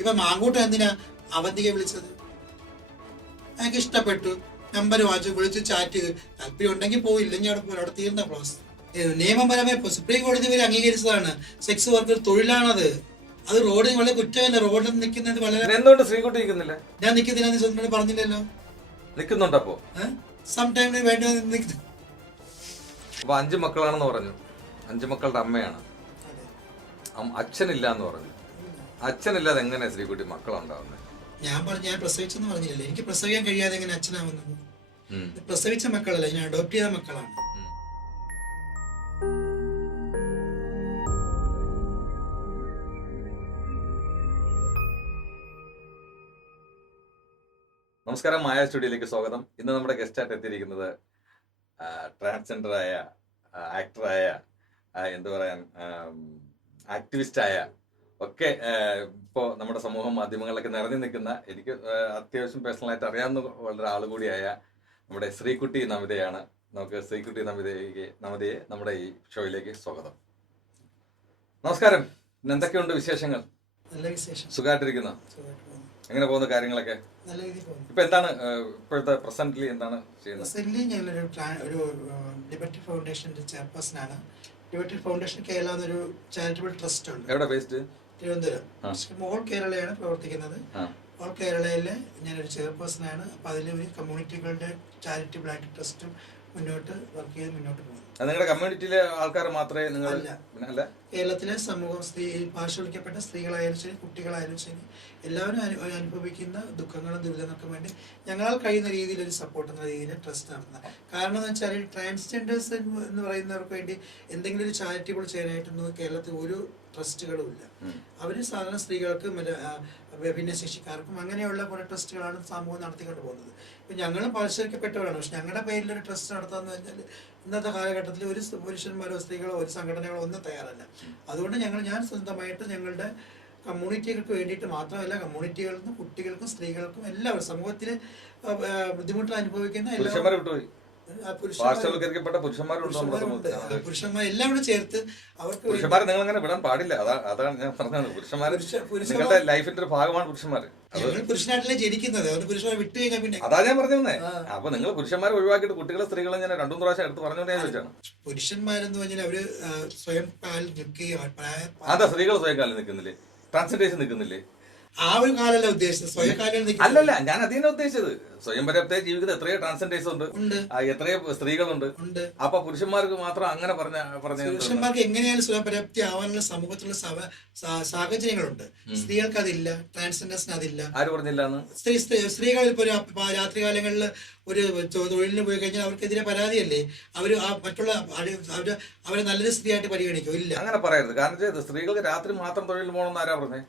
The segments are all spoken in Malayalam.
ഇപ്പൊ മാങ്കൂട്ടം എന്തിനാ അവന്തികയെ വിളിച്ചത്? എനിക്ക് ഇഷ്ടപ്പെട്ടു, നമ്പർ വാങ്ങിച്ചു, വിളിച്ച് ചാറ്റ് ചെയ്ത്, താല്പര്യം ഉണ്ടെങ്കിൽ പോയില്ലെങ്കിൽ അവിടെ പോയി, അവിടെ തീർന്ന ക്ലോസ്. നിയമപരമായി സുപ്രീം കോടതി വരെ അംഗീകരിച്ചതാണ് സെക്സ് വർക്കർ തൊഴിലാണത്. അത് റോഡിൽ വളരെ കുറ്റമല്ല. റോഡിൽ നിൽക്കുന്നത് വളരെ എന്തുകൊണ്ട് ശ്രീകുട്ടി നിൽക്കുന്നില്ല? ഞാൻ നിൽക്കുന്നില്ല പറഞ്ഞില്ലല്ലോ. നിൽക്കുന്നുണ്ടപ്പോ സം ടൈമിന് വേണ്ടി അപ്പൊ 5 മക്കളാണെന്ന് പറഞ്ഞു. 5 മക്കളുടെ അമ്മയാണ്. അച്ഛനില്ല എന്ന് പറഞ്ഞു. അച്ഛനില്ലാതെ എങ്ങനെ ശ്രീകുട്ടി മക്കളുണ്ടാവുന്നത്? ഞാൻ പ്രസവിച്ചെന്ന് പറഞ്ഞില്ലല്ലോ. എനിക്ക് പ്രസവിക്കാൻ കഴിയാതെ എങ്ങനെ അച്ഛനാവുന്നത്? പ്രസവിച്ച മക്കളല്ല, ഞാൻ അഡോപ്റ്റ് ചെയ്ത മക്കളാണ്. നമസ്കാരം, മായ സ്റ്റുഡിയോയിലേക്ക് സ്വാഗതം. ഇന്ന് നമ്മുടെ ഗസ്റ്റായിട്ട് എത്തിയിരിക്കുന്നത് ട്രാൻസ്ജെൻഡറായ ആക്ടറായ എന്താ പറയാൻ ആക്ടിവിസ്റ്റായ ഒക്കെ ഇപ്പോൾ നമ്മുടെ സമൂഹ മാധ്യമങ്ങളിലൊക്കെ നിറഞ്ഞു നിൽക്കുന്ന, എനിക്ക് അത്യാവശ്യം പേഴ്സണലായിട്ട് അറിയാവുന്ന വളരെ ആളുകൂടിയായ നമ്മുടെ ശ്രീകുട്ടി നമിതയാണ്. നമുക്ക് ശ്രീകുട്ടി നമിതയെ നമ്മുടെ ഈ ഷോയിലേക്ക് സ്വാഗതം. നമസ്കാരം. ഇന്ന് എന്തൊക്കെയുണ്ട് വിശേഷങ്ങൾ? നല്ല വിശേഷം. സുഖമായിട്ടിരിക്കുന്നു? എങ്ങനെ പോകുന്ന കാര്യങ്ങളൊക്കെ? നല്ല രീതിയിൽ പോകുന്നു. ഇപ്പൊ എന്താണ് ഇപ്പോഴത്തെ പ്രസന്റ്ലി എന്താണ് ചെയ്യുന്നത്? പ്രസന്റ്ലി ഞങ്ങളൊരു ലിബർട്ടി ഫൗണ്ടേഷന്റെ ചെയർപേഴ്സൺ ആണ്. ലിബർട്ടി ഫൗണ്ടേഷൻ കേരള എന്നൊരു ചാരിറ്റബിൾ ട്രസ്റ്റ് ഉണ്ട്. എവിടെ ബേസ്ഡ്? തിരുവനന്തപുരം. ഓൾ കേരളയാണ് പ്രവർത്തിക്കുന്നത്. ഓൾ കേരളയിലെ ഞാനൊരു ചെയർപേഴ്സൺ ആണ്. അപ്പൊ അതിൽ ഒരു കമ്മ്യൂണിറ്റികളുടെ ചാരിറ്റബിൾ ആയിട്ട് ട്രസ്റ്റും മുന്നോട്ട് വർക്ക് ചെയ്ത് മുന്നോട്ട് പോകുന്നു. നിങ്ങളുടെ കമ്മ്യൂണിറ്റിയിലെ ആൾക്കാർ മാത്രമേ നിങ്ങൾ? അല്ല, കേരളത്തിലെ സമൂഹം, പാർശ്വവൽക്കപ്പെട്ട സ്ത്രീകളായാലും ശരി, കുട്ടികളായാലും ശരി, എല്ലാവരും അനുഭവിക്കുന്ന ദുഃഖങ്ങളും ദുരിതങ്ങൾക്കും വേണ്ടി ഞങ്ങളാൽ കഴിയുന്ന രീതിയിൽ ഒരു സപ്പോർട്ട് എന്ന രീതിയിൽ ട്രസ്റ്റ് നടത്തുന്നത്. കാരണം എന്ന് വെച്ചാൽ ട്രാൻസ്ജെൻഡേഴ്സ് എന്ന് പറയുന്നവർക്ക് വേണ്ടി എന്തെങ്കിലും ഒരു ചാരിറ്റബിൾ ചെയ്യാനായിട്ടൊന്നും കേരളത്തിൽ ഒരു ട്രസ്റ്റുകളും ഇല്ല. അവർ സാധാരണ സ്ത്രീകൾക്കും ഭിന്നശേഷിക്കാർക്കും അങ്ങനെയുള്ള കുറെ ട്രസ്റ്റുകളാണ് സമൂഹം നടത്തിക്കൊണ്ട് പോകുന്നത്. ഇപ്പം ഞങ്ങളും പാർശ്വവൽക്കപ്പെട്ടവരാണ്. പക്ഷെ ഞങ്ങളുടെ പേരിലൊരു ട്രസ്റ്റ് നടത്താമെന്ന് വെച്ചാൽ ഇന്നത്തെ കാലഘട്ടത്തിൽ ഒരു പുരുഷന്മാരോ സ്ത്രീകളോ ഒരു സംഘടനകളോ ഒന്നും തയ്യാറല്ല. അതുകൊണ്ട് ഞാൻ സ്വന്തമായിട്ട് ഞങ്ങളുടെ കമ്മ്യൂണിറ്റികൾക്ക് വേണ്ടിയിട്ട് മാത്രമല്ല, കമ്മ്യൂണിറ്റികൾക്കും കുട്ടികൾക്കും സ്ത്രീകൾക്കും എല്ലാവരും സമൂഹത്തിൽ ബുദ്ധിമുട്ട് അനുഭവിക്കുന്ന എല്ലാവരും പുരുഷന്മാർ എല്ലാം കൂടെ ചേർത്ത് അവർക്ക് പുരുഷന്മാരെ നിങ്ങൾ അങ്ങനെ വിടാൻ പാടില്ല. അതാണ് ഞാൻ പറഞ്ഞത്. നിങ്ങളുടെ ലൈഫിന്റെ ഒരു ഭാഗമാണ് പുരുഷന്മാർ. പുരുഷനായിട്ടല്ലേ ജനിക്കുന്നത്. പുരുഷന്മാരെ വിട്ടു കഴിഞ്ഞാൽ പിന്നെ അതാ ഞാൻ പറഞ്ഞേ. അപ്പൊ നിങ്ങൾ പുരുഷന്മാരെ ഒഴിവാക്കിയിട്ട് കുട്ടികളെ സ്ത്രീകളെ ഞാൻ 2-3 പ്രാവശ്യം എടുത്ത് പറഞ്ഞുകൊണ്ട് ഞാൻ ചോദിച്ചാണ്. പുരുഷന്മാരെന്ന് പറഞ്ഞാൽ അവര് സ്വയം കാലിൽ നിൽക്കുകയോ, അതാ സ്ത്രീകൾ സ്വയം കാലിൽ നിൽക്കുന്നില്ലേ? ട്രാൻസ്ജെൻഡേഴ്സ് നിൽക്കുന്നില്ലേ? ആ ഒരു കാലല്ല ഉദ്ദേശിച്ചത്. സ്വയം കാലിൽ അല്ലല്ല, ഞാൻ അതിനെ ഉദ്ദേശിച്ചത്. സ്വയം പര്യാപ്തമായി ജീവിക്കുന്ന എത്രയോ ട്രാൻസ്ജെൻഡേഴ്സ് ഉണ്ട്, എത്രയോ സ്ത്രീകളുണ്ട്. അപ്പൊ പുരുഷന്മാർക്ക് മാത്രം അങ്ങനെ പറഞ്ഞ പുരുഷന്മാർക്ക് എങ്ങനെയാണ് സ്വയം പര്യാപ്തി ആവാനുള്ള സമൂഹത്തിലുള്ള സാഹചര്യങ്ങളുണ്ട്. സ്ത്രീകൾക്ക് അതില്ല, ട്രാൻസ്ജെൻഡേഴ്സിന് അതില്ല. ആര് പറഞ്ഞില്ലാന്ന്? സ്ത്രീകളിൽ ഇപ്പോൾ രാത്രികാലങ്ങളിൽ ഒരു തൊഴിലിന് പോയി കഴിഞ്ഞാൽ അവർക്കെതിരെ പരാതിയല്ലേ? അവര് മറ്റുള്ള അവരെ നല്ലൊരു സ്ത്രീയായിട്ട് പരിഗണിക്കും. ഇല്ല, അങ്ങനെ പറയരുത്. കാരണം സ്ത്രീകൾക്ക് രാത്രി മാത്രം തൊഴിൽ പോകണമെന്ന് ആരാ പറഞ്ഞത്?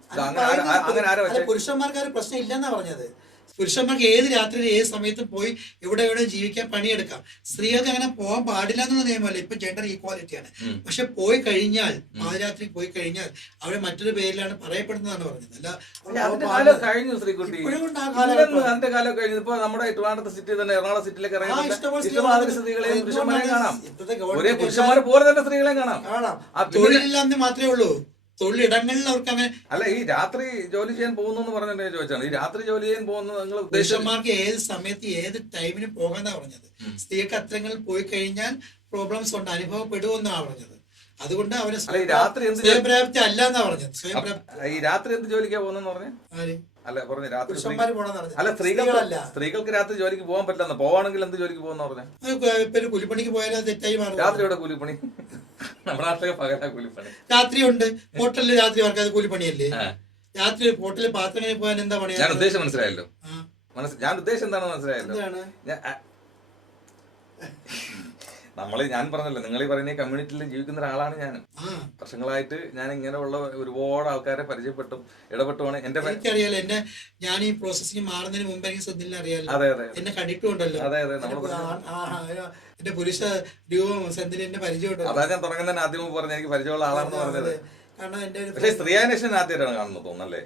പുരുഷന്മാർക്ക് ആ ഒരു പ്രശ്നം ഇല്ലെന്നാ പറഞ്ഞത്. പുരുഷന്മാർക്ക് ഏത് രാത്രിയിൽ ഏത് സമയത്തും പോയി എവിടെ ജീവിക്കാൻ പണിയെടുക്കാം. സ്ത്രീകൾക്ക് അങ്ങനെ പോകാൻ പാടില്ല എന്നുള്ള നിയമമല്ല. ഇപ്പൊ ജെൻഡർ ഈക്വാലിറ്റിയാണ്. പക്ഷെ പോയി കഴിഞ്ഞാൽ, പാതിരാത്രി പോയി കഴിഞ്ഞാൽ അവരെ മറ്റൊരു പേരിലാണ് പറയപ്പെടുന്നതാണ് പറഞ്ഞത്. അല്ല, കഴിഞ്ഞു ശ്രീകുട്ടി. അതിന്റെ കാലം കഴിഞ്ഞു. ഇപ്പൊ നമ്മുടെ ട്രിവാൻഡ്രം സിറ്റി തന്നെ, എറണാകുളം സിറ്റിയിലേക്ക് ഇറങ്ങി ഇഷ്ടമാതിരി സ്ത്രീകളെയും പുരുഷന്മാരെയും കാണാം. ഒരേ പുരുഷന്മാരെ പോലെ തന്നെ സ്ത്രീകളെയും കാണാം. തൊഴിലില്ലാന്ന് മാത്രമേ ഉള്ളൂ. തൊഴിലിടങ്ങളിൽ അവർക്ക് അങ്ങനെ അല്ല. ഈ രാത്രി ജോലി ചെയ്യാൻ പോകുന്നു പറഞ്ഞിട്ട് ചോദിച്ചാണ്. ഈ രാത്രി ജോലി ചെയ്യാൻ പോകുന്നത് നിങ്ങൾ പുരുഷന്മാർക്ക് ഏത് സമയത്ത് ഏത് ടൈമിന് പോകാന്നാ പറഞ്ഞത്. സ്ത്രീക്ക് അത്തരങ്ങളിൽ പോയി കഴിഞ്ഞാൽ പ്രോബ്ലംസ് ഉണ്ട്, അനുഭവപ്പെടുമെന്നാണ് പറഞ്ഞത്. അതുകൊണ്ട് അവരെ സ്വയംപര്യാപ്തി അല്ല എന്നാ പറഞ്ഞത്. ഈ രാത്രി എന്ത് ജോലിക്കാ പോകുന്നെന്ന് പറഞ്ഞു? അല്ല, പറഞ്ഞു രാത്രി അല്ല, സ്ത്രീകൾക്ക് രാത്രി ജോലിക്ക് പോകാൻ പറ്റില്ലെന്ന്. പോവാണെങ്കിൽ എന്ത് ജോലിക്ക് പോകുന്ന പറഞ്ഞു? കൂലിപ്പണിക്ക് പോയാലും തെറ്റായി മാറും. രാത്രി എവിടെ കൂലിപ്പണി? നമ്മുടെ നാട്ടിലൊക്കെ പകലാ കൂലിപ്പണി. രാത്രിയുണ്ട്. ഹോട്ടലിൽ രാത്രി വർക്ക് അത് കൂലിപ്പണിയല്ലേ? രാത്രി ഹോട്ടലിൽ പാത്രങ്ങളിൽ പോകാൻ എന്താ പണി? ഞാൻ ഉദ്ദേശം മനസ്സിലായല്ലോ. ഞാൻ ഉദ്ദേശം എന്താണെന്ന് മനസ്സിലായല്ലോ. ഞാൻ പറഞ്ഞല്ലോ, നിങ്ങൾ ഈ പറയുന്ന കമ്മ്യൂണിറ്റിയിൽ ജീവിക്കുന്ന ഒരാളാണ് ഞാൻ. വർഷങ്ങളായിട്ട് ഞാൻ ഇങ്ങനെയുള്ള ഒരുപാട് ആൾക്കാരെ പരിചയപ്പെട്ടും ഇടപെട്ടുമാണ് എനിക്കറിയാലോ. ഞാൻ ഈ പ്രോസസ്സിംഗ് മാറുന്നതിന് മുമ്പ് എനിക്ക് ശ്രദ്ധയിൽ അറിയാലോ. അതെ അതെ, എന്നെ കണ്ടിട്ടുണ്ടല്ലോ. അതെ അതെ, എന്റെ പുരുഷ രൂപം സെന്തിൽ എന്നെ പരിചയമുണ്ട്. അതാ ഞാൻ തുടങ്ങുന്നതിന് ആദ്യം പറഞ്ഞ എനിക്ക് പരിചയമുള്ള ആളാണെന്ന് പറഞ്ഞത്. കാരണം എന്റെ സ്ത്രീയാന്വേഷണം ആദ്യമായിട്ടാണ് കാണുന്നത് തോന്നല്ലേ?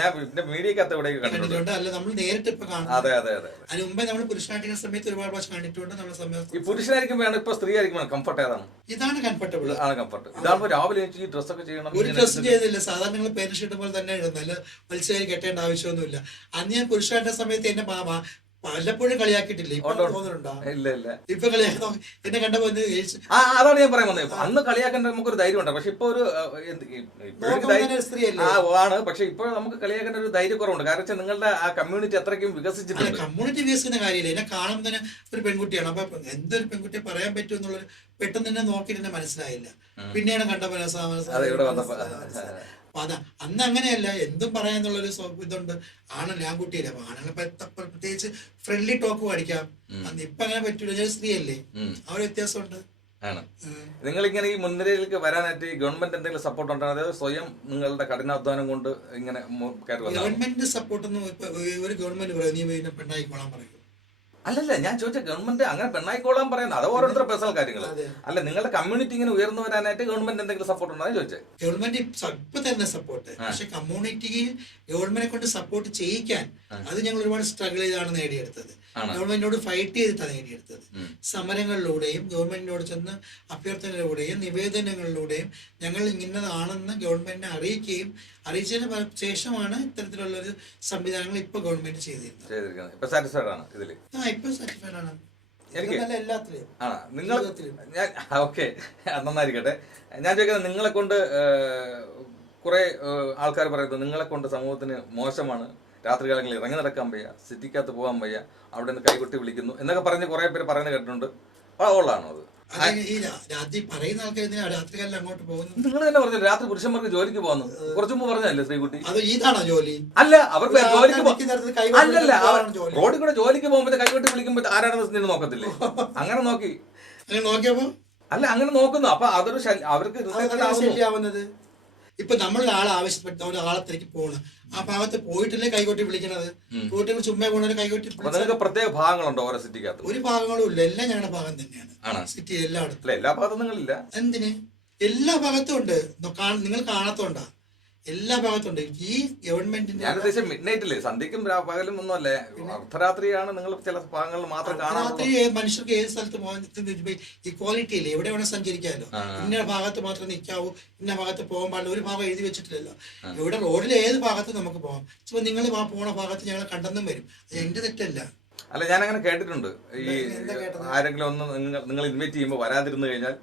ഞാൻ പിന്നെ മീഡിയക്കകത്ത് എവിടെയൊക്കെ കണ്ടിട്ടുണ്ട്. കണ്ടിട്ടുണ്ട്. അല്ല നമ്മൾ നേരിട്ട് ഇപ്പൊ കാണും. അതെ അതെ അതെ. അതിന് മുമ്പേ നമ്മൾ പുരുഷനായിരിക്കുന്ന സമയത്ത് ഒരുപാട് പ്രാവശ്യം കണ്ടിട്ടുണ്ട്. നമ്മുടെ സമയത്ത് ഈ പുരുഷനായിരിക്കും ഇപ്പൊ സ്ത്രീ ആയിരിക്കും കംഫർട്ട് ഏതാണ്? ഇതാണ് കംഫർട്ടബിൾ. ആണ് കംഫർട്ട്. ഇതാകുമ്പോൾ രാവിലെ ഈ ഡ്രസ്സൊക്കെ ചെയ്യണം. ഒരു ഡ്രസ്സും ചെയ്തില്ല, സാധാരണ നിങ്ങൾ പേര് ഷീട്ട് പോലെ തന്നെ ഇടുന്നത്, അല്ല വലിച്ചേരി കെട്ടേണ്ട ആവശ്യമൊന്നുമില്ല. അന്ന് ഞാൻ പുരുഷനായിരുന്ന സമയത്ത് എന്നെ പലപ്പോഴും കളിയാക്കിയിട്ടില്ല. ഇപ്പൊ തോന്നുന്നുണ്ടോ? ഇല്ല ഇല്ല. ഇപ്പൊ കളിയാക്കാൻ എന്നെ കണ്ടപ്പോ അതാണ് ഞാൻ പറയാൻ വന്നത്. അന്ന് കളിയാക്കേണ്ട നമുക്കൊരു ധൈര്യം ഉണ്ട്. പക്ഷെ ഇപ്പൊ ഒരു ആണ്. പക്ഷെ ഇപ്പൊ നമുക്ക് കളിയാക്കേണ്ട ഒരു ധൈര്യക്കുറവുണ്ട്. കാരണം വെച്ചാൽ നിങ്ങളുടെ ആ കമ്മ്യൂണിറ്റി അത്രയ്ക്കും വികസിച്ചിട്ടുണ്ട്. കമ്മ്യൂണിറ്റി വികസിക്കുന്ന കാര്യമില്ല. എന്നെ കാണുമ്പോൾ തന്നെ ഒരു പെൺകുട്ടിയാണ്. അപ്പൊ എന്തൊരു പെൺകുട്ടിയെ പറയാൻ പറ്റും എന്നുള്ളൊരു പെട്ടെന്ന് തന്നെ നോക്കിയിട്ട് തന്നെ മനസ്സിലായില്ല. പിന്നെയാണ് കണ്ടപ്പോ അതാ അന്ന് അങ്ങനെയല്ല, എന്തും പറയാന്നുള്ളൊരു ഇതുണ്ട്. ആണല്ലോ ആൺകുട്ടിയല്ലേ, അപ്പൊ ആണുങ്ങളെ പ്രത്യേകിച്ച് ഫ്രണ്ട്ലി ടോക്ക് പഠിക്കാം. അന്ന് ഇപ്പൊ അങ്ങനെ പറ്റൂല, സ്ത്രീ അല്ലേ, ആ ഒരു വ്യത്യാസമുണ്ട്. ആണ്. നിങ്ങളിങ്ങനെ ഈ മുൻനിരയിലേക്ക് വരാനായിട്ട് ഗവൺമെന്റ് എന്തെങ്കിലും സപ്പോർട്ട് ഉണ്ടോ, അതായത് സ്വയം നിങ്ങളുടെ കഠിനാധ്വാനം കൊണ്ട് ഇങ്ങനെ ഗവൺമെന്റിന്റെ സപ്പോർട്ടൊന്നും ഒരു ഗവൺമെന്റ് പറയും നീ പിന്നെ പെണ്ണായിക്കോളാൻ പറയും. അല്ലല്ല, ഞാൻ ചോദിച്ച ഗവൺമെന്റ് അങ്ങനെ പെണ്ണായിക്കോളാൻ പറയുന്നത് അത് ഓരോരുത്തരുടെ പേഴ്സണൽ കാര്യങ്ങൾ. അല്ല, നിങ്ങളുടെ കമ്മ്യൂണിറ്റി ഇങ്ങനെ ഉയർന്നു വരാനായിട്ട് ഗവൺമെന്റ് എന്തെങ്കിലും സപ്പോർട്ട് ഉണ്ടോ ചോദിച്ചത്? ഗവൺമെന്റ് ഇപ്പൊ തരുന്ന സപ്പോർട്ട്, പക്ഷെ കമ്മ്യൂണിറ്റിക്ക് ഗവൺമെന്റിനെ കൊണ്ട് സപ്പോർട്ട് ചെയ്യിക്കാൻ അത് ഞങ്ങൾ ഒരുപാട് സ്ട്രഗിൾ ചെയ്താണ് നേടിയെടുത്തത്. ഗവൺമെന്റിനോട് ഫൈറ്റ് ചെയ്തിട്ടാണ് നേടിയെടുത്തത്. സമരങ്ങളിലൂടെയും ഗവൺമെന്റിനോട് ചെന്ന് അഭ്യർത്ഥനയിലൂടെയും നിവേദനങ്ങളിലൂടെയും ഞങ്ങൾ ഇന്നതാണെന്ന് ഗവൺമെന്റിനെ അറിയിക്കുകയും അറിയിച്ചതിന് ശേഷമാണ് ഇത്തരത്തിലുള്ള ഒരു സംവിധാനങ്ങൾ ഇപ്പൊ ഗവൺമെന്റ് ചെയ്തിരുന്നത്. ഇപ്പൊ സാറ്റിസ്ഫൈഡ് ആണ് ഇതില്? ഇപ്പൊ സാറ്റിസ്ഫൈഡ് ആണ് എല്ലാത്തിലും. നിങ്ങൾ ഓക്കെ, നന്നായിരിക്കട്ടെ. ഞാൻ ചോദിക്കുന്നത്, നിങ്ങളെ കൊണ്ട് കുറെ ആൾക്കാർ പറയുന്നത് നിങ്ങളെ കൊണ്ട് സമൂഹത്തിന് മോശമാണ്, രാത്രി കാലങ്ങളിൽ ഇറങ്ങി നടക്കാൻ വയ്യ, സിറ്റിക്കകത്ത് പോകാൻ വയ്യ, അവിടെ നിന്ന് കൈകൊട്ടി വിളിക്കുന്നു എന്നൊക്കെ പറഞ്ഞ് കുറെ പേര് പറയുന്നത് കേട്ടിട്ടുണ്ട്. ഉള്ളതാണോ അത്? നിങ്ങൾ തന്നെ പറഞ്ഞു രാത്രി പുരുഷന്മാർക്ക് ജോലിക്ക് പോകുന്നു. കുറച്ചു മുമ്പ് പറഞ്ഞല്ലേ ശ്രീകുട്ടി? അല്ല, അവർക്ക് ജോലിക്ക് അല്ലല്ല, റോഡിൽ കൂടെ ജോലിക്ക് പോകുമ്പോ കൈകൊട്ടി വിളിക്കുമ്പോ ആരാണെന്ന് നോക്കത്തില്ലേ? അങ്ങനെ നോക്കി അല്ല, അങ്ങനെ നോക്കുന്നു. അപ്പൊ അതൊരു അവർക്ക് ഇപ്പൊ നമ്മൾ ഒരാളെ ആവശ്യപ്പെട്ട ഒരാളെ തിരക്കി പോകണം, ആ ഭാഗത്ത് പോയിട്ടല്ലേ കൈകൊട്ടി വിളിക്കണത്. പോയിട്ട് ചുമ്മാ പോണ കൈകൊട്ടി പ്രത്യേക ഭാഗങ്ങളുണ്ടോ ഓരോ സിറ്റിക്കകത്ത്? ഒരു ഭാഗങ്ങളും ഇല്ല, എല്ലാം ഞങ്ങളുടെ ഭാഗം തന്നെയാണ്. സിറ്റി എല്ലായിടത്തും. എല്ലാ ഭാഗത്തും നിങ്ങളില്ല? എന്തിന്? എല്ലാ ഭാഗത്തും ഉണ്ട്. നിങ്ങൾ കാണാത്തോണ്ടാ, എല്ലാ ഭാഗത്തും ഉണ്ട്. ഈ ഗവൺമെന്റിന്റെ ഞാൻ ഉദ്ദേശിച്ച മിഡ് നൈറ്റില്ലേ, സന്ധ്യക്കും പകലും ഒന്നും അല്ലേ, അർദ്ധരാത്രിയാണ് നിങ്ങൾ ചില ഭാഗങ്ങളിൽ മാത്രം കാണാൻ. മനുഷ്യർക്ക് ഏത് സ്ഥലത്ത് പോകാൻ ഇക്വാലിറ്റി ഇല്ലേ, എവിടെ വേണം സഞ്ചരിക്കാമല്ലോ. ഇന്ന ഭാഗത്ത് മാത്രം നിൽക്കാവൂ, ഇന്ന ഭാഗത്ത് പോകാൻ പാടില്ല, ഒരു ഭാഗം എഴുതി വെച്ചിട്ടില്ലല്ലോ. ഇവിടെ റോഡിൽ ഏത് ഭാഗത്ത് നമുക്ക് പോകാം. ഇപ്പൊ നിങ്ങൾ പോണ ഭാഗത്ത് ഞങ്ങൾ കണ്ടെന്നും വരും, അത് എന്റെ തെറ്റല്ല. അല്ല, ഞാൻ അങ്ങനെ കേട്ടിട്ടുണ്ട്. ഈ ആരെങ്കിലും ഒന്ന് നിങ്ങൾ ഇൻവൈറ്റ് ചെയ്യുമ്പോൾ വരാതിരുന്നു കഴിഞ്ഞാൽ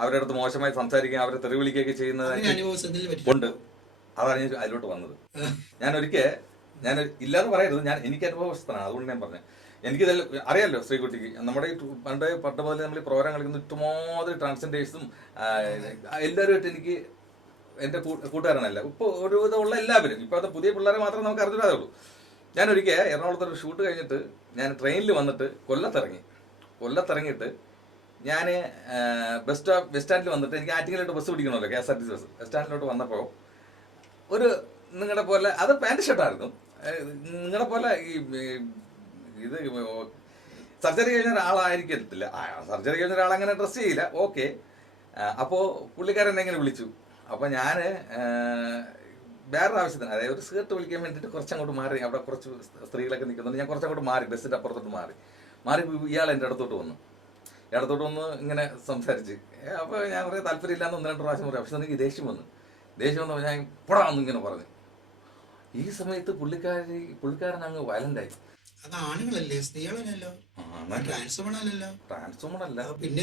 അവരുടെ അടുത്ത് മോശമായി സംസാരിക്കുകയും അവരെ തെറി വിളിക്കുകയൊക്കെ ചെയ്യുന്നത് ഉണ്ട്. അതാണ് ഞാൻ അതിലോട്ട് വന്നത്. ഞാൻ ഇല്ലാന്ന് പറയരുത്, എനിക്ക് അനുഭവസ്ഥനാണ്, അതുകൊണ്ട് ഞാൻ പറഞ്ഞത്. എനിക്കിതെല്ലാം അറിയാമല്ലോ ശ്രീകുട്ടിക്ക്. നമ്മുടെ ഈ പണ്ട് മുതൽ നമ്മൾ ഈ പ്രോഗ്രാം കളിക്കുന്ന ഇഷ്ടമാതിരി ട്രാൻസ്ജെൻഡേഴ്സും എല്ലാവരുമായിട്ട് എനിക്ക് എൻ്റെ കൂട്ടുകാരാണല്ല ഇപ്പോൾ ഒരുവിധമുള്ള എല്ലാവരും. ഇപ്പോൾ അത് പുതിയ പിള്ളേരെ മാത്രമേ നമുക്ക് അറിഞ്ഞിട്ടേ ഉള്ളൂ. ഞാനൊരിക്കൽ എറണാകുളത്തൊരു ഷൂട്ട് കഴിഞ്ഞിട്ട് ഞാൻ ട്രെയിനിൽ വന്നിട്ട് കൊല്ലത്തിറങ്ങിയിട്ട് ഞാൻ ബസ് സ്റ്റാൻഡിൽ വന്നിട്ട് എനിക്ക് ആറ്റിങ്ങലോട്ട് ബസ് പിടിക്കണമല്ലോ, KSRTC ബസ്. ബസ് സ്റ്റാൻഡിലോട്ട് വന്നപ്പോൾ നിങ്ങളുടെ പോലെ അത് പാൻറ് ഷർട്ടായിരുന്നു. നിങ്ങളുടെ പോലെ ഇത് സർജറി കഴിഞ്ഞ ഒരാളായിരിക്കത്തില്ല. സർജറി കഴിഞ്ഞ ഒരാൾ അങ്ങനെ ഡ്രസ്സ് ചെയ്യില്ല, ഓക്കെ. അപ്പോൾ പുള്ളിക്കാരൻ എങ്ങനെ വിളിച്ചു. അപ്പോൾ ഞാൻ വേറൊരു ആവശ്യത്തിന്, അതായത് ഒരു സ്കേർട്ട് വിളിക്കാൻ വേണ്ടിയിട്ട് കുറച്ചങ്ങോട്ട് മാറി, അവിടെ കുറച്ച് സ്ത്രീകളൊക്കെ നിൽക്കുന്നുണ്ട്. ഞാൻ കുറച്ചങ്ങോട്ട് മാറി, ബസ്സിൻ്റെ അപ്പുറത്തോട്ട് മാറി ഇയാൾ എൻ്റെ അടുത്തോട്ട് വന്ന് ഇങ്ങനെ സംസാരിച്ച്. അപ്പോൾ ഞാൻ കുറേ താല്പര്യമില്ലാന്ന് 1-2 പ്രാവശ്യം പറയും. പക്ഷെ എനിക്ക് ദേഷ്യം വന്നു ഞാൻ പൊടാന്ന് ഇങ്ങനെ പറഞ്ഞു. ഈ സമയത്ത് പുള്ളിക്കാരൻ അങ്ങ് വയലന്റായി. അത് ആണുങ്ങളല്ലേ, സ്ത്രീകളല്ലോ, ട്രാൻസ്ഫോമർ അല്ല. പിന്നെ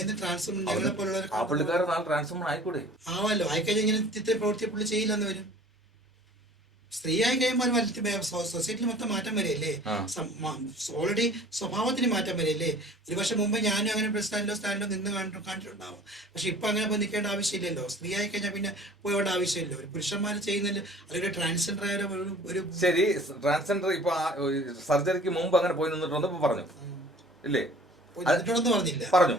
ആ പുള്ളിക്കാരൻ ട്രാൻസ്ഫോമർ ആയിക്കൂടെ? ആവല്ലോ, ആയിക്കഴിഞ്ഞാൽ ഇങ്ങനെ പ്രവൃത്തി പുള്ളി ചെയ്യില്ലെന്ന് വരും. സ്ത്രീ ആയി കഴിയുമ്പോൾ സൊസൈറ്റിയിൽ മൊത്തം മാറ്റം വരെയല്ലേ, ഓൾറെഡി സ്വഭാവത്തിന് മാറ്റം വരെയല്ലേ. ഒരു പക്ഷെ മുമ്പ് ഞാനും അങ്ങനെ ബസ് സ്റ്റാൻഡിലോ നിന്ന് കണ്ടിട്ടുണ്ടാവും. പക്ഷെ ഇപ്പൊ അങ്ങനെ പോയി നിൽക്കേണ്ട ആവശ്യമില്ലല്ലോ. സ്ത്രീ ആയി കഴിഞ്ഞാൽ പിന്നെ പോയേണ്ട ആവശ്യമില്ലല്ലോ. ഒരു പുരുഷന്മാർ ചെയ്യുന്നതിൽ അല്ലെങ്കിൽ ട്രാൻസ്ജെൻഡർ ആയ ഒരു ശരി, ട്രാൻസ്ജെൻഡർ ഇപ്പൊ സർജറിക്ക് മുമ്പ് അങ്ങനെ പോയി നിന്നിട്ടുണ്ടെന്ന് പറഞ്ഞില്ലേ? നിന്നിട്ടുണ്ടെന്ന് പറഞ്ഞു.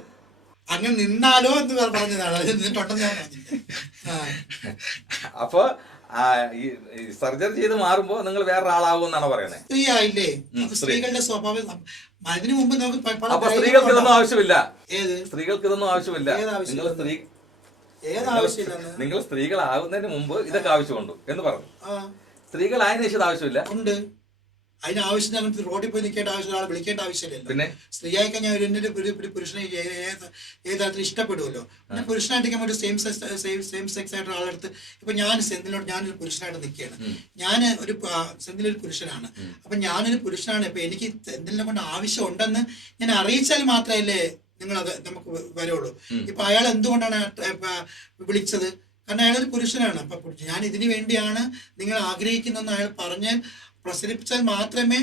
അങ്ങനെ നിന്നാലോ എന്ന് പറഞ്ഞതാണ്, നിന്നിട്ടുണ്ടെന്ന് പറഞ്ഞില്ല. അപ്പൊ ഈ സർജറി ചെയ്ത് മാറുമ്പോ നിങ്ങൾ വേറൊരാളാവും എന്നാണ് പറയുന്നത്. സ്ത്രീ ആയില്ലേ, സ്ത്രീകളുടെ സ്വഭാവം. അതിനു മുമ്പ് നമുക്ക് സ്ത്രീകൾക്ക് ഇതൊന്നും ആവശ്യമില്ല. നിങ്ങൾ സ്ത്രീകളാകുന്നതിന് മുമ്പ് ഇതൊക്കെ ആവശ്യമുണ്ട് എന്ന് പറഞ്ഞു. സ്ത്രീകളായ നിശ്ചിത ആവശ്യമില്ല. ഉണ്ട്. അതിനാവശ്യത്തിന് അങ്ങനത്തെ റോഡിൽ പോയി നിൽക്കേണ്ട ആവശ്യം, ആളെ വിളിക്കേണ്ട ആവശ്യമില്ലല്ലോ. പിന്നെ സ്ത്രീയായി കഴിഞ്ഞാൽ ഒരു പുരുഷനെ ഏത് തരത്തിൽ ഇഷ്ടപ്പെടുമല്ലോ. പിന്നെ പുരുഷനായിട്ട് ഒരു സെയിം സെക്സ് ആയിട്ട് ആളെടുത്ത് ഇപ്പൊ ഞാൻ സെന്തിലോട്ട് ഞാനൊരു പുരുഷനായിട്ട് നിൽക്കുകയാണ്. ഞാൻ ഒരു സെന്തിലൊരു പുരുഷനാണ്. അപ്പൊ ഞാനൊരു പുരുഷനാണ്. ഇപ്പൊ എനിക്ക് എന്തെല്ലാം കൊണ്ട് ആവശ്യം ഉണ്ടെന്ന് ഞാൻ അറിയിച്ചാൽ മാത്രമല്ലേ നിങ്ങൾ അത് നമുക്ക് വരുള്ളൂ. ഇപ്പൊ അയാൾ എന്തുകൊണ്ടാണ് വിളിച്ചത്? കാരണം അയാളൊരു പുരുഷനാണ്. അപ്പൊ ഞാൻ ഇതിനു വേണ്ടിയാണ് നിങ്ങൾ ആഗ്രഹിക്കുന്നതെന്ന് അയാൾ പറഞ്ഞ് പ്രസരിപ്പിച്ചാൽ മാത്രമേ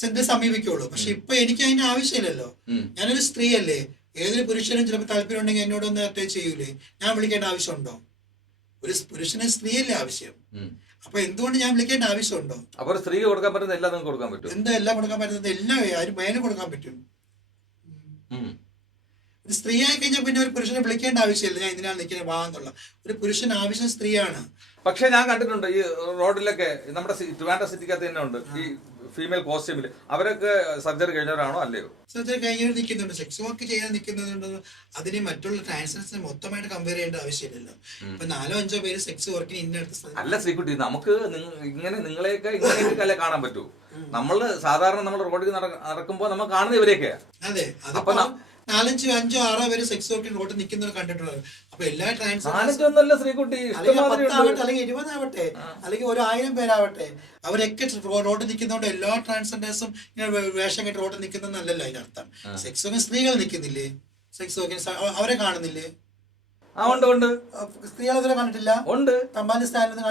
ചെന്ന് സമീപിക്കുള്ളൂ. പക്ഷെ ഇപ്പൊ എനിക്ക് അതിന്റെ ആവശ്യമില്ലല്ലോ. ഞാനൊരു സ്ത്രീയല്ലേ. ഏതൊരു പുരുഷനും ചിലപ്പോൾ താല്പര്യം ഉണ്ടെങ്കിൽ എന്നോടൊന്ന് അറ്റാച്ച് ചെയ്യൂലേ? ഞാൻ വിളിക്കേണ്ട ആവശ്യമുണ്ടോ? ഒരു പുരുഷന് സ്ത്രീയല്ലേ ആവശ്യം. അപ്പൊ എന്തുകൊണ്ട് ഞാൻ വിളിക്കേണ്ട ആവശ്യമുണ്ടോ? അപ്പൊ സ്ത്രീ കൊടുക്കാൻ പറ്റുന്ന എല്ലാം നിങ്ങൾക്ക് കൊടുക്കാൻ പറ്റും. എന്താ എല്ലാം കൊടുക്കാൻ പറ്റുന്നത്? എല്ലാം ആരും മേലെ കൊടുക്കാൻ പറ്റും. ഒരു സ്ത്രീ ആയി കഴിഞ്ഞാൽ പിന്നെ ഒരു പുരുഷനെ വിളിക്കേണ്ട ആവശ്യമില്ല. ഞാൻ ഇതിനാണ് നിൽക്കുന്നത് വാങ്ങുന്നുള്ള ഒരു പുരുഷൻ ആവശ്യം സ്ത്രീയാണ്. പക്ഷെ ഞാൻ കണ്ടിട്ടുണ്ട് ഈ റോഡിലൊക്കെ നമ്മുടെ ട്രിവാൻഡ്രം സിറ്റിക്കകത്ത് തന്നെ ഉണ്ട് ഈ ഫീമെയിൽ കോസ്റ്റ്യൂമിൽ. അവരൊക്കെ സർജറി കഴിഞ്ഞവരാണോ അല്ലയോ? സർജറി കഴിഞ്ഞവർ നിൽക്കുന്നുണ്ട്. സെക്സ് വർക്ക് ചെയ്യാൻ നിൽക്കുന്നുണ്ട്. അതിന് മറ്റുള്ള ട്രാൻസ്ജെൻഡേഴ്സിനെ മൊത്തമായിട്ട് കമ്പയർ ചെയ്യേണ്ട ആവശ്യമില്ലല്ലോ. ഇപ്പൊ 4-5 പേര് സെക്സ് വർക്കിന് ഇന്നടുത്ത് അല്ല ശ്രീകുട്ടി, നമുക്ക് ഇങ്ങനെ നിങ്ങളെയൊക്കെ ഇങ്ങനെയൊക്കെ കാണാൻ പറ്റൂ. നമ്മള് സാധാരണ നമ്മൾ റോഡിൽ നടക്കുമ്പോ നമ്മൾ കാണുന്ന ഇവരെയൊക്കെയാ. അതെ, അപ്പൊ 4-5-6 പേര് സെക്സ് വർക്കിന് റോഡിൽ നിൽക്കുന്നത് കണ്ടിട്ടുള്ളത്. അപ്പൊ എല്ലാ ട്രാൻസ്ജെൻഡേഴ്സും ശ്രീകുട്ടി 10 ആവട്ടെ അല്ലെങ്കിൽ 20 ആവട്ടെ അല്ലെങ്കിൽ 1000 പേരാവട്ടെ അവരൊക്കെ റോഡിൽ നിൽക്കുന്നതുകൊണ്ട് എല്ലാ ട്രാൻസ്ജെൻഡേഴ്സും ഇങ്ങനെ വേഷം കെട്ടി റോഡിൽ നിൽക്കുന്നതെന്നല്ലല്ലോ അതിന്റെ അർത്ഥം. സെക്സ് വർക്കിന് സ്ത്രീകൾ നിൽക്കുന്നില്ലേ? സെക്സ് വർക്കിന് അവരെ കാണുന്നില്ലേ? ഉണ്ട്. സ്ത്രീകളെ കണ്ടിട്ടില്ല. ഉണ്ട്. തമ്പാനി സ്റ്റാൻഡിൽ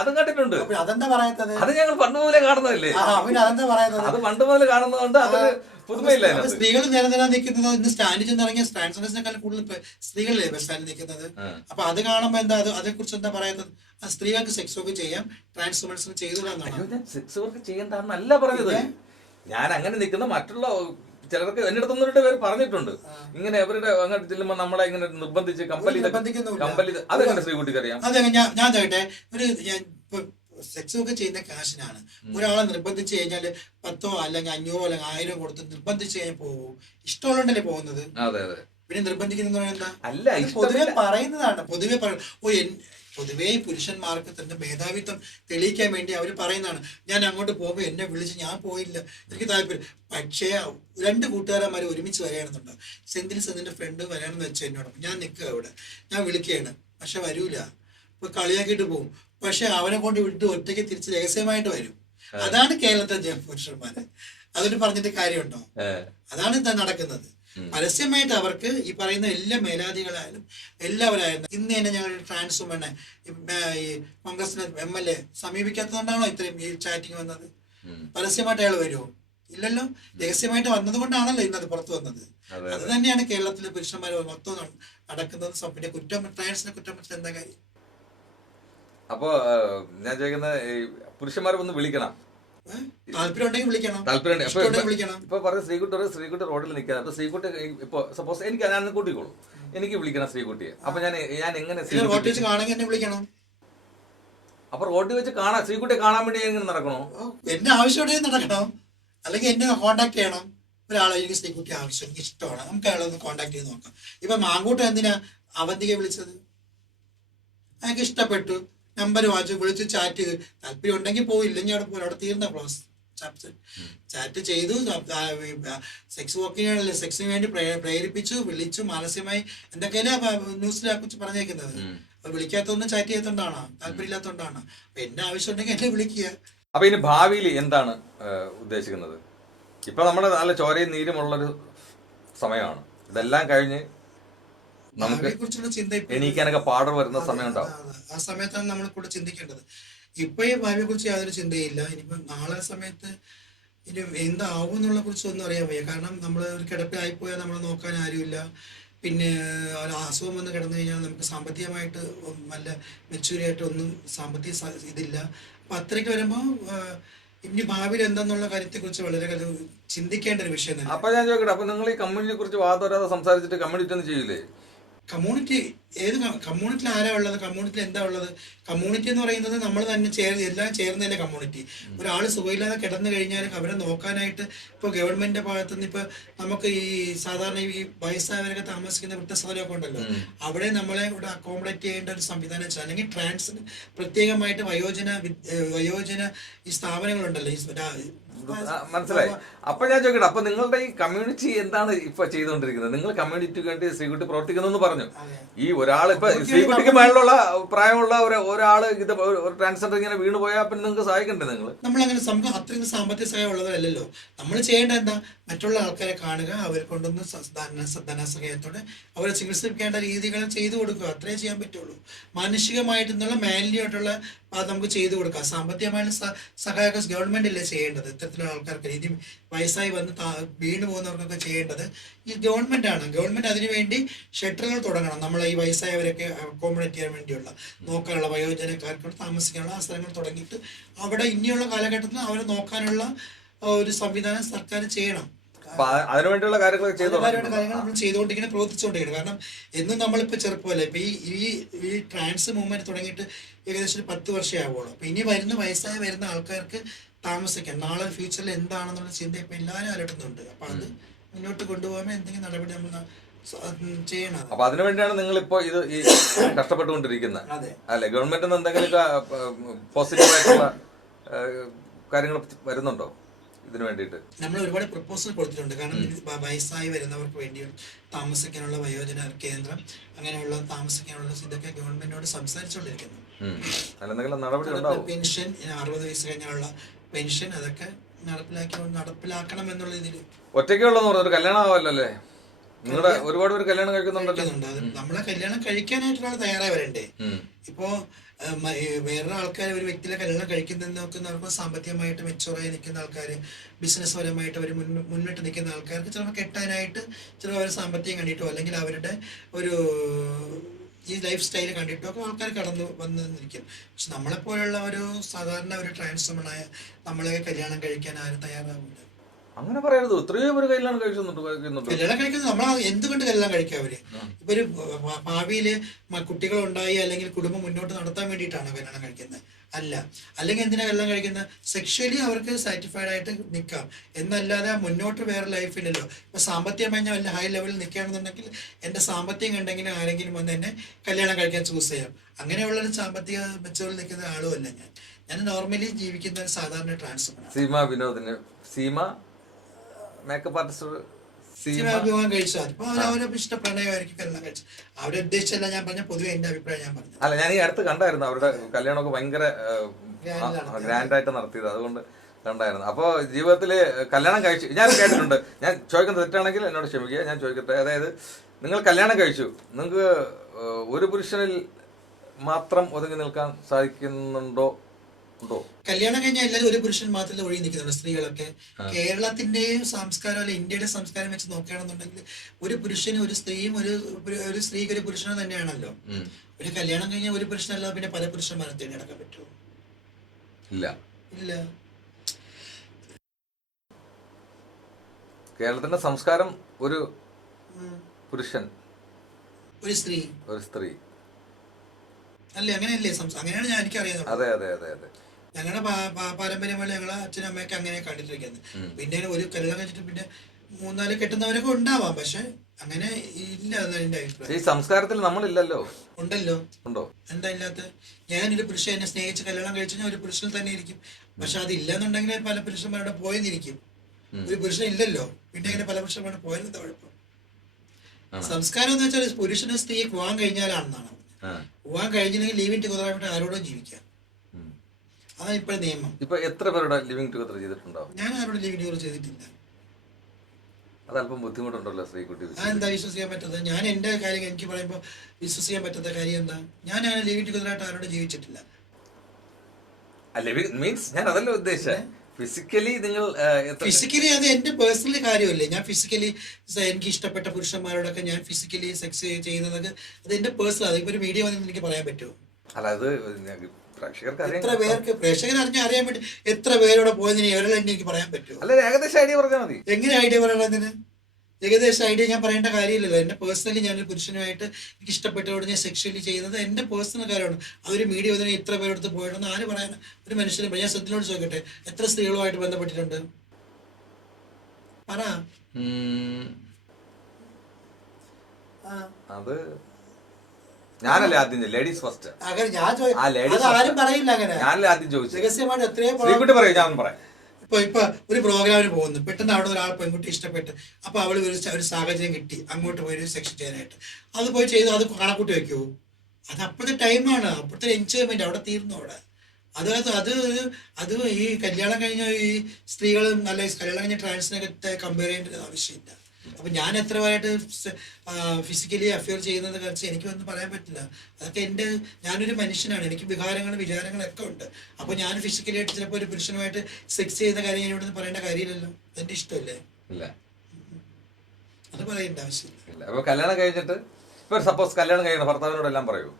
അതും കണ്ടിട്ടുണ്ട്. അതെന്താ പറയാത്തത്? അത് ഞങ്ങൾ പണ്ട് മുതലേ കാണുന്നതല്ലേ. പിന്നെ അതെന്താ പറയാത്തത്? അത് പണ്ട് മുതൽ കാണുന്നതുകൊണ്ട് അത് പുതുമയില്ല. സ്ത്രീകൾ നിരന്തരം നിൽക്കുന്നത് ഇന്ന് സ്റ്റാൻഡിൽ ചെന്നിറങ്ങിയ ട്രാൻസ്ജെൻഡേഴ്സിനെക്കാളും കൂടുതൽ സ്ത്രീകളല്ലേ ബസ് സ്റ്റാൻഡിൽ നിൽക്കുന്നത്. അപ്പൊ അത് കാണുമ്പോ എന്താ അതേ കുറിച്ച് എന്താ പറയുന്നത്? സ്ത്രീകൾക്ക് സെക്സ് വർക്ക് ചെയ്യാം, ട്രാൻസ് വുമൻസിന് ചെയ്തുകൂടാന്നാണ്. സെക്സ് വർക്ക് ചെയ്യണ്ടെന്നല്ല പറഞ്ഞത്. ഞാൻ അങ്ങനെ നിൽക്കുന്ന മറ്റുള്ള ചിലർക്ക് എന്റെ അടുത്തൊന്നും പേര് പറഞ്ഞിട്ടുണ്ട്. ഇങ്ങനെ അവരുടെ അങ്ങോട്ട് ചെല്ലുമ്പോ നമ്മളെ ഇങ്ങനെ നിർബന്ധിച്ച് കമ്പലി അതെങ്ങനെ ശ്രീകുട്ടിക്ക് അറിയാം? അതെ, ഞാൻ ചോദിക്കട്ടെ. സെക്സ് ഒക്കെ ചെയ്യുന്ന കാശിനാണ്. ഒരാളെ നിർബന്ധിച്ച് കഴിഞ്ഞാൽ 10 അല്ലെങ്കിൽ 500 അല്ലെങ്കിൽ 1000 കൊടുത്ത് നിർബന്ധിച്ച് കഴിഞ്ഞാൽ പോകും. ഇഷ്ടമുള്ളണ്ടല്ലേ പോകുന്നത്. പിന്നെ നിർബന്ധിക്കുന്ന എന്താ? അല്ല, പൊതുവെ പറയുന്നതാണ്. പൊതുവേ പുരുഷന്മാർക്ക് തന്റെ മേധാവിത്വം തെളിയിക്കാൻ വേണ്ടി അവർ പറയുന്നതാണ്. ഞാൻ അങ്ങോട്ട് പോകുമ്പോൾ എന്നെ വിളിച്ച് ഞാൻ പോയില്ല, എനിക്ക് താല്പര്യം. പക്ഷേ 2 കൂട്ടുകാരന്മാർ ഒരുമിച്ച് വരികയാണെന്നുണ്ടോ? സെന്തിന്റെ ഫ്രണ്ട് വരികയാണെന്ന് വെച്ചാൽ എന്നോട് ഞാൻ നിൽക്കുക അവിടെ, ഞാൻ വിളിക്കുകയാണ്, പക്ഷെ വരൂല. ഇപ്പൊ കളിയാക്കിയിട്ട് പോകും. പക്ഷെ അവനെ കൊണ്ട് വിട്ട് ഒറ്റയ്ക്ക് തിരിച്ച് രഹസ്യമായിട്ട് വരും. അതാണ് കേരളത്തിലെ പുരുഷന്മാര്. അതിന് പറഞ്ഞിട്ട് കാര്യമുണ്ടോ? അതാണ് ഇതാ നടക്കുന്നത്. പരസ്യമായിട്ട് അവർക്ക് ഈ പറയുന്ന എല്ലാ മേലാധികളായാലും എല്ലാവരായാലും ഇന്ന് തന്നെ ഞങ്ങൾ ട്രാൻസ് വുമനെ ഈ കോൺഗ്രസിന് MLA സമീപിക്കാത്തതുകൊണ്ടാണോ ഇത്രയും ഈ ചാറ്റിങ് വന്നത്? പരസ്യമായിട്ട് അയാൾ വരുമോ? ഇല്ലല്ലോ. രഹസ്യമായിട്ട് വന്നത് കൊണ്ടാണല്ലോ ഇന്നത് പുറത്തു വന്നത്. അത് തന്നെയാണ് കേരളത്തിലെ പുരുഷന്മാർ മൊത്തം നടക്കുന്നത്. പിന്നെ ട്രാൻസിനെ കുറ്റം പറ്റുന്ന എന്താ കാര്യം? അപ്പൊ ഞാൻ ചോദിക്കുന്നത് പുരുഷന്മാരെ ഒന്ന് വിളിക്കണം, താല്പര്യം ഉണ്ടെങ്കിൽ വിളിക്കണം. ഇപ്പൊ പറഞ്ഞ ശ്രീകുട്ടി റോഡിൽ നിൽക്കുക. അപ്പൊ ശ്രീകുട്ടി ഇപ്പൊ സപ്പോസ് എനിക്ക് ഞാൻ കൂട്ടിക്കോളൂ, എനിക്ക് വിളിക്കണം ശ്രീകുട്ടിയെ. അപ്പൊ ഞാൻ എങ്ങനെ വിളിക്കണം? അപ്പൊ റോഡിൽ വെച്ച് കാണാൻ ശ്രീകുട്ടിയെ കാണാൻ വേണ്ടി എങ്ങനെ നടക്കണോ? എന്നെ ആവശ്യമുണ്ടെങ്കിൽ നടക്കണം, അല്ലെങ്കിൽ എന്നെ കോണ്ടാക്ട് ചെയ്യണം. ഒരാളെ എനിക്ക് ശ്രീകുട്ടി ആവശ്യം, എനിക്ക് ഇഷ്ടമാണ്, നമുക്ക് അയാളെ ഒന്ന് കോണ്ടാക്ട് ചെയ്ത് നോക്കാം. ഇപ്പൊ മാങ്കൂട്ടം എന്തിനാ അവന്തികയെ വിളിച്ചത്? അയാൾക്ക് ഇഷ്ടപ്പെട്ടു, നമ്പർ വാങ്ങിച്ചു, വിളിച്ച് ചാറ്റ് ചെയ്ത്. താല്പര്യം ഉണ്ടെങ്കിൽ പോയില്ലെങ്കിൽ അവിടെ പോയി, അവിടെ തീർന്ന ക്ലോസ്. ചാറ്റ് ചെയ്തു, സെക്സ് വർക്കിന് സെക്സിന് വേണ്ടി പ്രേരിപ്പിച്ചു, വിളിച്ചു, മാനസികമായി എന്തൊക്കെയല്ലേ ന്യൂസിലെ കുറിച്ച് പറഞ്ഞേക്കുന്നത്. അപ്പൊ വിളിക്കാത്തതുകൊണ്ട് ചാറ്റ് ചെയ്യാത്തോണ്ടാണോ? താല്പര്യം ഇല്ലാത്തോണ്ടാണ്. അപ്പൊ എന്റെ ആവശ്യം ഉണ്ടെങ്കിൽ എന്നെ വിളിക്കുക. അപ്പൊ ഇനി ഭാവിയിൽ എന്താണ് ഉദ്ദേശിക്കുന്നത്? ഇപ്പൊ നമ്മുടെ നല്ല ചോരയും നീരുമുള്ളൊരു സമയമാണ്. ഇതെല്ലാം കഴിഞ്ഞ് നമുക്ക് എണീക്കാനൊക്കെ പാടർ വരുന്ന സമയം ഉണ്ടാവും. ആ സമയത്താണ് നമ്മൾ കൂടെ ചിന്തിക്കേണ്ടത്. ഇപ്പൊ ഈ ഭാവിയെ കുറിച്ച് യാതൊരു ചിന്തയില്ല. ഇനിയിപ്പോ നാളെ സമയത്ത് ഇനി എന്താവും എന്നുള്ള കുറിച്ച് ഒന്നും അറിയാൻ വയ്യ. കാരണം നമ്മൾ ഒരു കിടപ്പിലായിപ്പോയാൽ നമ്മളെ നോക്കാൻ ആരുമില്ല. പിന്നെ അസുഖം വന്ന് കിടന്നു കഴിഞ്ഞാൽ നമുക്ക് സാമ്പത്തികമായിട്ട് നല്ല മെച്ചൂരിയായിട്ട് ഒന്നും സാമ്പത്തിക ഇതില്ല. അപ്പൊ അത്രയ്ക്ക് വരുമ്പോ ഇനി ഭാവിയിൽ എന്താന്നുള്ള കാര്യത്തെ കുറിച്ച് വളരെ ചിന്തിക്കേണ്ട ഒരു വിഷയം. അപ്പൊ ഞാൻ ചോദിക്കട്ടെ, അപ്പൊ നിങ്ങൾ ഈ കമ്മ്യൂണിറ്റിയെ കുറിച്ച് വാദം സംസാരിച്ചിട്ട് കമ്മ്യൂണിറ്റി ഒന്നും ചെയ്യില്ലേ? കമ്മ്യൂണിറ്റി ഏത് കമ്മ്യൂണിറ്റിയിൽ ആരാ ഉള്ളത്, കമ്മ്യൂണിറ്റിയിൽ എന്താ ഉള്ളത്? കമ്മ്യൂണിറ്റി എന്ന് പറയുന്നത് നമ്മൾ തന്നെ എല്ലാം ചേർന്നല്ലേ കമ്മ്യൂണിറ്റി. ഒരാൾ സുഖമില്ലാതെ കിടന്നു കഴിഞ്ഞാൽ അവരെ നോക്കാനായിട്ട് ഇപ്പോൾ ഗവൺമെന്റിന്റെ ഭാഗത്തു നിന്ന് ഇപ്പോൾ നമുക്ക് ഈ സാധാരണ ഈ വയസ്സായവരൊക്കെ താമസിക്കുന്ന വൃദ്ധസദനമൊക്കെ ഉണ്ടല്ലോ, അവിടെ നമ്മളെ ഇവിടെ അക്കോമഡേറ്റ് ചെയ്യേണ്ട ഒരു സംവിധാനം വെച്ചാൽ, അല്ലെങ്കിൽ ട്രാൻസിന് പ്രത്യേകമായിട്ട് വയോജന ഈ സ്ഥാപനങ്ങളുണ്ടല്ലോ, മനസ്സിലായി. അപ്പൊ ഞാൻ ചോദിക്കട്ടെ, അപ്പൊ നിങ്ങളുടെ ഈ കമ്മ്യൂണിറ്റി എന്താണ് ഇപ്പൊ ചെയ്തുകൊണ്ടിരിക്കുന്നത്? നിങ്ങൾ കമ്മ്യൂണിറ്റിക്ക് വേണ്ടി ശ്രീകുട്ടി പ്രവർത്തിക്കുന്നു പറഞ്ഞു. ഈ ഒരാൾ ഇപ്പൊ ശ്രീകുട്ടിക്ക് മേളിലുള്ള പ്രായമുള്ള ഒരാള് ഇത് ഒരു ട്രാൻസ്ജെൻഡർ ഇങ്ങനെ വീണ് പോയാൽ പിന്നെ നിങ്ങൾക്ക് സഹായിക്കണ്ടേ? നമ്മളങ്ങനെ അത്രയും സാമ്പത്തിക സഹായം ഉള്ളവരല്ലല്ലോ. നമ്മൾ ചെയ്യേണ്ട എന്താ, മറ്റുള്ള ആൾക്കാരെ കാണുക, അവരെ കൊണ്ടൊന്ന് ധനസഹായത്തോടെ അവരെ ചികിത്സിക്കേണ്ട രീതികൾ ചെയ്തു കൊടുക്കുക, അത്രേ ചെയ്യാൻ പറ്റുള്ളൂ. മാനുഷികമായിട്ടുള്ള മാനുവലി ആയിട്ടുള്ള അത് നമുക്ക് ചെയ്തു കൊടുക്കാം. സാമ്പത്തികമായിട്ട് സഹായമൊക്കെ ഗവൺമെന്റ് അല്ലേ ചെയ്യേണ്ടത്. ഇത്തരത്തിലുള്ള ആൾക്കാർക്ക് ഇനി വയസ്സായി വന്ന് വീണ് പോകുന്നവർക്കൊക്കെ ചെയ്യേണ്ടത് ഈ ഗവൺമെന്റ് ആണ്. ഗവൺമെന്റ് അതിനുവേണ്ടി ഷെൽട്ടറുകൾ തുടങ്ങണം. നമ്മളെ ഈ വയസ്സായവരൊക്കെ അക്കോമഡേറ്റ് ചെയ്യാൻ വേണ്ടിയുള്ള, നോക്കാനുള്ള, വയോജനക്കാർക്ക് താമസിക്കാനുള്ള ആ സ്ഥലങ്ങൾ തുടങ്ങിയിട്ട് അവിടെ ഇനിയുള്ള കാലഘട്ടത്തിൽ അവരെ നോക്കാനുള്ള ഒരു സംവിധാനം സർക്കാർ ചെയ്യണം. അതിനുവേണ്ടിയുള്ള കാര്യങ്ങളൊക്കെ നമ്മൾ ചെയ്തുകൊണ്ടിരിക്കണം, പ്രവർത്തിച്ചുകൊണ്ടിരിക്കണം. കാരണം എന്നും നമ്മളിപ്പോൾ ചെറുപ്പമല്ലേ, ഇപ്പൊ ഈ ട്രാൻസ് മൂവ്മെന്റ് തുടങ്ങിയിട്ട് ഏകദേശം 10 വർഷമേ ആവുള്ളൂ. അപ്പൊ ഇനി വയസ്സായി വരുന്ന ആൾക്കാർക്ക് താമസിക്കാം, നാളെ ഫ്യൂച്ചറിൽ എന്താണെന്നുള്ള ചിന്ത ഇപ്പൊ എല്ലാവരും അലട്ടുന്നുണ്ട്. അപ്പൊ അത് മുന്നോട്ട് കൊണ്ടുപോകാൻ എന്തെങ്കിലും നടപടി നമ്മൾ ചെയ്യണം. അപ്പൊ അതിനുവേണ്ടിയാണ് നിങ്ങൾ ഇപ്പോ ഇത് ഈ കഷ്ടപ്പെട്ടുകൊണ്ടിരിക്കുന്നത് അല്ലെ? ഗവൺമെന്റിന് എന്തെങ്കിലും പോസിറ്റീവായിട്ടുള്ള കാര്യങ്ങൾ വരുന്നുണ്ടോ ഇതിനു വേണ്ടിയിട്ട്? നമ്മൾ ഒരുപാട് പ്രപ്പോസൽ കൊടുത്തിട്ടുണ്ട്. കാരണം വയസ്സായി വരുന്നവർക്ക് വേണ്ടി താമസിക്കാനുള്ള വയോജന കേന്ദ്രം, അങ്ങനെയുള്ള താമസിക്കാനുള്ള ഇതൊക്കെ ഗവൺമെന്റിനോട് സംസാരിച്ചുകൊണ്ടിരിക്കുന്നു. പെൻഷൻ, 60 വയസ്സ് കഴിഞ്ഞുള്ള പെൻഷൻ, അതൊക്കെ നടപ്പിലാക്കണം എന്നുള്ള ഇതിൽ. ഒറ്റയ്ക്കുള്ളതെന്ന് പറഞ്ഞ കല്യാണം ആവല്ലേ? നിങ്ങളുടെ ഒരുപാട് പേര് കല്യാണം കഴിക്കുന്നുണ്ടല്ലോ. നമ്മളെ കല്യാണം കഴിക്കാനായിട്ടുള്ള തയ്യാറായി വരണ്ടേ? ഇപ്പോ വേറൊരു ആൾക്കാർ ഒരു വ്യക്തിയെ കല്യാണം കഴിക്കുന്നതെന്ന് നോക്കുന്നവർക്ക് സാമ്പത്തികമായിട്ട് മെച്ചൂറായി നിൽക്കുന്ന ആൾക്കാർ, ബിസിനസ് പരമായിട്ട് അവർ മുന്നിട്ട് നിൽക്കുന്ന ആൾക്കാർക്ക് ചിലപ്പോൾ കെട്ടാനായിട്ട് ചിലപ്പോൾ അവർ സാമ്പത്തികം കണ്ടിട്ടോ അല്ലെങ്കിൽ അവരുടെ ഒരു ഈ ലൈഫ് സ്റ്റൈൽ കണ്ടിട്ടോ ഒക്കെ ആൾക്കാർ കടന്നു വന്നിരിക്കും. പക്ഷെ നമ്മളെപ്പോലുള്ള ഒരു സാധാരണ ഒരു ട്രാൻസ്ഫോമണായ നമ്മളെ കല്യാണം കഴിക്കാൻ ആരും തയ്യാറാവില്ല. അങ്ങനെ പറയരുത്. എത്രയോ പേര് കല്യാണം കഴിക്കുന്നുണ്ട്. കല്യാണം കഴിക്കുന്നത് നമ്മൾ എന്തുകൊണ്ട് കല്യാണം കഴിക്കുക? അവര് ഇപ്പൊ ഒരു ഭാവിയില് കുട്ടികൾ ഉണ്ടായി അല്ലെങ്കിൽ കുടുംബം മുന്നോട്ട് നടത്താൻ വേണ്ടിയിട്ടാണ് കല്യാണം കഴിക്കുന്നത്? അല്ല. അല്ലെങ്കിൽ എന്തിനാ കല്യാണം കഴിക്കുന്നത്? സെക്ഷലി അവർക്ക് സാറ്റിസ്ഫൈഡ് ആയിട്ട് നിൽക്കാം എന്നല്ലാതെ മുന്നോട്ട് വേറെ ലൈഫില്ലല്ലോ. ഇപ്പൊ സാമ്പത്തികമായി ഞാൻ വല്ല ഹൈ ലെവലിൽ നിൽക്കുകയാണെന്നുണ്ടെങ്കിൽ എന്റെ സാമ്പത്തികം ഉണ്ടെങ്കിൽ ആരെങ്കിലും വന്ന് എന്നെ കല്യാണം കഴിക്കാൻ ചൂസ് ചെയ്യാം. അങ്ങനെയുള്ളൊരു സാമ്പത്തിക മെച്ചൂറിൽ നിൽക്കുന്ന ആളുമല്ല ഞാൻ നോർമലി ജീവിക്കുന്ന ഒരു സാധാരണ ട്രാൻസ്ഫോമർ. സീമ വിനോദിന് മേക്കപ്പ് ആർട്ടിസ്റ്റ് വിവാഹം കഴിച്ചു. അതിപ്പോ അവരെ ഇഷ്ട പ്രണയമായിരിക്കും കല്യാണം കഴിച്ചു. അവരെ ഉദ്ദേശിച്ചല്ല ഞാൻ പറഞ്ഞ, പൊതുവെ എന്റെ അഭിപ്രായം ഞാൻ പറഞ്ഞു. അല്ല, ഞാൻ ഈ അടുത്ത് കണ്ടായിരുന്നു അവരുടെ കല്യാണമൊക്കെ ഭയങ്കര ഗ്രാൻഡായിട്ട് നടത്തിയത്, അതുകൊണ്ട് കണ്ടായിരുന്നു. അപ്പോൾ ജീവിതത്തില് കല്യാണം കഴിച്ചു ഞാൻ കേട്ടിട്ടുണ്ട്. ഞാൻ ചോദിക്കുന്നത് തെറ്റാണെങ്കിൽ എന്നോട് ക്ഷമിക്കുക. ഞാൻ ചോദിക്കട്ടെ, അതായത് നിങ്ങൾ കല്യാണം കഴിച്ചു, നിങ്ങൾക്ക് ഒരു പുരുഷനിൽ മാത്രം ഒതുങ്ങി നിൽക്കാൻ സാധിക്കുന്നുണ്ടോ? കല്യാണം കഴിഞ്ഞാൽ എല്ലാവരും ഒരു പുരുഷൻ മാത്രമേ ഒഴിഞ്ഞു നിൽക്കുന്നുള്ളൂ. സ്ത്രീകളൊക്കെ കേരളത്തിന്റെയും സംസ്കാരം അല്ലെ ഇന്ത്യയുടെ സംസ്കാരം വെച്ച് നോക്കുകയാണെന്നുണ്ടെങ്കിൽ ഒരു പുരുഷനും ഒരു സ്ത്രീയും ഒരു സ്ത്രീക്ക് ഒരു പുരുഷനും തന്നെയാണല്ലോ. ഒരു കല്യാണം കഴിഞ്ഞാൽ ഒരു പുരുഷനല്ല പിന്നെ പല പുരുഷന്മാരെ തിരഞ്ഞെടുക്കാൻ പറ്റുമോ? ഇല്ല. കേരളത്തിന്റെ സംസ്കാരം ഒരു പുരുഷൻ, ഒരു സ്ത്രീ അല്ലേ? അങ്ങനെയല്ലേ? അങ്ങനെയാണ് എനിക്കറിയാം. അതെ അതെ അതെ അതെ. ഞങ്ങളുടെ പാരമ്പര്യമായി ഞങ്ങളെ അച്ഛനും അമ്മയൊക്കെ അങ്ങനെ കണ്ടിട്ടിരിക്കുന്നത്. പിന്നെ ഒരു കല്യാണം കഴിച്ചിട്ട് പിന്നെ 3-4 കെട്ടുന്നവരൊക്കെ ഉണ്ടാവാം, പക്ഷെ അങ്ങനെ ഇല്ല എന്നാണ് എന്റെ അഭിപ്രായം. ഈ സംസ്കാരത്തിൽ നമ്മളില്ലല്ലോ. ഉണ്ടല്ലോ. ഉണ്ടോ? എന്താ ഇല്ലാത്ത? ഞാനൊരു പുരുഷൻ എന്നെ സ്നേഹിച്ച് കല്യാണം കഴിച്ചു കഴിഞ്ഞാൽ ഒരു പുരുഷനിൽ തന്നെ ഇരിക്കും. പക്ഷെ അതില്ലെന്നുണ്ടെങ്കിൽ പല പുരുഷന്മാരുടെ പോയെന്നിരിക്കും. ഒരു പുരുഷൻ ഇല്ലല്ലോ, പിന്നെ അങ്ങനെ പല പുരുഷന്മാരുടെ പോയെന്താ കുഴപ്പം? സംസ്കാരം എന്ന് വെച്ചാൽ പുരുഷനും സ്ത്രീ വിവാഹം കഴിഞ്ഞാലാണെന്നാണ്. വിവാഹം കഴിഞ്ഞില്ലെങ്കിൽ ലിവിങ് ടുഗദർ ആരോടും ജീവിക്കാം. അതാണ് ഇപ്പോഴത്തെ നിയമം. ഇപ്പൊ എത്ര പേരുടെ ലിവിങ് ടുഗദർ ചെയ്തിട്ടുണ്ടാവും? ഞാൻ ആരോടും ലിവിങ് ടുഗദർ ചെയ്തിട്ടില്ല. അതല്പം ബുദ്ധിമുട്ടുണ്ടല്ലോ സ്ത്രീകുട്ടി. എന്താ വിശ്വസിക്കാൻ പറ്റത്തത്? ഞാൻ എന്റെ കാര്യം എനിക്ക് പറയുമ്പോൾ വിശ്വസിക്കാൻ പറ്റാത്ത കാര്യം എന്താ? ഞാൻ ലിവിങ് ടുഗദറായിട്ട് ആരോടും ജീവിച്ചിട്ടില്ല. മീൻസ് ഞാൻ അതല്ല ഉദ്ദേശിച്ചത്. ഫിസിക്കലി അത് എന്റെ പേഴ്സണലി കാര്യമല്ലേ. ഞാൻ ഫിസിക്കലി എനിക്ക് ഇഷ്ടപ്പെട്ട പുരുഷന്മാരോടൊക്കെ ഞാൻ ഫിസിക്കലി സെക്സ് ചെയ്യുന്നതൊക്കെ അത് എന്റെ പേഴ്സണൽ. അതിപ്പോ ഒരു മീഡിയ വന്നെന്ന് എനിക്ക് പറയാൻ പറ്റുമോ? അല്ല, അത് എത്ര പേർക്ക് പ്രേക്ഷകർ അറിയാൻ വേണ്ടി എത്ര പേരോടെ പോയതിന് ഇവരെല്ലാം എനിക്ക് പറയാൻ പറ്റുമോ? അല്ല, ഏകദേശം ഐഡിയ പറഞ്ഞാൽ മതി. എങ്ങനെ ഐഡിയ പറയണതിന്? ഏകദേശം ഐഡിയ ഞാൻ പറയേണ്ട കാര്യമില്ലല്ലോ. എൻ്റെ പേഴ്സണലി ഞാനൊരു പുരുഷനുമായിട്ട് എനിക്ക് ഇഷ്ടപ്പെട്ടവരോട് ഞാൻ സെക്ഷലി ചെയ്യുന്നത് എൻ്റെ പേഴ്സണൽ കാര്യമാണ്. അതൊരു മീഡിയ വന്നതിന് ഇത്ര പേരെടുത്ത് പോയിട്ടൊന്നും ആര് പറയാൻ ഒരു മനുഷ്യനും. ഞാൻ സത്യനോട് ചോദിക്കട്ടെ, എത്ര സ്ത്രീകളുമായിട്ട് ബന്ധപ്പെട്ടിട്ടുണ്ട് പറ. അത് ഞാനല്ലേ ആദ്യം ലേഡീസ് ഫസ്റ്റ്. അങ്ങനെ ഞാൻ ആരും പറയില്ല അങ്ങനെ. ഞാനല്ലേ ആദ്യം ചോദിച്ചു. രഹസ്യമായിട്ട് എത്രയോ ശ്രീകുട്ടി പറയും, ഞാൻ പറയാം. ഇപ്പൊ ഒരു പ്രോഗ്രാമിന് പോകുന്നു, പെട്ടെന്ന് അവിടെ ഒരാൾ പെൺകുട്ടി ഇഷ്ടപ്പെട്ട്, അപ്പൊ അവള് ഒരു സാഹചര്യം കിട്ടി അങ്ങോട്ട് പോയി ഒരു സെക്ഷൻ ചെയ്യാനായിട്ട്, അത് പോയി ചെയ്തു, അത് കണക്കൂട്ടി വെക്കുമോ? അത് അപ്പോഴത്തെ ടൈമാണ്, അപ്പോഴത്തെ എൻജോയ്മെന്റ് അവിടെ തീർന്നു. അവിടെ അത് ഈ കല്യാണം കഴിഞ്ഞ ഈ സ്ത്രീകൾ നല്ല കല്യാണം കഴിഞ്ഞ ട്രാൻസിനൊക്കെ കമ്പയർ ചെയ്യേണ്ട ആവശ്യമില്ല. അപ്പൊ ഞാൻ എത്രമായിട്ട് ഫിസിക്കലി അഫെയർ ചെയ്യുന്നത് കുറിച്ച് എനിക്കൊന്നും പറയാൻ പറ്റില്ല. അതൊക്കെ ഞാനൊരു മനുഷ്യനാണ്, എനിക്ക് വികാരങ്ങളും വിചാരങ്ങളൊക്കെ ഉണ്ട്. അപ്പൊ ഞാൻ ഫിസിക്കലി ആയിട്ട് ചിലപ്പോൾ ഒരു പുരുഷനുമായിട്ട് സെക്സ് ചെയ്യുന്ന കാര്യം ഞാൻ ഇവിടെ പറയേണ്ട കാര്യമില്ലല്ലോ. എന്റെ ഇഷ്ടമല്ലേ? അത് പറയേണ്ട ആവശ്യമില്ല. അപ്പൊ കല്യാണം കഴിഞ്ഞിട്ട് ഇപ്പൊ സപ്പോസ് കല്യാണം കഴിയണം, ഭർത്താവിനോടെല്ലാം പറയൂ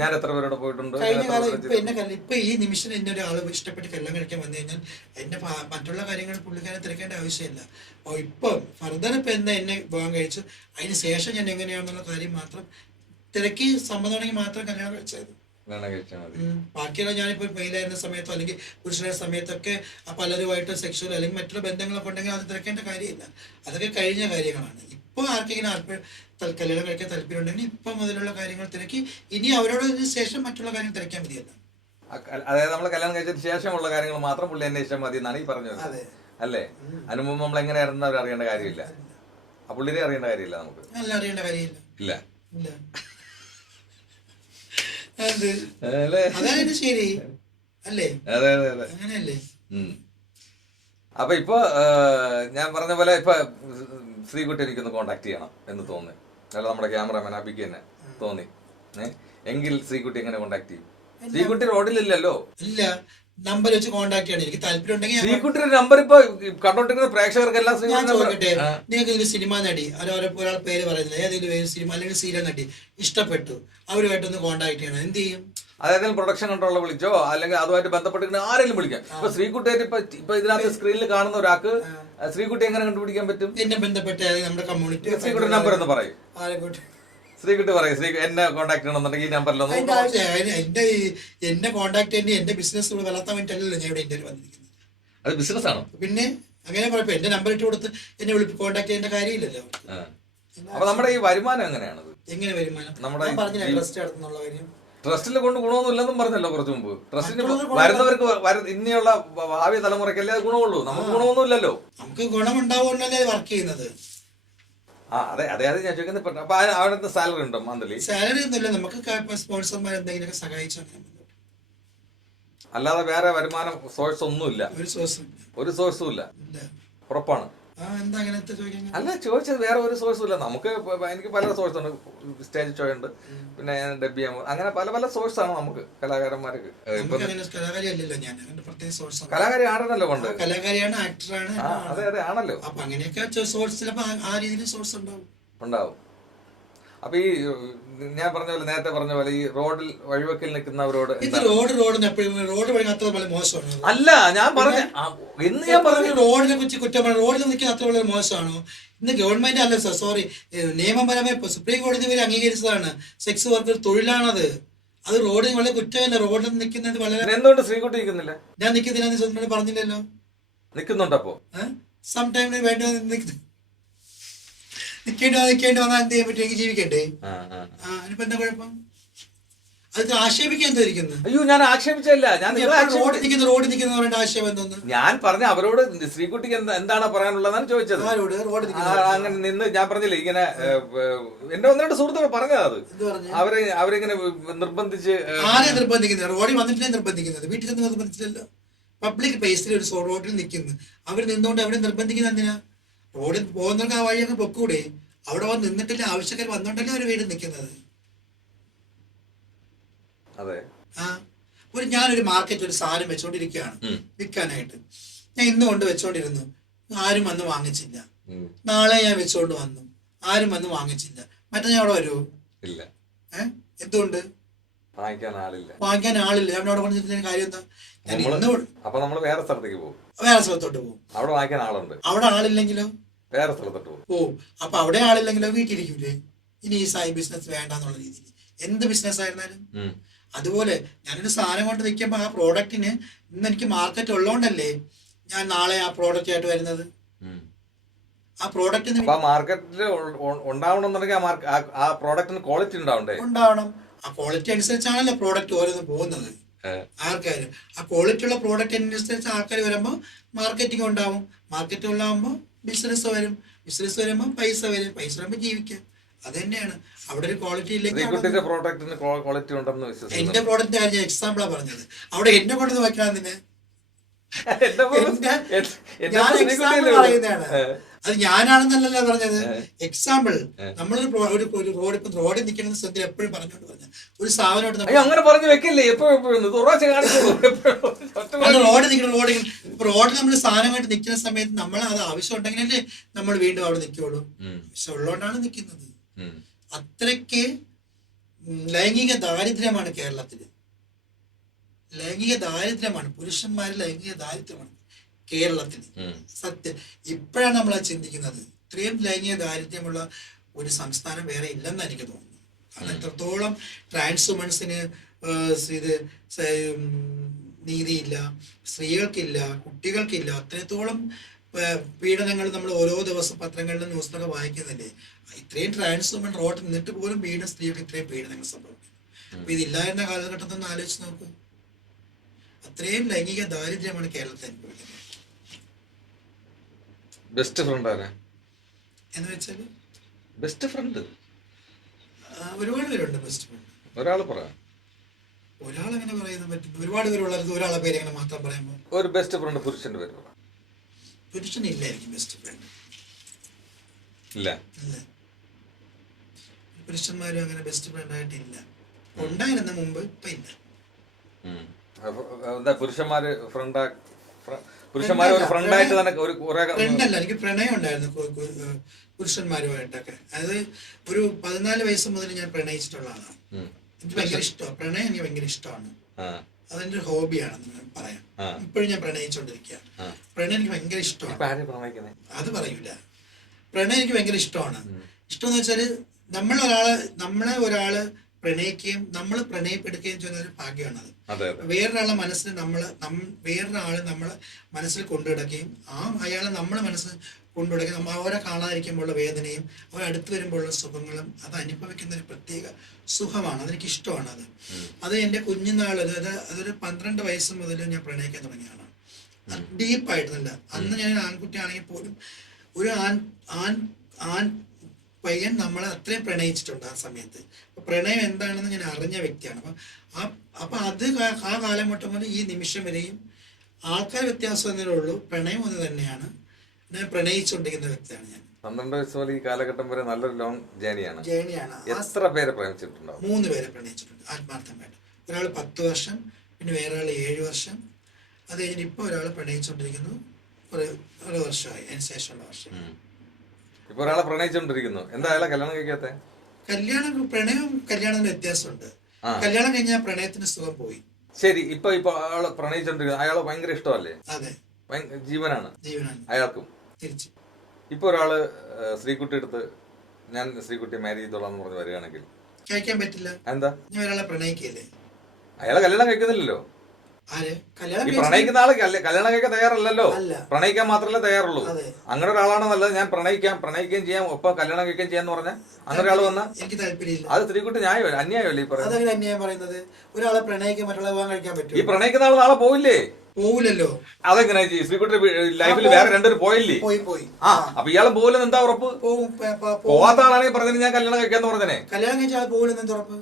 ഞാൻ എത്ര പേരോട് പോയിട്ടുണ്ട്. കഴിഞ്ഞ കാലം ഇപ്പൊ ഈ നിമിഷം എന്നെ ഒരാൾ ഇഷ്ടപ്പെട്ട് കല്യാണം കഴിക്കാൻ വന്നു കഴിഞ്ഞാൽ എന്റെ മറ്റുള്ള കാര്യങ്ങൾ പുള്ളിക്കാരെ തിരക്കേണ്ട ആവശ്യമില്ല. ഇപ്പം ഫർദർ ഇപ്പൊ എന്നെ വിവാഹം കഴിച്ചു, അതിന് ശേഷം ഞാൻ എങ്ങനെയാണെന്നുള്ള കാര്യം മാത്രം തിരക്കി സമ്മതമാണെങ്കിൽ മാത്രം കല്യാണം കഴിച്ചത്. ബാക്കിയുള്ള ഞാനിപ്പോൾ മെയിലായിരുന്ന സമയത്തോ അല്ലെങ്കിൽ പുരുഷനായ സമയത്തൊക്കെ പലരുമായിട്ട് സെക്ഷൽ അല്ലെങ്കിൽ മറ്റുള്ള ബന്ധങ്ങളൊക്കെ ഉണ്ടെങ്കിൽ അത് തിരക്കേണ്ട കാര്യമില്ല. അതൊക്കെ കഴിഞ്ഞ കാര്യങ്ങളാണ്. ഇപ്പോൾ ആർക്കെങ്കിലും കല്യാണം കഴിക്കാൻ താല്പര്യം ഉണ്ടെങ്കിൽ ഇപ്പൊ മുതലുള്ള കാര്യങ്ങൾ തിരക്കി ഇനി അവരോട് ശേഷം മറ്റുള്ള കാര്യങ്ങൾ തിരക്കാൻ മതിയല്ല. അതായത് നമ്മൾ കല്യാണം കഴിച്ചതിന് ശേഷമുള്ള കാര്യങ്ങൾ മാത്രം പുള്ളി അന്വേഷിച്ചാൽ മതി എന്നാണ് ഈ പറഞ്ഞത് അല്ലേ? അതിന് മുമ്പ് നമ്മൾ എങ്ങനെയായിരുന്നു അവർ അറിയേണ്ട കാര്യമില്ല, ആ പുള്ളിനെ അറിയേണ്ട കാര്യമില്ല, നമുക്ക് നല്ല അറിയേണ്ട കാര്യമില്ല. ഇല്ല അതാണ് ശരി അല്ലേ? അതെ അതെ അതെ അങ്ങനെയല്ലേ? അപ്പൊ ഇപ്പൊ ഞാൻ പറഞ്ഞ പോലെ ഇപ്പൊ ശ്രീകുട്ടി എനിക്കൊന്ന് കോണ്ടാക്ട് ചെയ്യണം എന്ന് തോന്നി, അല്ല നമ്മുടെ ക്യാമറാമാൻ അബിക്ക് തന്നെ തോന്നി, എങ്കിൽ ശ്രീകുട്ടി എങ്ങനെ കോണ്ടാക്ട് ചെയ്യും? ശ്രീകുട്ടി റോഡിലില്ലല്ലോ. ഇല്ല, നമ്പർ വെച്ച് കോണ്ടാക്ട് ചെയ്യണം. എനിക്ക് താല്പര്യം ഉണ്ടെങ്കിൽ ശ്രീകുട്ടിയുടെ നമ്പർ ഇപ്പൊ കണ്ടോണ്ടിരിക്കുന്ന പ്രേക്ഷകർക്കെല്ലാം ഞാൻ ചോദിക്കട്ടെ, നിങ്ങൾക്ക് ഒരു സിനിമ നടി ഒരാൾ പേര് പറയുന്നില്ല, ഏതെങ്കിലും സിനിമ അല്ലെങ്കിൽ സീരിയൽ നടി ഇഷ്ടപ്പെട്ടു, അവരുമായിട്ടൊന്ന് കോണ്ടാക്ട് ചെയ്യണം, എന്ത് ചെയ്യും? അതായത് പ്രൊഡക്ഷൻ കൺട്രോളർ വിളിച്ചോ അല്ലെങ്കിൽ അതുമായിട്ട് ബന്ധപ്പെട്ടിട്ട് ആരെങ്കിലും വിളിക്കാം. ഇപ്പൊ ശ്രീകുട്ടിയായിട്ട് ഇപ്പൊ ഇതിനകത്ത് സ്ക്രീനിൽ കാണുന്ന ഒരാൾക്ക് ശ്രീകുട്ടി എങ്ങനെ കണ്ടുപിടിക്കാൻ പറ്റും? എന്നെ ബന്ധപ്പെട്ട നമ്മുടെ കമ്മ്യൂണിറ്റി ശ്രീകുട്ടി നമ്പർ എന്ന് പറയും. ശ്രീകുട്ടി പറയും എന്നെ കോൺടാക്ട് ചെയ്യണമെന്നുണ്ടെങ്കിൽ ഈ നമ്പറിലൊന്നും. എന്നെ കോൺടാക്ട് ചെയ്യേണ്ടി എന്റെ ബിസിനസ് വളർത്താൻ വേണ്ടിയിട്ടല്ലോ ഞാൻ ഇവിടെ ഇന്ത്യയിൽ വന്നിരിക്കുന്നത്. അത് ബിസിനസ് ആണോ? പിന്നെ അങ്ങനെ പറയപ്പോ എന്റെ നമ്പർ ഇട്ട് കൊടുത്ത് എന്നെ കോൺടാക്ട് ചെയ്യേണ്ട കാര്യമില്ലല്ലോ. അപ്പൊ നമ്മുടെ ഈ വരുമാനം എങ്ങനെയാണത്? എങ്ങനെ വരുമാനം? നമ്മുടെ ട്രസ്റ്റ് നടത്തുന്നുള്ള കാര്യം ട്രസ്റ്റിൽ കൊണ്ട് ഗുണമൊന്നുമില്ലെന്നും പറഞ്ഞല്ലോ കുറച്ചു മുമ്പ്. ട്രസ്റ്റിന് വരുന്നവർക്ക് ഇനിയുള്ള ഭാവി തലമുറയ്ക്കല്ലേ അത് ഗുണമുള്ളൂ, നമുക്ക് ഗുണമൊന്നുമില്ലല്ലോ. നമുക്ക് ഗുണമുണ്ടാവുകൊണ്ടല്ലേ വർക്ക് ചെയ്യുന്നത്. അതെ അതെ അതെ ഞാൻ ചോദിക്കുന്നത്. അപ്പൊ അവിടെ സാലറി ഉണ്ടോ മന്ത്ലി? സാലറി ഒന്നുമില്ല, നമുക്ക് സ്പോൺസർമാർ എന്തെങ്കിലുമൊക്കെ സഹായിച്ചു. അല്ലാതെ വേറെ വരുമാന സോഴ്സ് ഒന്നുമില്ല? ഒരു സോഴ്സും ഇല്ല. ഉറപ്പാണ്? അല്ല ചോദിച്ചത്, വേറെ ഒരു സോഴ്സും ഇല്ല നമുക്ക്. എനിക്ക് പല സോഴ്സ് ഉണ്ട്, സ്റ്റേജ് ഷോ ഉണ്ട്, പിന്നെ ഡബ് ചെയ്യാൻ, അങ്ങനെ പല പല സോഴ്സ് ആണ് നമുക്ക് കലാകാരന്മാർക്ക്. കലാകാരി ആണല്ലോ പണ്ട്, കലാകാരിയാണ്, ആക്ടറാണ്. അതെ അതെ ആണല്ലോ. അപ്പൊ അങ്ങനെയൊക്കെ സോഴ്സ് ആ രീതിയിൽ സോഴ്സ് ഉണ്ടാവും. അപ്പൊ ഈ ഞാൻ പറഞ്ഞ പോലെ, നേരത്തെ പറഞ്ഞ പോലെ, ഈ റോഡിൽ വഴിവെക്കൽ നിൽക്കുന്നവരോട് അല്ല ഞാൻ പറഞ്ഞ റോഡിനെ കുറിച്ച് കുറ്റം പറഞ്ഞു. റോഡിൽ നിൽക്കുന്ന അത്ര വളരെ മോശമാണോ? ഇന്ന് ഗവൺമെന്റ് അല്ല സർ, സോറി, നിയമപരമായി സുപ്രീം കോടതി വരെ അംഗീകരിച്ചതാണ് സെക്സ് വർക്കർ തൊഴിലാണത്. അത് റോഡിൽ വളരെ കുറ്റമല്ല. റോഡിൽ നിൽക്കുന്നത് വളരെ. എന്തുകൊണ്ട് ശ്രീകുട്ടി നിൽക്കുന്നില്ല? ഞാൻ നിൽക്കുന്നില്ല പറഞ്ഞില്ലല്ലോ. നിൽക്കുന്നുണ്ടപ്പോ സം ടൈമിന് വേണ്ടി നിൽക്കേണ്ടി വന്നാൽ എന്ത് ചെയ്യാൻ പറ്റും? എനിക്ക് ജീവിക്കണ്ടേ? അതിനിപ്പോ എന്താ കുഴപ്പം? അത് ആക്ഷേപിക്കാൻ എന്തായിരിക്കുന്നു? അയ്യോ ഞാൻ ആക്ഷേപിച്ചല്ല, ഞാൻ റോഡിൽ നിൽക്കുന്ന പറയേണ്ട ആക്ഷേപം എന്തോന്ന്? ഞാൻ പറഞ്ഞ അവരോട് ശ്രീകുട്ടിക്ക് എന്താണ് പറയാനുള്ളതാണ് ചോദിച്ചത്. അങ്ങനെ നിന്ന് ഞാൻ പറഞ്ഞില്ലേ, ഇങ്ങനെ എന്റെ ഒന്ന് രണ്ട് സുഹൃത്തുക്കൾ പറഞ്ഞത്, അത് അവരിങ്ങനെ നിർബന്ധിച്ച്. ആരെ നിർബന്ധിക്കുന്നത്? റോഡിൽ വന്നിട്ടില്ലേ നിർബന്ധിക്കുന്നത്? വീട്ടിൽ നിന്ന് നിർബന്ധിച്ചില്ലല്ലോ. പബ്ലിക് പ്ലേസിൽ ഒരു റോഡിൽ നിൽക്കുന്നു, അവർ നിന്നുകൊണ്ട് അവിടെ നിർബന്ധിക്കുന്നത് എന്തിനാ? റോഡിൽ പോകുന്നവർക്ക് ആ വഴിയൊക്കെ പൊക്കൂടെ? അവിടെ വന്ന് നിന്നിട്ടില്ല, ആവശ്യക്കാർ വന്നോണ്ടല്ലേ അവർ വീട് നിൽക്കുന്നത്. ഞാനൊരു മാർക്കറ്റിൽ ഒരു സാധനം വെച്ചോണ്ടിരിക്കുകയാണ് വിൽക്കാനായിട്ട്. ഞാൻ ഇന്ന് കൊണ്ട് വെച്ചോണ്ടിരുന്നു, ആരും വന്ന് വാങ്ങിച്ചില്ല. നാളെ ഞാൻ വെച്ചോണ്ട് വന്നു, ആരും വന്ന് വാങ്ങിച്ചില്ല. മറ്റേ ഞാൻ അവിടെ വരുമോ? ഇല്ല. എന്തുകൊണ്ട്? വാങ്ങിക്കാൻ ആളില്ല. ഞാൻ അവിടെ പറഞ്ഞിട്ട് കാര്യം എന്താ? അപ്പൊ നമ്മൾ വേറെ സ്ഥലത്തേക്ക് പോകും, വേറെ സ്ഥലത്തോട്ട് പോകും. അവിടെ വാങ്ങിക്കാൻ ആളുണ്ട്. അവിടെ ആളില്ലെങ്കിലോ? വേറെ സ്ഥലത്തോട്ട് പോകും. പോവും. അപ്പൊ അവിടെ ആളില്ലെങ്കിലോ വീട്ടിലിരിക്കൂലേ? ഇനി ഈ സൈഡ് ബിസിനസ് വേണ്ടാന്നുള്ള രീതിയിൽ എന്ത് ബിസിനസ് ആയിരുന്നാലും. അതുപോലെ ഞാനൊരു സാധനം കൊണ്ട് നിൽക്കുമ്പോൾ ആ പ്രോഡക്റ്റിന് ഇന്ന് എനിക്ക് മാർക്കറ്റ് ഉള്ളതുകൊണ്ടല്ലേ ഞാൻ നാളെ ആ പ്രോഡക്റ്റ് ആയിട്ട് വരുന്നത്. ആ പ്രോഡക്റ്റിന് മാർക്കറ്റിൽ ഉണ്ടാവണമെന്നുണ്ടെങ്കിൽ ആ പ്രോഡക്റ്റിന് ക്വാളിറ്റി ഉണ്ടാവണം. ആ ക്വാളിറ്റി അനുസരിച്ചാണല്ലോ പ്രോഡക്റ്റ് ഓരോന്ന് പോകുന്നത്. ആൾക്കാർ ആ ക്വാളിറ്റി ഉള്ള പ്രോഡക്റ്റ് അനുസരിച്ച് ആൾക്കാർ വരുമ്പോൾ മാർക്കറ്റിംഗ് ഉണ്ടാവും. മാർക്കറ്റ് ഉണ്ടാകുമ്പോൾ ബിസിനസ് വരും. ബിസിനസ് വരുമ്പോൾ പൈസ വരും. പൈസ വരുമ്പോൾ ജീവിക്കാം. അത് തന്നെയാണ്. അവിടെ ഒരു ക്വാളിറ്റി ഇല്ലെങ്കിൽ എന്റെ പ്രോഡക്റ്റിന്റെ കാര്യം ഞാൻ എക്സാമ്പിളാ പറഞ്ഞത്. അവിടെ എന്നെ കൊണ്ടൊന്ന് വെക്കണം. ഞാൻ എക്സാമ്പിൾ പറയുന്നതാണ്. അത് ഞാനാണെന്നല്ലല്ലോ പറഞ്ഞത്. എക്സാമ്പിൾ നമ്മളൊരു റോഡിൽ നിൽക്കുന്ന സ്ഥലത്തിൽ എപ്പോഴും പറഞ്ഞോണ്ട് പറഞ്ഞ ഒരു സാധനമായിട്ട് അങ്ങനെ പറഞ്ഞു വെക്കില്ലേ. റോഡിൽ നിൽക്കുന്ന റോഡിൽ നമ്മൾ സാധനമായിട്ട് നിൽക്കുന്ന സമയത്ത് നമ്മൾ അത് ആവശ്യം ഉണ്ടെങ്കിലല്ലേ നമ്മൾ വീണ്ടും അവിടെ നിൽക്കുള്ളൂ. ആവശ്യം ഉള്ളതുകൊണ്ടാണ് നിൽക്കുന്നത്. അത്രയ്ക്ക് ലൈംഗിക ദാരിദ്ര്യമാണ് കേരളത്തില്. ലൈംഗിക ദാരിദ്ര്യമാണ്. പുരുഷന്മാരിൽ ലൈംഗിക ദാരിദ്ര്യമാണ് കേരളത്തിൽ. സത്യം. ഇപ്പോഴാണ് നമ്മൾ അത് ചിന്തിക്കുന്നത്. ഇത്രയും ലൈംഗിക ദാരിദ്ര്യമുള്ള ഒരു സംസ്ഥാനം വേറെ ഇല്ലെന്ന് എനിക്ക് തോന്നുന്നു. കാരണം എത്രത്തോളം ട്രാൻസ് വുമൻസിന് ഇത് നീതിയില്ല, സ്ത്രീകൾക്കില്ല, കുട്ടികൾക്കില്ല. അത്രത്തോളം പീഡനങ്ങൾ നമ്മൾ ഓരോ ദിവസം പത്രങ്ങളിലും ന്യൂസിലൊക്കെ വായിക്കുന്നില്ലേ. ഇത്രയും ട്രാൻസ് വുമൻ റോഡിൽ നിന്നിട്ട് പോലും വീണ്ടും സ്ത്രീകൾക്ക് ഇത്രയും പീഡനങ്ങൾ സംഭവിക്കും. അപ്പൊ ഇതില്ലായിരുന്ന കാലഘട്ടത്തിൽ ഒന്ന് ആലോചിച്ച് നോക്കൂ. അത്രയും ലൈംഗിക ദാരിദ്ര്യമാണ് കേരളത്തിൽ അനുഭവിക്കുന്നത്. ബെസ്റ്റ് ഫ്രണ്ട് ആരാ എന്ന് വെച്ചാല് ബെസ്റ്റ് ഫ്രണ്ട് ഒരുപാട് പേരുണ്ട്. ബെസ്റ്റ് ഫ്രണ്ട് ഒരാള് പറയാം. ഒരാളെങ്ങനെ പറയാൻ പറ്റും? ഒരുപാട് പേരുള്ളത്. ഒരാളെ പേര് എങ്ങനെ മാത്രം പറയുമ്പോൾ ഒരു ബെസ്റ്റ് ഫ്രണ്ട് പുരുഷന്റെ പേര് പറയാം. പുരുഷനില്ലായിരിക്കും ബെസ്റ്റ് ഫ്രണ്ട്. ഇല്ല. പുരുഷന്മാരും അങ്ങനെ ബെസ്റ്റ് ഫ്രണ്ട് ആയിട്ടില്ല. ഉണ്ടായിരുന്ന മുമ്പ് ഇപ്പൊ ഇല്ല. പുരുഷന്മാര് ഒരു ഫ്രണ്ടായിട്ട് തന്നെ ഫ്രണ്ടല്ല. എനിക്ക് പ്രണയം ഉണ്ടായിരുന്നു പുരുഷന്മാരുമായിട്ടൊക്കെ. അതായത് ഒരു 14 വയസ്സ് മുതൽ ഞാൻ പ്രണയിച്ചിട്ടുള്ള ആളാണ്. എനിക്ക് ഭയങ്കര ഇഷ്ടമാണ് പ്രണയം. എനിക്ക് ഭയങ്കര ഇഷ്ടമാണ്. അതെന്റെ ഒരു ഹോബിയാണെന്ന് പറയാം. ഇപ്പോഴും ഞാൻ പ്രണയിച്ചുകൊണ്ടിരിക്കുകയാണ്. പ്രണയം എനിക്ക് ഭയങ്കര ഇഷ്ടമാണ്. അത് പറയൂല. പ്രണയം എനിക്ക് ഭയങ്കര ഇഷ്ടമാണ്. ഇഷ്ടമെന്ന് വെച്ചാല് നമ്മളെ ഒരാള് പ്രണയിക്കുകയും നമ്മൾ പ്രണയപ്പെടുകയും ചെയ്യുന്ന ഒരു ഭാഗ്യമാണത്. വേറൊരാളെ മനസ്സിൽ വേറൊരാള് നമ്മളെ മനസ്സിൽ കൊണ്ടുകിടക്കുകയും അയാളെ നമ്മളെ മനസ്സിൽ കൊണ്ടുകിടക്കുകയും അവരെ കാണാതിരിക്കുമ്പോഴുള്ള വേദനയും അവരടുത്ത് വരുമ്പോഴുള്ള സുഖങ്ങളും അത് അനുഭവിക്കുന്ന ഒരു പ്രത്യേക സുഖമാണ്. അതെനിക്ക് ഇഷ്ടമാണ്. അത് എൻ്റെ കുഞ്ഞുനാൾ, അതൊരു 12 വയസ്സ് മുതൽ ഞാൻ പ്രണയിക്കാൻ തുടങ്ങിയാണ്. ഡീപ്പായിട്ടല്ല. അന്ന് ഞാൻ ആൺകുട്ടി ആണെങ്കിൽ പോലും ഒരു ആൺ പയ്യൻ നമ്മളെ അത്രയും പ്രണയിച്ചിട്ടുണ്ട് ആ സമയത്ത്. പ്രണയം എന്താണെന്ന് ഞാൻ അറിഞ്ഞ വ്യക്തിയാണ്. അപ്പൊ അത് ആ കാലഘട്ടം മുതൽ ഈ നിമിഷം വരെയും ആൾക്കാർ വ്യത്യാസം എന്നേ ഉള്ളൂ. പ്രണയം ഒന്ന് തന്നെയാണ്. ഞാൻ പ്രണയിച്ചുകൊണ്ടിരിക്കുന്ന വ്യക്തിയാണ് ഞാൻ. 12 വയസ്സ് മുതൽ ഈ കാലഘട്ടം വരെ നല്ലൊരു ലോങ് ജേണിയാണ്. എത്ര പേരെ പ്രണയിച്ചിട്ടുണ്ടാവും? 3 പേരെ പ്രണയിച്ചിട്ടുണ്ട് ആത്മാർത്ഥമായിട്ട്. ഒരാൾ 10 വർഷം, പിന്നെ വേറെ ആൾ 7 വർഷം. അത് കഴിഞ്ഞിട്ട് ഇപ്പൊ ഒരാൾ പ്രണയിച്ചുകൊണ്ടിരിക്കുന്നു. ഒരു വർഷമായി. അതിന് ശേഷമുള്ള വർഷം ഇപ്പൊ ഒരാളെ പ്രണയിച്ചുകൊണ്ടിരിക്കുന്നു. എന്താ അയാളെ കല്യാണം കഴിക്കാത്ത? പ്രണയവും കല്യാണത്തിന് വ്യത്യാസമുണ്ട്. കല്യാണം കഴിഞ്ഞാൽ പ്രണയത്തിന് സുഖം പോയി. ശരി. ഇപ്പൊ അയാളെ പ്രണയിച്ചോണ്ടിരിക്കുന്നു. അയാളെ ഭയങ്കര ഇഷ്ടമല്ലേ? അതെ, ജീവനാണ് അയാൾക്കും. തിരിച്ചു ഇപ്പൊ ഒരാള് ശ്രീകുട്ടി എടുത്ത് ഞാൻ ശ്രീകുട്ടിയെ മാരി ചെയ്തോളാന്ന് പറഞ്ഞ് വരികയാണെങ്കിൽ കഴിക്കാൻ പറ്റില്ല. എന്താ? ഞാൻ ഒരാളെ പ്രണയിക്കല്ലേ? അയാളെ കല്യാണം കഴിക്കുന്നില്ലല്ലോ. ഈ പ്രണയിക്കുന്ന ആള് കല്യാണം കഴിക്കാൻ തയ്യാറല്ലല്ലോ. പ്രണയിക്കാൻ മാത്രമല്ലേ തയ്യാറുള്ളൂ. അങ്ങനെ ഒരാളാണ് നല്ലത്. ഞാൻ പ്രണയിക്കുകയും ചെയ്യാം, ഒപ്പം കല്യാണം കഴിക്കുകയും ചെയ്യാന്ന് പറഞ്ഞാൽ അങ്ങനെ ഒരാൾ വന്നാൽ എനിക്ക് താല്പര്യമില്ല. അത് സ്ത്രീകുട്ടി ന്യായമല്ല, അന്യായമല്ലേ ഈ പറയുന്നത്? ഒരാളെ പ്രണയിക്കാൻ മറ്റുള്ള വിവാഹം കഴിക്കാൻ പറ്റും. ഈ പ്രണയിക്കുന്ന ആൾ നാളെ പോവില്ലേ? പോവില്ലല്ലോ. അതെങ്ങനെ? ശ്രീകുട്ടി ലൈഫിൽ വേറെ 2 പേര് പോയില്ലേ? പോയി. അപ്പൊ ഇയാളും പോകില്ലെന്ന് എന്താ ഉറപ്പ്? പോവാത്ത ആളാണെങ്കിൽ പറഞ്ഞത് ഞാൻ കല്യാണം കഴിക്കാന്ന് പറഞ്ഞേ. കല്യാണം കഴിച്ച ആൾ പോകില്ലെന്ന് എന്താ ഉറപ്പ്?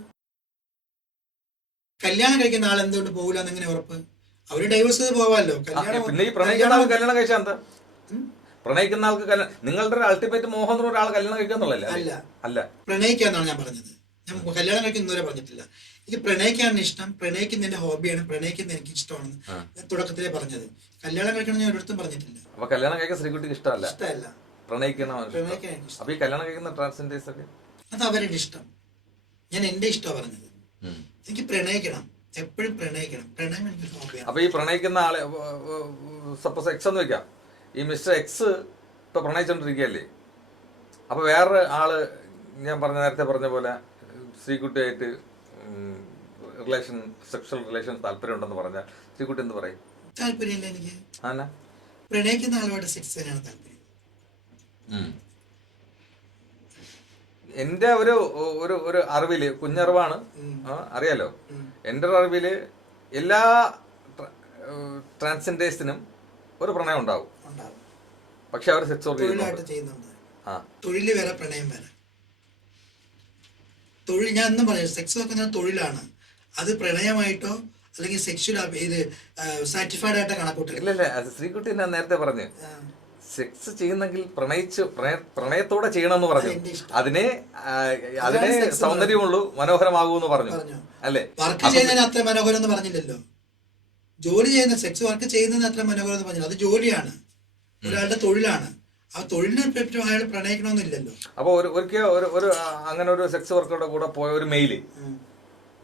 കല്യാണം കഴിക്കുന്ന ആൾ എന്തുകൊണ്ട് പോകില്ലെന്ന് എങ്ങനെ ഉറപ്പ്? അവര് ഡൈവേഴ്സ് ചെയ്ത് പോവാല്ലോ. പിന്നെ ഈ പ്രണയിക്കുന്ന ആൾ കല്യാണം കഴിച്ചാൽ എന്താ? പ്രണയിക്കുന്ന ആൾക്ക് നിങ്ങളുടെ അൾട്ടിമേറ്റ് മോഹം എന്ന് ഒരാൾ കല്യാണം കഴിക്കാന്നുള്ളല്ലേ? അല്ല, പ്രണയിക്കാന്നാണ് ഞാൻ പറഞ്ഞത്. ഞാൻ കല്യാണം കഴിക്കുന്നവരെ പറഞ്ഞിട്ടില്ല. എനിക്ക് പ്രണയിക്കാനാണ് ഇഷ്ടം. പ്രണയിക്കുന്നതിന്റെ ഹോബിയാണ്. പ്രണയിക്കുന്നത് എനിക്ക് ഇഷ്ടമാണ്. ഞാൻ തുടക്കത്തിലേ പറഞ്ഞത്. കല്യാണം കഴിക്കണം ഞാൻ ഒരിടത്തും പറഞ്ഞിട്ടില്ല. അപ്പൊ കല്യാണം കഴിക്കാൻ ശ്രീകുട്ടിക്ക് ഇഷ്ടമല്ല? പ്രണയിക്കുന്ന. അപ്പൊ ഈ കല്യാണം കഴിക്കുന്ന ട്രാൻസ്ജെൻഡേഴ്സ് ഒക്കെ അത് അവരുടെ ഇഷ്ടം. ഞാൻ എന്റെ ഇഷ്ടമാണ് പറഞ്ഞത്. എനിക്ക് പ്രണയിക്കണം, എപ്പോഴും പ്രണയിക്കണം. പ്രണയം എനിക്ക് ഹോബിയാണ്. അപ്പൊ ഈ പ്രണയിക്കുന്ന ആളെ സപ്പോസ് എക്സ് എന്ന് വെക്കാം. ഈ മിസ്റ്റർ എക്സ് ഇപ്പൊ പ്രണയിച്ചോണ്ടിരിക്കുകയല്ലേ. അപ്പൊ വേറെ ആള് ഞാൻ നേരത്തെ പറഞ്ഞ പോലെ ശ്രീകുട്ടിയായിട്ട് സെക്ഷൽ റിലേഷൻ താല്പര്യം ഉണ്ടെന്ന് പറഞ്ഞാൽ ശ്രീകുട്ടി എന്ത് പറയും? താല്പര്യമില്ല എനിക്ക്. ആന പ്രണയിക്കുന്ന ആളുമായിട്ട് സെക്സ് തന്നെയാണ് താല്പര്യം. എന്റെ ഒരു ഒരു ഒരു അറിവില്, കുഞ്ഞറിവാണ്, അറിയാലോ, എൻ്റെ ഒരു അറിവില് എല്ലാ ട്രാൻസ്ജെൻഡേഴ്സിനും ഒരു പ്രണയം ഉണ്ടാവും. പക്ഷെ അവർ സെക്സ് ചെയ്യുന്നുണ്ട്. തൊഴില് വേറെ, പ്രണയം വേറെ. തൊഴിൽ ഞാൻ എന്നും പറയും, സെക്സ് വെക്കുന്നത് തൊഴിലാണ്. അത് പ്രണയമായിട്ടോ അല്ലെങ്കിൽ സെക്ഷൽ ഇത് സാറ്റിസ്ഫൈഡ് ആയിട്ടോ കണക്കൂട്ടില്ല. ഇല്ലല്ല, ശ്രീകുട്ടി ഞാൻ നേരത്തെ പറഞ്ഞു സെക്സ് ചെയ്യുന്നെങ്കിൽ പ്രണയത്തോടെ ചെയ്യണമെന്ന് പറഞ്ഞു. അതിനെ സൗന്ദര്യമുള്ളൂ, മനോഹരമാകൂന്ന് പറഞ്ഞു അല്ലേ? വർക്ക് ചെയ്യുന്നതിന് അത്ര മനോഹരം എന്ന് പറഞ്ഞില്ലല്ലോ. ജോലി ചെയ്യുന്ന സെക്സ് വർക്ക് ചെയ്യുന്നതിന് അത്ര മനോഹരം എന്ന് പറഞ്ഞില്ല. അത് ജോലിയാണ്, ഒരാളുടെ തൊഴിലാണ്. ആ തൊഴിലിനെ പറ്റി അയാൾ പ്രണയിക്കണമെന്നില്ലല്ലോ. അപ്പൊ ഒരു അങ്ങനെ ഒരു സെക്സ് വർക്കറുടെ കൂടെ പോയ ഒരു മെയില്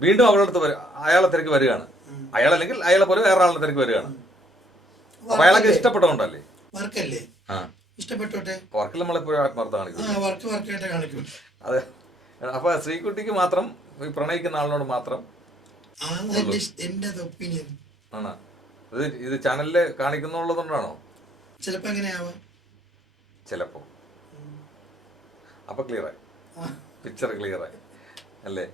വീണ്ടും അവളുടെ അടുത്ത് അയാളെ തിരക്ക് വരികയാണ്. അയാളല്ലെങ്കിൽ അയാളെ പോലെ വേറെ ആളുടെ തിരക്ക് വരികയാണ്. അപ്പൊ അയാളൊക്കെ ഇഷ്ടപ്പെട്ടോണ്ടല്ലേ? വർക്കല്ലേ, ഇഷ്ടപ്പെട്ടോട്ടെ. വർക്കിൽ നമ്മളെപ്പോഴും ആത്മാർത്ഥം കാണിക്കും. വർക്കായിട്ട് കാണിക്കും. അതെ. അപ്പൊ ശ്രീകുട്ടിക്ക് മാത്രം, ഈ പ്രണയിക്കുന്ന ആളിനോട് മാത്രം എന്റെ ഒപ്പീനിയൻ ആണ്. ഇത് ചാനലില് കാണിക്കുന്നുള്ളതുകൊണ്ടാണോ? ചിലപ്പോ അങ്ങനെയാവാം. ചിലപ്പോ. അപ്പൊ ക്ലിയറായി, പിക്ചർ ക്ലിയറായി അല്ലേ?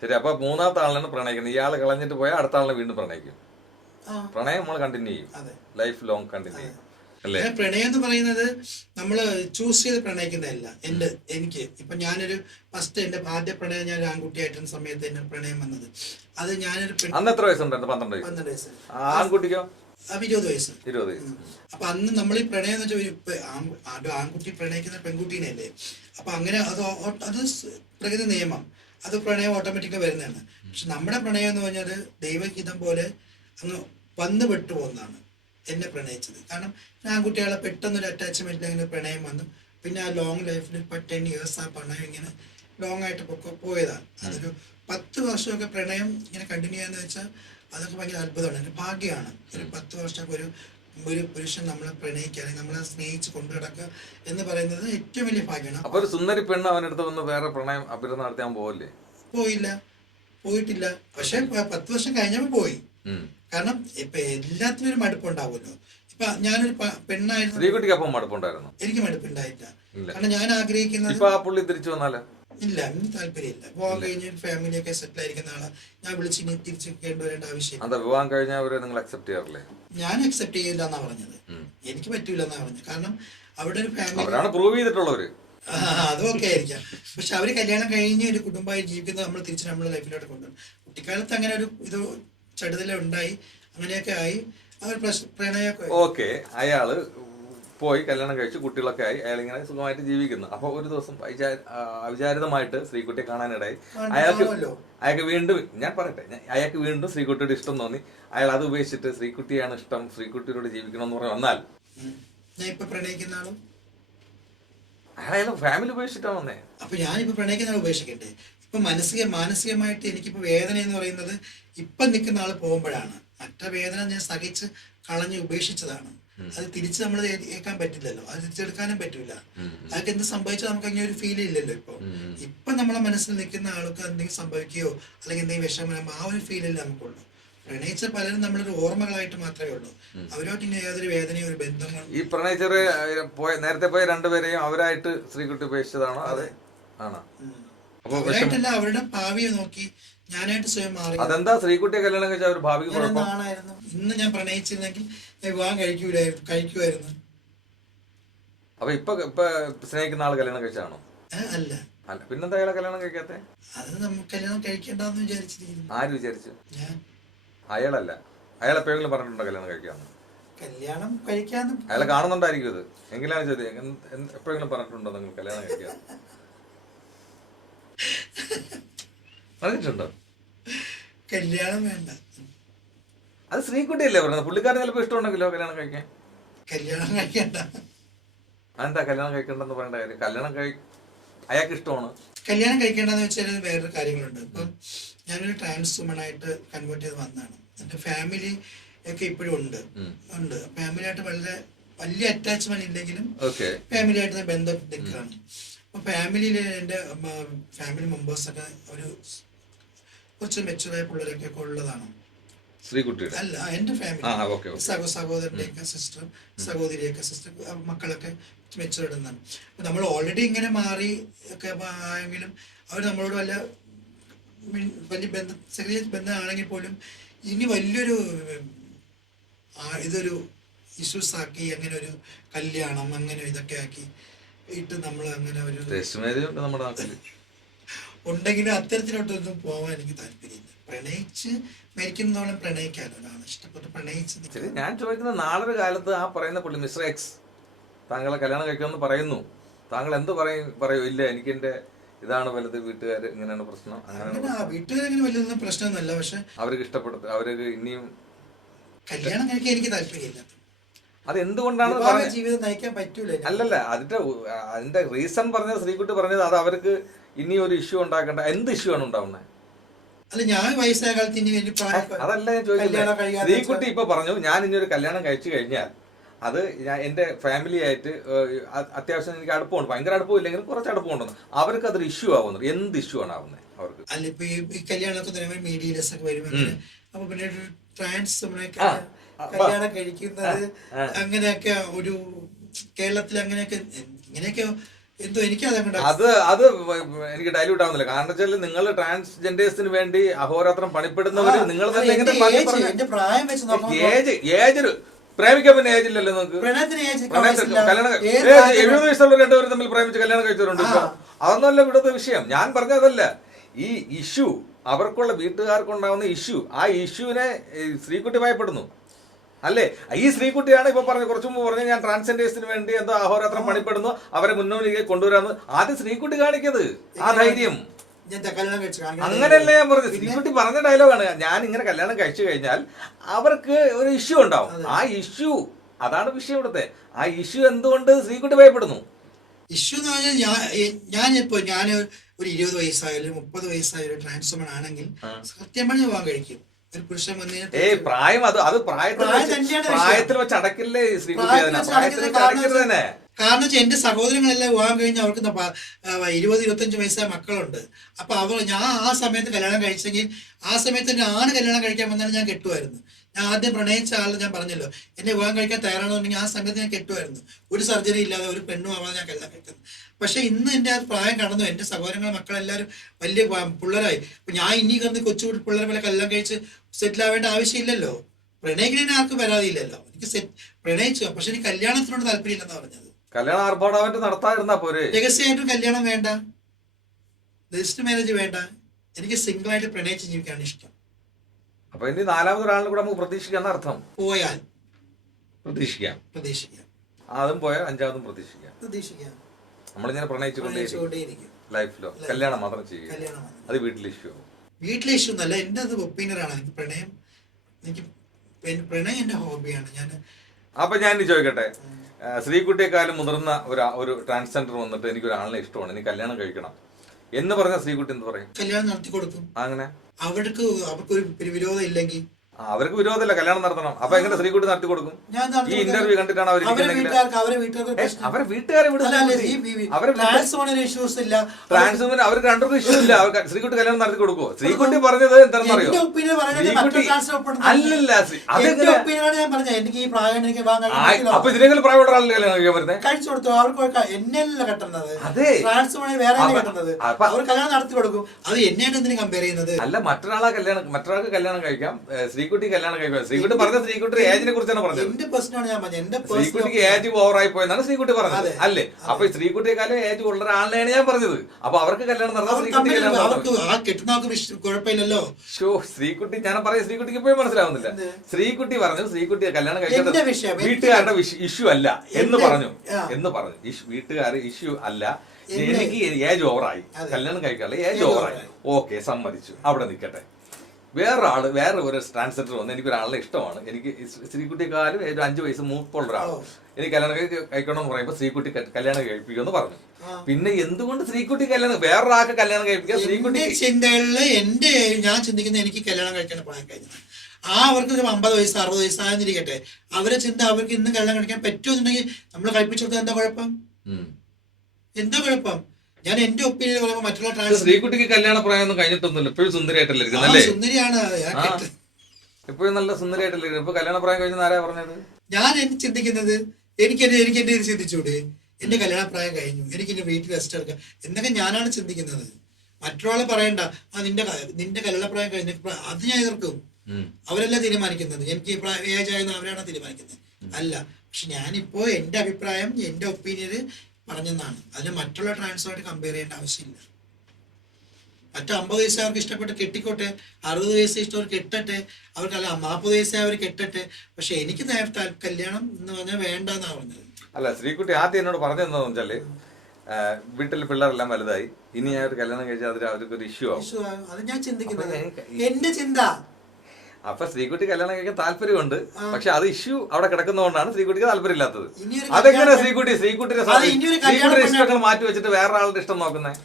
ശരി. അപ്പൊ മൂന്നാമത്തെ ആളിനാണ് പ്രണയിക്കുന്നത്. ഇയാള് കളഞ്ഞിട്ട് പോയാൽ അടുത്ത ആളിനെ വീണ്ടും പ്രണയിക്കും. പ്രണയം നമ്മൾ കണ്ടിന്യൂ ചെയ്യും, ലൈഫ് ലോങ് കണ്ടിന്യൂ ചെയ്യും അല്ലേ? പ്രണയം എന്ന് പറയുന്നത് നമ്മൾ ചൂസ് ചെയ്ത് പ്രണയിക്കുന്നതല്ല. എനിക്ക് ഇപ്പൊ ഞാനൊരു ഫസ്റ്റ് എന്റെ ആദ്യ പ്രണയം ഞാൻ ആൺകുട്ടിയായിട്ടുള്ള സമയത്ത് എന്റെ പ്രണയം വന്നത്, അത് ഞാനൊരു അന്ന് എത്ര വയസ്സുണ്ടായിരുന്നു? 12 വയസ്സ്. ആൺകുട്ടിക്കോ? 20 വയസ്സ്. 20 വയസ്സ്. അപ്പൊ അന്ന് നമ്മൾ ഈ പ്രണയം എന്ന് വെച്ചാൽ ആൺകുട്ടി പ്രണയിക്കുന്ന പെൺകുട്ടീനെ അല്ലേ. അപ്പൊ അങ്ങനെ അത് പ്രകൃതി നിയമം, അത് പ്രണയം ഓട്ടോമാറ്റിക്കലി വരുന്നതാണ്. പക്ഷെ നമ്മുടെ പ്രണയം എന്ന് പറഞ്ഞാൽ ദൈവഹിതം പോലെ അങ്ങ് വന്ന് പെട്ടുപോകുന്നതാണ് എന്നെ പ്രണയിച്ചത്. കാരണം ആൺകുട്ടികളെ പെട്ടെന്നൊരു അറ്റാച്ച്മെന്റ് അങ്ങനെ പ്രണയം വന്നു. പിന്നെ ആ ലോങ് ലൈഫിൽ ഇപ്പൊ 10 years ആ പ്രണയം ഇങ്ങനെ ലോങ് ആയിട്ട് പോയതാണ്. അതൊരു 10 വർഷമൊക്കെ പ്രണയം ഇങ്ങനെ കണ്ടിന്യൂ ചെയ്യാന്ന് വെച്ചാൽ അതൊക്കെ ഭയങ്കര അത്ഭുതമാണ്, എൻ്റെ ഭാഗ്യമാണ്. ഒരു 10 വർഷമൊക്കെ ഒരു പുരുഷൻ നമ്മളെ പ്രണയിക്കുക, അല്ലെങ്കിൽ നമ്മളെ സ്നേഹിച്ച് കൊണ്ടു നടക്കുക എന്ന് പറയുന്നത് ഏറ്റവും വലിയ ഭാഗ്യമാണ്. അപ്പൊ ഒരു സുന്ദരി പെണ്ണ് അവനടുത്ത് വന്ന് വേറെ പ്രണയം അഭ്യർത്ഥന നടത്താൻ പോവില്ലേ? പോയിട്ടില്ല. പക്ഷെ 10 വർഷം കഴിഞ്ഞപ്പോൾ പോയി. കാരണം ഇപ്പൊ എല്ലാത്തിനും ഒരു മടുപ്പുണ്ടാവുമല്ലോ. ഇപ്പൊ ഞാനൊരു പെണ്ണായിരുന്നു. ശ്രീകുട്ടിക്ക് അപ്പം മടുപ്പുണ്ടായിരുന്നു? എനിക്ക് മടുപ്പുണ്ടായില്ല. കാരണം ഞാൻ ആഗ്രഹിക്കുന്നത് ഇപ്പൊ ആ പുള്ളി തിരിച്ചു വന്നാലോ? ഇല്ല, എനിക്ക് താല്പര്യമില്ല. വിവാഹം കഴിഞ്ഞ് ഫാമിലിയൊക്കെ സെറ്റിൽ ആയിരിക്കുന്ന ആളെ ഞാൻ വിളിച്ച് ഇനി തിരിച്ചു കൊണ്ടുവരേണ്ട ആവശ്യം. വിവാഹം കഴിഞ്ഞാൽ അവരെ നിങ്ങൾ അക്സെപ്റ്റ് ചെയ്യാറില്ലേ? ഞാൻ അക്സെപ്റ്റ് ചെയ്യില്ല എന്നാ പറഞ്ഞത്. എനിക്ക് പറ്റൂല എന്നാ പറഞ്ഞത്. കാരണം അവിടെ ഒരു ഫാമിലി പ്രൂവ് ചെയ്തിട്ടുള്ളവര് അതൊക്കെ ആയിരിക്കാം. പക്ഷെ അവര് കല്യാണം കഴിഞ്ഞ് ഒരു കുടുംബമായി ജീവിക്കുന്നത് നമ്മൾ തിരിച്ച് നമ്മുടെ ലൈഫിലോട്ട് കൊണ്ടുവരും. കുട്ടിക്കാലത്ത് അങ്ങനെ ഒരു ഇത് ചടുതല ഉണ്ടായി, അങ്ങനെയൊക്കെ ആയി. അവർ പ്രണയമൊക്കെ ഓക്കെ. അയാള് പോയി കല്യാണം കഴിച്ച് കുട്ടികളൊക്കെ ആയി, അയാൾ ഇങ്ങനെ സുഖമായിട്ട് ജീവിക്കുന്നു. അപ്പൊ ഒരു ദിവസം അവിചാരിതമായിട്ട് ശ്രീകുട്ടിയെ കാണാനിടയായി. അയാൾക്ക് വീണ്ടും, ഞാൻ പറയട്ടെ, അയാൾക്ക് വീണ്ടും ശ്രീകുട്ടിയുടെ ഇഷ്ടം തോന്നി. അയാൾ അത് ഉപേക്ഷിച്ചിട്ട് ശ്രീകുട്ടിയാണ് ഇഷ്ടം, ശ്രീകുട്ടിയോട് ജീവിക്കണം എന്ന് പറഞ്ഞ് വന്നാൽ ഞാൻ ഇപ്പൊ പ്രണയിക്കുന്ന ആളും അയാൾ ഫാമിലി ഉപേക്ഷിച്ചിട്ടാണ് വന്നേ. അപ്പൊ ഞാനിപ്പോ പ്രണയിക്കുന്ന ആൾ ഉപേക്ഷിക്കട്ടെ? ഇപ്പൊ മാനസികമായിട്ട് എനിക്കിപ്പോ വേദന എന്ന് പറയുന്നത് ഇപ്പം നിൽക്കുന്ന ആള് പോകുമ്പോഴാണ്. മറ്റേ വേദന ഞാൻ സഹിച്ച് കളഞ്ഞ് ഉപേക്ഷിച്ചതാണ്. അത് തിരിച്ച് നമ്മൾ ഏൽക്കാൻ പറ്റില്ലല്ലോ, അത് തിരിച്ചെടുക്കാനും പറ്റൂല. അതൊക്കെ എന്ത് സംഭവിച്ചാൽ നമുക്ക് അങ്ങനെ ഒരു ഫീൽ ഇല്ലല്ലോ. ഇപ്പൊ നമ്മളെ മനസ്സിൽ നിൽക്കുന്ന ആൾക്ക് എന്തെങ്കിലും സംഭവിക്കുകയോ അല്ലെങ്കിൽ എന്തെങ്കിലും വിഷമം, ആ ഒരു ഫീലില്ല നമുക്കുള്ളൂ. പ്രണയിച്ച പലരും നമ്മളൊരു ഓർമ്മകളായിട്ട് മാത്രമേ ഉള്ളൂ. അവരോട്ട് ഇനി യാതൊരു വേദനയോ ഒരു ബന്ധമോ. ഈ പ്രണയിച്ചവര് നേരത്തെ പോയ രണ്ടുപേരെയും അവരായിട്ട് ശ്രീകുട്ടി ഉപേക്ഷിച്ചതാണോ? അതെ ആണോ? അവരായിട്ടല്ല, അവരുടെ ഭാവിയെ നോക്കി ഞാനായിട്ട് സ്വയം മാറി. അതെന്താ ശ്രീകുട്ടിയെ കല്യാണം കഴിച്ച ഒരു ഭാവിക്ക് ആണായിരുന്നു. ഇന്ന് ഞാൻ പ്രണയിച്ചിരുന്നെങ്കിൽ ഞാൻ വിവാഹം കഴിക്കുമായിരുന്നു. അപ്പൊ ഇപ്പൊ സ്നേഹിക്കുന്ന ആള് കല്യാണം കഴിച്ചാണോ? അല്ല. പിന്നെന്താ അയാളെ കല്യാണം കഴിക്കാത്തെ? അത് നമുക്ക് കല്യാണം കഴിക്കേണ്ടെന്ന് വിചാരിച്ചിരിക്കുന്നു. ആര് വിചാരിച്ചു? ഞാൻ. അയാളല്ല. അയാൾ എപ്പോഴെങ്കിലും പറഞ്ഞിട്ടുണ്ടോ കല്യാണം കഴിക്കാന്ന്? കല്യാണം കഴിക്കാന്ന് അയാളെ കാണുന്നുണ്ടായിരിക്കും ഇത്. എങ്കിലാണ് ചോദ്യം, എപ്പോഴെങ്കിലും പറഞ്ഞിട്ടുണ്ടോ നിങ്ങൾ കല്യാണം കഴിക്കാൻ? പറഞ്ഞിട്ടുണ്ടോ? കല്യാണം വേണ്ട. അത് ശ്രീകുട്ടിയല്ലേ പറഞ്ഞത്. പുള്ളിക്കാരൻ ചിലപ്പോ ഇഷ്ടമുണ്ടെങ്കിലോ കല്യാണം കഴിക്കാൻ. കല്യാണം കഴിക്കണ്ട. അതെന്താ കല്യാണം കഴിക്കണ്ടെന്ന് പറയേണ്ട കാര്യം? അയാൾക്ക് ഇഷ്ടമാണ്. കല്യാണം കഴിക്കേണ്ടെന്ന് വെച്ചാൽ വേറൊരു കാര്യങ്ങളുണ്ട്. ഇപ്പം ഞാനൊരു ട്രാൻസ് വുമൺ ആയിട്ട് കൺവേർട്ട് ചെയ്ത് വന്നതാണ്. എൻ്റെ ഫാമിലി ഒക്കെ ഇപ്പോഴും ഉണ്ട്. ഫാമിലിയായിട്ട് വളരെ വലിയ അറ്റാച്ച്മെന്റ് ഇല്ലെങ്കിലും ഓക്കെ ഫാമിലി ആയിട്ട് ബന്ധം നിൽക്കുകയാണ്. അപ്പൊ ഫാമിലിയിൽ എൻ്റെ ഫാമിലി മെമ്പേഴ്സൊക്കെ ഒരു കുറച്ച് മെച്ചുറായ പിള്ളേരൊക്കെ ഒക്കെ ഉള്ളതാണ്. ശ്രീകുട്ടിയുടെ അല്ല, എൻ്റെ ഫാമിലി ഓക്കെ സഹോദരൻ്റെയൊക്കെ സിസ്റ്ററും സഹോദരിയൊക്കെ സിസ്റ്റർ മക്കളൊക്കെ മെച്ചുവേർഡ് എന്നാണ്. അപ്പം നമ്മൾ ഓൾറെഡി ഇങ്ങനെ മാറി ഒക്കെ ആയെങ്കിലും അവർ നമ്മളോട് വലിയ ബന്ധം ചെറിയ ബന്ധമാണെങ്കിൽ പോലും ഇനി വലിയൊരു ഇതൊരു ഇഷ്യൂസ് ആക്കി അങ്ങനെ ഒരു കല്യാണം അങ്ങനെ ഇതൊക്കെ ആക്കി ഇട്ട് നമ്മൾ അങ്ങനെ ഒരു നമ്മുടെ നാട്ടിൽ ഉണ്ടെങ്കിലും അത്തരത്തിലോട്ടൊന്നും പോകാൻ എനിക്ക് താല്പര്യമില്ല. പ്രണയിച്ച് മരിക്കുന്നതോളം പ്രണയിക്കാനോ ഒരാളെ ഇഷ്ടപ്പെട്ട് പ്രണയിച്ച്. ഞാൻ ചോദിക്കുന്നത് നാളൊരു കാലത്ത് ആ പറയുന്ന പുള്ളി മിസ്റ്റർ എക്സ് താങ്കളെ കല്യാണം കഴിക്കാമെന്ന് പറയുന്നു, താങ്കൾ എന്ത് പറയൂ? ഇല്ല, എനിക്ക് എന്റെ ഇതാണ് വലുത്, വീട്ടുകാർ ഇങ്ങനെയാണ് പ്രശ്നം, അങ്ങനെ വീട്ടുകാരങ്ങനെ വലിയൊന്നും പ്രശ്നമൊന്നുമല്ല. പക്ഷെ അവർക്ക് ഇഷ്ടപ്പെടുത്ത അവർക്ക് ഇനിയും കല്യാണം കഴിക്കാൻ എനിക്ക് താല്പര്യമില്ല. അത് എന്തുകൊണ്ടാണ് ജീവിതം നയിക്കാൻ പറ്റൂല. അല്ലല്ല, അതിന്റെ റീസൺ പറഞ്ഞത് ശ്രീകുട്ടി പറഞ്ഞത് അത് അവർക്ക് ഇനി ഒരു ഇഷ്യൂ ഉണ്ടാക്കേണ്ട. എന്ത് ഇഷ്യൂ ആണ് ഉണ്ടാവുന്നത്? അല്ല, ഞാൻ വയസ്സായ കാലത്ത് ഇനി അതല്ല ഞാൻ ചോദിക്കുന്നത്. ശ്രീകുട്ടി ഇപ്പൊ പറഞ്ഞു ഞാൻ ഇനി ഒരു കല്യാണം കഴിച്ചു കഴിഞ്ഞാൽ അത് എന്റെ ഫാമിലി ആയിട്ട് അത്യാവശ്യം എനിക്ക് അടുപ്പമുണ്ട്, ഭയങ്കര അടുപ്പമില്ലെങ്കിലും കുറച്ച് അടുപ്പമുണ്ടെന്ന്, അവർക്ക് അതൊരു ഇഷ്യൂ ആവുന്നത്. എന്ത് ഇഷ്യൂ ആണ് ആവുന്നത് അവർക്ക്? അല്ല, ഇപ്പൊ ഈ കല്യാണമൊക്കെ മീഡിയയിലൊക്കെ ഒക്കെ വരുമ്പോൾ അപ്പൊ പിന്നെ ട്രാൻസ് കല്യാണം കഴിക്കുന്നത് അങ്ങനെയൊക്കെ ഒരു കേരളത്തിൽ അങ്ങനെയൊക്കെ ഇങ്ങനെയൊക്കെ എന്തോ എനിക്ക് അത് എനിക്ക് ഡൈല്യൂട്ട് ആവുന്നില്ല. കാരണം വെച്ചാൽ നിങ്ങൾ ട്രാൻസ്ജെൻഡേഴ്സിന് വേണ്ടി അഹോരാത്രം പണിപ്പെടുന്നവര് നിങ്ങൾ തന്നെ ഏജ് പ്രേമിക്കാൻ പിന്നെ ഏജ് ഇല്ലല്ലോ നിങ്ങൾക്ക്. കല്യാണം 70 വയസ്സുള്ള രണ്ടുപേരും തമ്മിൽ പ്രേമിച്ച് കല്യാണം കഴിച്ചവരുണ്ട്. ഇപ്പൊ അതൊന്നുമല്ല ഇവിടുത്തെ വിഷയം. ഞാൻ പറഞ്ഞതല്ല, ഈ ഇഷ്യൂ അവർക്കുള്ള വീട്ടുകാർക്കുണ്ടാവുന്ന ഇഷ്യൂ, ആ ഇഷ്യൂവിനെ ശ്രീകുട്ടി ഭയപ്പെടുന്നു അല്ലേ? ഈ ശ്രീകുട്ടിയാണ് ഇപ്പൊ പറഞ്ഞു, കുറച്ചു മുമ്പ് പറഞ്ഞു ഞാൻ ട്രാൻസ്ജെൻഡേഴ്സിന് വേണ്ടി എന്തോ അഹോരാത്രം പണിപ്പെടുന്നു, അവരെ മുന്നോട്ട് കൊണ്ടുവരാന്ന്. ആദ്യം ശ്രീകുട്ടി കാണിക്കത് ആ ധൈര്യം. അങ്ങനെയല്ല ഞാൻ പറഞ്ഞു. ശ്രീകുട്ടി പറഞ്ഞ ഡയലോഗാണ്, ഞാൻ ഇങ്ങനെ കല്യാണം കഴിച്ചു കഴിഞ്ഞാൽ അവർക്ക് ഒരു ഇഷ്യൂ ഉണ്ടാവും. ആ ഇഷ്യൂ അതാണ് വിഷയം ഇവിടുത്തെ. ആ ഇഷ്യൂ എന്തുകൊണ്ട് ശ്രീകുട്ടി ഭയപ്പെടുന്നു? ഇഷ്യൂ എന്ന് പറഞ്ഞാൽ ഞാൻ ഒരു 20 വയസ്സായാലും 30 വയസ്സായ ഒരു ട്രാൻസ്വുമൺ ആണെങ്കിൽ സത്യം പറഞ്ഞ് പോകാൻ കഴിക്കും. ഒരു പുരുഷൻ പ്രായം അത് പ്രായത്തിൽ വെച്ച് അടക്കില്ലേ ശ്രീകുട്ടി? കാരണം വെച്ചാൽ എന്റെ സഹോദരങ്ങളെല്ലാം വിവാഹം കഴിഞ്ഞ് അവർക്ക് 20-25 വയസ്സായ മക്കളുണ്ട്. അപ്പൊ ഞാൻ ആ സമയത്ത് കല്യാണം കഴിച്ചെങ്കിൽ ആ സമയത്ത് എന്റെ ആണ് കല്യാണം കഴിക്കാൻ വന്നാലും ഞാൻ കെട്ടുമായിരുന്നു. ഞാൻ ആദ്യം പ്രണയിച്ച ആൾ ഞാൻ പറഞ്ഞല്ലോ, എന്നെ വിവാഹം കഴിക്കാൻ തയ്യാറാണെന്നുണ്ടെങ്കിൽ ആ സമയത്ത് ഞാൻ കെട്ടുമായിരുന്നു. ഒരു സർജറി ഇല്ലാതെ ഒരു പെണ്ണും ആവാതെ ഞാൻ കല്യാണം കഴിക്കുന്നത്. പക്ഷെ ഇന്ന് എന്റെ ആ പ്രായം കടന്നു, എന്റെ സഹോദരങ്ങളെ മക്കളെല്ലാവരും വലിയ പിള്ളേരായി. അപ്പൊ ഞാൻ ഇനി കന്ന് കൊച്ചു പിള്ളേരെ പോലെ കല്യാണം കഴിച്ച് സെറ്റിൽ ആവേണ്ട ആവശ്യമില്ലല്ലോ. പ്രണയിക്കുന്നതിന് ആർക്കും പരാതിയില്ലല്ലോ. എനിക്ക് പ്രണയിച്ചു, പക്ഷെ എനിക്ക് കല്യാണത്തിനോട് താല്പര്യമില്ലെന്നാ പറഞ്ഞത്. കല്യാണം ആർഭാടമായിട്ട് നടത്താതിരുന്നാ പോരെ? രഹസ്യമായിട്ടും കല്യാണം വേണ്ട, രജിസ്റ്റർ മാരേജ് വേണ്ട. എനിക്ക് സിംഗിൾ ആയിട്ട് പ്രണയിച്ച് ജീവിക്കാണ് ഇഷ്ടം. അപ്പൊ ഇനി 4ാമതൊരാളിനെ കൂടെ നമുക്ക് പ്രതീക്ഷിക്കാന്ന് അർത്ഥം. പോയാൽ പ്രതീക്ഷിക്കാം. അതും പോയാൽ 5ാമതും പ്രതീക്ഷിക്കാം. നമ്മളിങ്ങനെ പ്രണയിച്ചുകൊണ്ടേയിരിക്കും ലൈഫിലോ. കല്യാണം മാത്രം ചെയ്യുക, അത് വീട്ടിലെ ഇഷ്യൂ എന്നല്ല, എന്റെ അത് ഒപ്പീനിയനാണ്. എനിക്ക് പ്രണയം എന്റെ ഹോബിയാണ്. അപ്പൊ ഞാൻ ചോദിക്കട്ടെ, ശ്രീകുട്ടിയെക്കാളും മുതിർന്ന ഒരു ട്രാൻസ്ജെൻഡർ വന്നിട്ട് എനിക്ക് ഒരാളിനെ ഇഷ്ടമാണ്, എനിക്ക് കല്യാണം കഴിക്കണം എന്ന് പറഞ്ഞ ശ്രീകുട്ടി എന്ത് പറയും? കല്യാണം നടത്തി കൊടുക്കും. അങ്ങനെ അവർക്കൊരു വിരോധം ഇല്ലെങ്കിൽ അവർക്ക് വിരോധമില്ല, കല്യാണം നടത്തണം. അപ്പൊ എങ്ങനെ ശ്രീകുട്ടി നടത്തി കൊടുക്കും? ഈ ഇന്റർവ്യൂ കണ്ടിട്ടാണ് അവരെ വീട്ടുകാരെ ട്രാൻസ്വുമൻ അവർക്ക് രണ്ടു ഇഷ്യൂ ഇല്ല. ശ്രീകുട്ടി കല്യാണം നടത്തി കൊടുക്കുവോ? ശ്രീകുട്ടി പറഞ്ഞത് എന്താണെന്ന് അറിയോ? അല്ലല്ല, അപ്പൊ ഇതിനേക്കാൾ പ്രായമുള്ള ആളല്ലേ കല്യാണം കഴിക്കാൻ വരുന്നത്? കഴിച്ചു കൊടുത്തു. അവർക്ക് എന്നെയല്ല കെട്ടുന്നത്, അതെ, ട്രാൻസ്വുമനെ വേറെ കെട്ടുന്നത്. അവർ കല്യാണം നടത്തി കൊടുക്കും. അത് എന്നെയാണ് എന്തിനു കമ്പയർ ചെയ്യുന്നത്? അല്ല, മറ്റൊരാൾക്ക് കല്യാണം കഴിക്കാം, ശ്രീകുട്ടി കല്യാണം കഴിക്കാം. ശ്രീകുട്ടി പറഞ്ഞ ശ്രീകുട്ടി ഏജിനെ കുറിച്ചാണ് പറഞ്ഞത്. എന്റെ പ്രശ്നമാണ് ഞാൻ പറഞ്ഞത്. ശ്രീകുട്ടിക്ക് ഏജ് ഓവറായി പോയെന്നാണ് ശ്രീകുട്ടി പറഞ്ഞത് അല്ലേ? അപ്പൊ ശ്രീകുട്ടിയെക്കാളും ഏജ് ഉള്ള ഒരാളിനെയാണ് ഞാൻ പറഞ്ഞത്. അപ്പൊ അവർക്ക് കല്യാണം നടത്താം, ശ്രീകുട്ടി കുഴപ്പമില്ലല്ലോ. ശ്രീകുട്ടി ഞാൻ പറയാം, ശ്രീകുട്ടിക്ക് ഇപ്പോഴും മനസ്സിലാവുന്നില്ല. ശ്രീകുട്ടി പറഞ്ഞു ശ്രീകുട്ടിയെ കല്യാണം കഴിക്കേണ്ടത് വീട്ടുകാരുടെ ഇഷ്യൂ അല്ല എന്ന് പറഞ്ഞു. വീട്ടുകാർ ഇഷ്യൂ അല്ല, എനിക്ക് ഏജ് ഓവറായി, കല്യാണം കഴിക്കാനുള്ള ഏജ് ഓവറായി. ഓക്കെ, സമ്മതിച്ചു, അവിടെ നിൽക്കട്ടെ. വേറെ ഒരു ട്രാൻസ്ജെൻഡർ വന്ന് എനിക്കൊരാളെ ഇഷ്ടമാണ്, എനിക്ക് ശ്രീകുട്ടിക്കാലും 5 വയസ്സ് മൂപ്പുള്ള ഒരാൾ എനിക്ക് കല്യാണം കഴിക്കണമെന്ന് പറയുമ്പോൾ ശ്രീകുട്ടി കല്യാണം കഴിപ്പിക്കുമെന്ന് പറഞ്ഞു. പിന്നെ എന്തുകൊണ്ട് ശ്രീകുട്ടി വേറൊരാൾക്ക് കല്യാണം കഴിപ്പിക്കുക? ശ്രീകുട്ടി ചിന്തകളില് ഞാൻ ചിന്തിക്കുന്നത് എനിക്ക് കല്യാണം കഴിക്കാൻ പ്രായം കഴിഞ്ഞത്. അവർക്ക് ഒരു 50 വയസ്സ് 60 വയസ്സായെന്നിരിക്കട്ടെ, അവരെ ചിന്ത അവർക്ക് ഇന്ന് കല്യാണം കഴിക്കാൻ പറ്റുമെന്നുണ്ടെങ്കിൽ നമ്മൾ കഴിപ്പിച്ചെടുത്താൽ എന്താ കുഴപ്പം? എന്താ കുഴപ്പം? ഞാൻ എന്റെ ഒപ്പീനിയൻ പറയുമ്പോൾ മറ്റുള്ള ശ്രീകുട്ടിക്ക് കല്യാണ പ്രായം ഒന്നും കഴിഞ്ഞിട്ടൊന്നുമില്ല, ഇപ്പോഴും സുന്ദരിയായിട്ടല്ലേ ഇരിക്കുന്നത്? സുന്ദരിയാണ്. ഇപ്പോഴും നല്ല സുന്ദരിയായിട്ടല്ലേ ഇരിക്കുന്നത്? ഇപ്പൊ കല്യാണ പ്രായം കഴിഞ്ഞ ആരാ പറഞ്ഞത്? ഞാൻ ചിന്തിക്കുന്നത് എനിക്ക് എന്റെ ഇത് ചിന്തിച്ചൂടെ? എന്റെ കല്യാണ പ്രായം കഴിഞ്ഞു, എനിക്ക് എന്റെ വീട്ടിൽ റെസ്റ്റ് എടുക്കാം എന്നൊക്കെ ഞാനാണ് ചിന്തിക്കുന്നത്. മറ്റൊരാളെ പറയണ്ട നിന്റെ കല്യാണ പ്രായം കഴിഞ്ഞ അത് ഞാൻ എതിർക്കും. അവരല്ല തീരുമാനിക്കുന്നത്, എനിക്ക് ഏജ് ആയെന്ന് അവരാണ് തീരുമാനിക്കുന്നത്. അല്ല, പക്ഷെ ഞാനിപ്പോ എന്റെ അഭിപ്രായം എന്റെ ഒപ്പീനിയന് പറഞ്ഞെന്നാണ്. അതിന് മറ്റുള്ള ട്രാൻസുമായിട്ട് കമ്പയർ ചെയ്യേണ്ട ആവശ്യമില്ല. മറ്റു 50 വയസ്സ് അവർക്ക് ഇഷ്ടപ്പെട്ട് കെട്ടിക്കോട്ടെ, 60 വയസ്സ് ഇഷ്ടം കെട്ടട്ടെ, അവർക്ക് അല്ല 40 വയസ്സേ അവർ കെട്ടട്ടെ. പക്ഷെ എനിക്ക് കല്യാണം എന്ന് പറഞ്ഞാൽ വേണ്ടെന്നാ പറഞ്ഞത്. അല്ല, ശ്രീകുട്ടി ആദ്യം എന്നോട് പറഞ്ഞതെന്നു വെച്ചാല് വീട്ടിൽ പിള്ളേരെല്ലാം വലുതായി, ഇനി ഞാൻ ഒരു കല്യാണം കഴിച്ചാൽ അവർക്ക് ഒരു ഇഷ്യൂ ആവും. അത് ഞാൻ ചിന്തിക്കുന്നത് എന്റെ ചിന്ത. അപ്പൊ ശ്രീകുട്ടി കല്യാണം കഴിക്കാൻ താല്പര്യമുണ്ട്, പക്ഷെ അത് ഇഷ്യൂ അവിടെ കിടക്കുന്നതുകൊണ്ടാണ് ശ്രീകുട്ടിക്ക് താല്പര്യമില്ലാത്തത്. അതെങ്ങനെ ശ്രീകുട്ടിയുടെ ഇഷ്ടങ്ങൾ മാറ്റി വെച്ചിട്ട് വേറെ ആളുടെ ഇഷ്ടം നോക്കുന്നത്?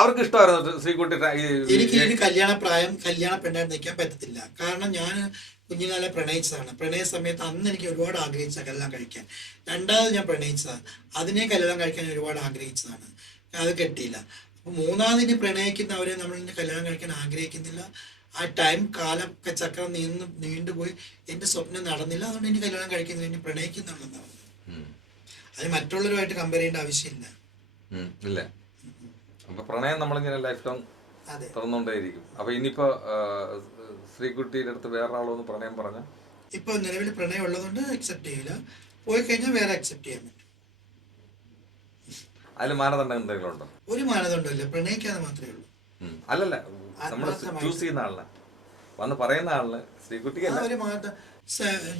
അവർക്ക് ഇഷ്ടമായിരുന്നു ശ്രീകുട്ടി. എനിക്ക് കല്യാണ പെണ്ണായിട്ട് നിൽക്കാൻ പറ്റത്തില്ല. കാരണം ഞാൻ കുഞ്ഞുകാലെ പ്രണയിച്ചതാണ്. പ്രണയ സമയത്ത് അന്ന് എനിക്ക് ഒരുപാട് ആഗ്രഹിച്ച കല്യാണം കഴിക്കാൻ. രണ്ടാമത് ഞാൻ പ്രണയിച്ചതാണ്, അതിനെ കല്യാണം കഴിക്കാൻ ഒരുപാട് ആഗ്രഹിച്ചതാണ്, അത് കെട്ടിയില്ല. അപ്പൊ മൂന്നാമതിന് പ്രണയിക്കുന്നവരെ നമ്മൾ കല്യാണം കഴിക്കാൻ ആഗ്രഹിക്കുന്നില്ല. ആ കാലചക്രം നീണ്ടുപോയി, എന്റെ സ്വപ്നം നടന്നില്ല, അതുകൊണ്ട് എനിക്ക് കല്യാണം കഴിക്കുന്നില്ല, ഇനി പ്രണയിക്കുന്നുള്ളതാണ്. അത് മറ്റുള്ളവരുമായിട്ട് കമ്പയർ ചെയ്യേണ്ട ആവശ്യമില്ല. അപ്പൊ പ്രണയം നമ്മളിങ്ങനെ ലൈഫ് ലോങ് തുറന്നുകൊണ്ടേയിരിക്കും. അപ്പൊ ഇനിയിപ്പോ ശ്രീകുട്ടിയുടെ അടുത്ത് വേറെ ആളൊന്ന് പ്രണയം പറഞ്ഞ ഇപ്പൊ നിലവിൽ പ്രണയം ഉള്ളതുകൊണ്ട് അക്സെപ്റ്റ് ചെയ്യില്ല, പോയി കഴിഞ്ഞാൽ വേറെ അക്സെപ്റ്റ് ചെയ്യാൻ പറ്റും. അതിൽ മാനദണ്ഡം എന്തെങ്കിലും ഉണ്ടോ? ഒരു മാനദണ്ഡമില്ല, പ്രണയിക്കാതെ മാത്രമേ ഉള്ളൂ. അല്ലല്ല, നമ്മൾ ചൂസ് ചെയ്യുന്ന ആളിന് വന്ന് പറയുന്ന ആളിന് ശ്രീകുട്ടിക്ക്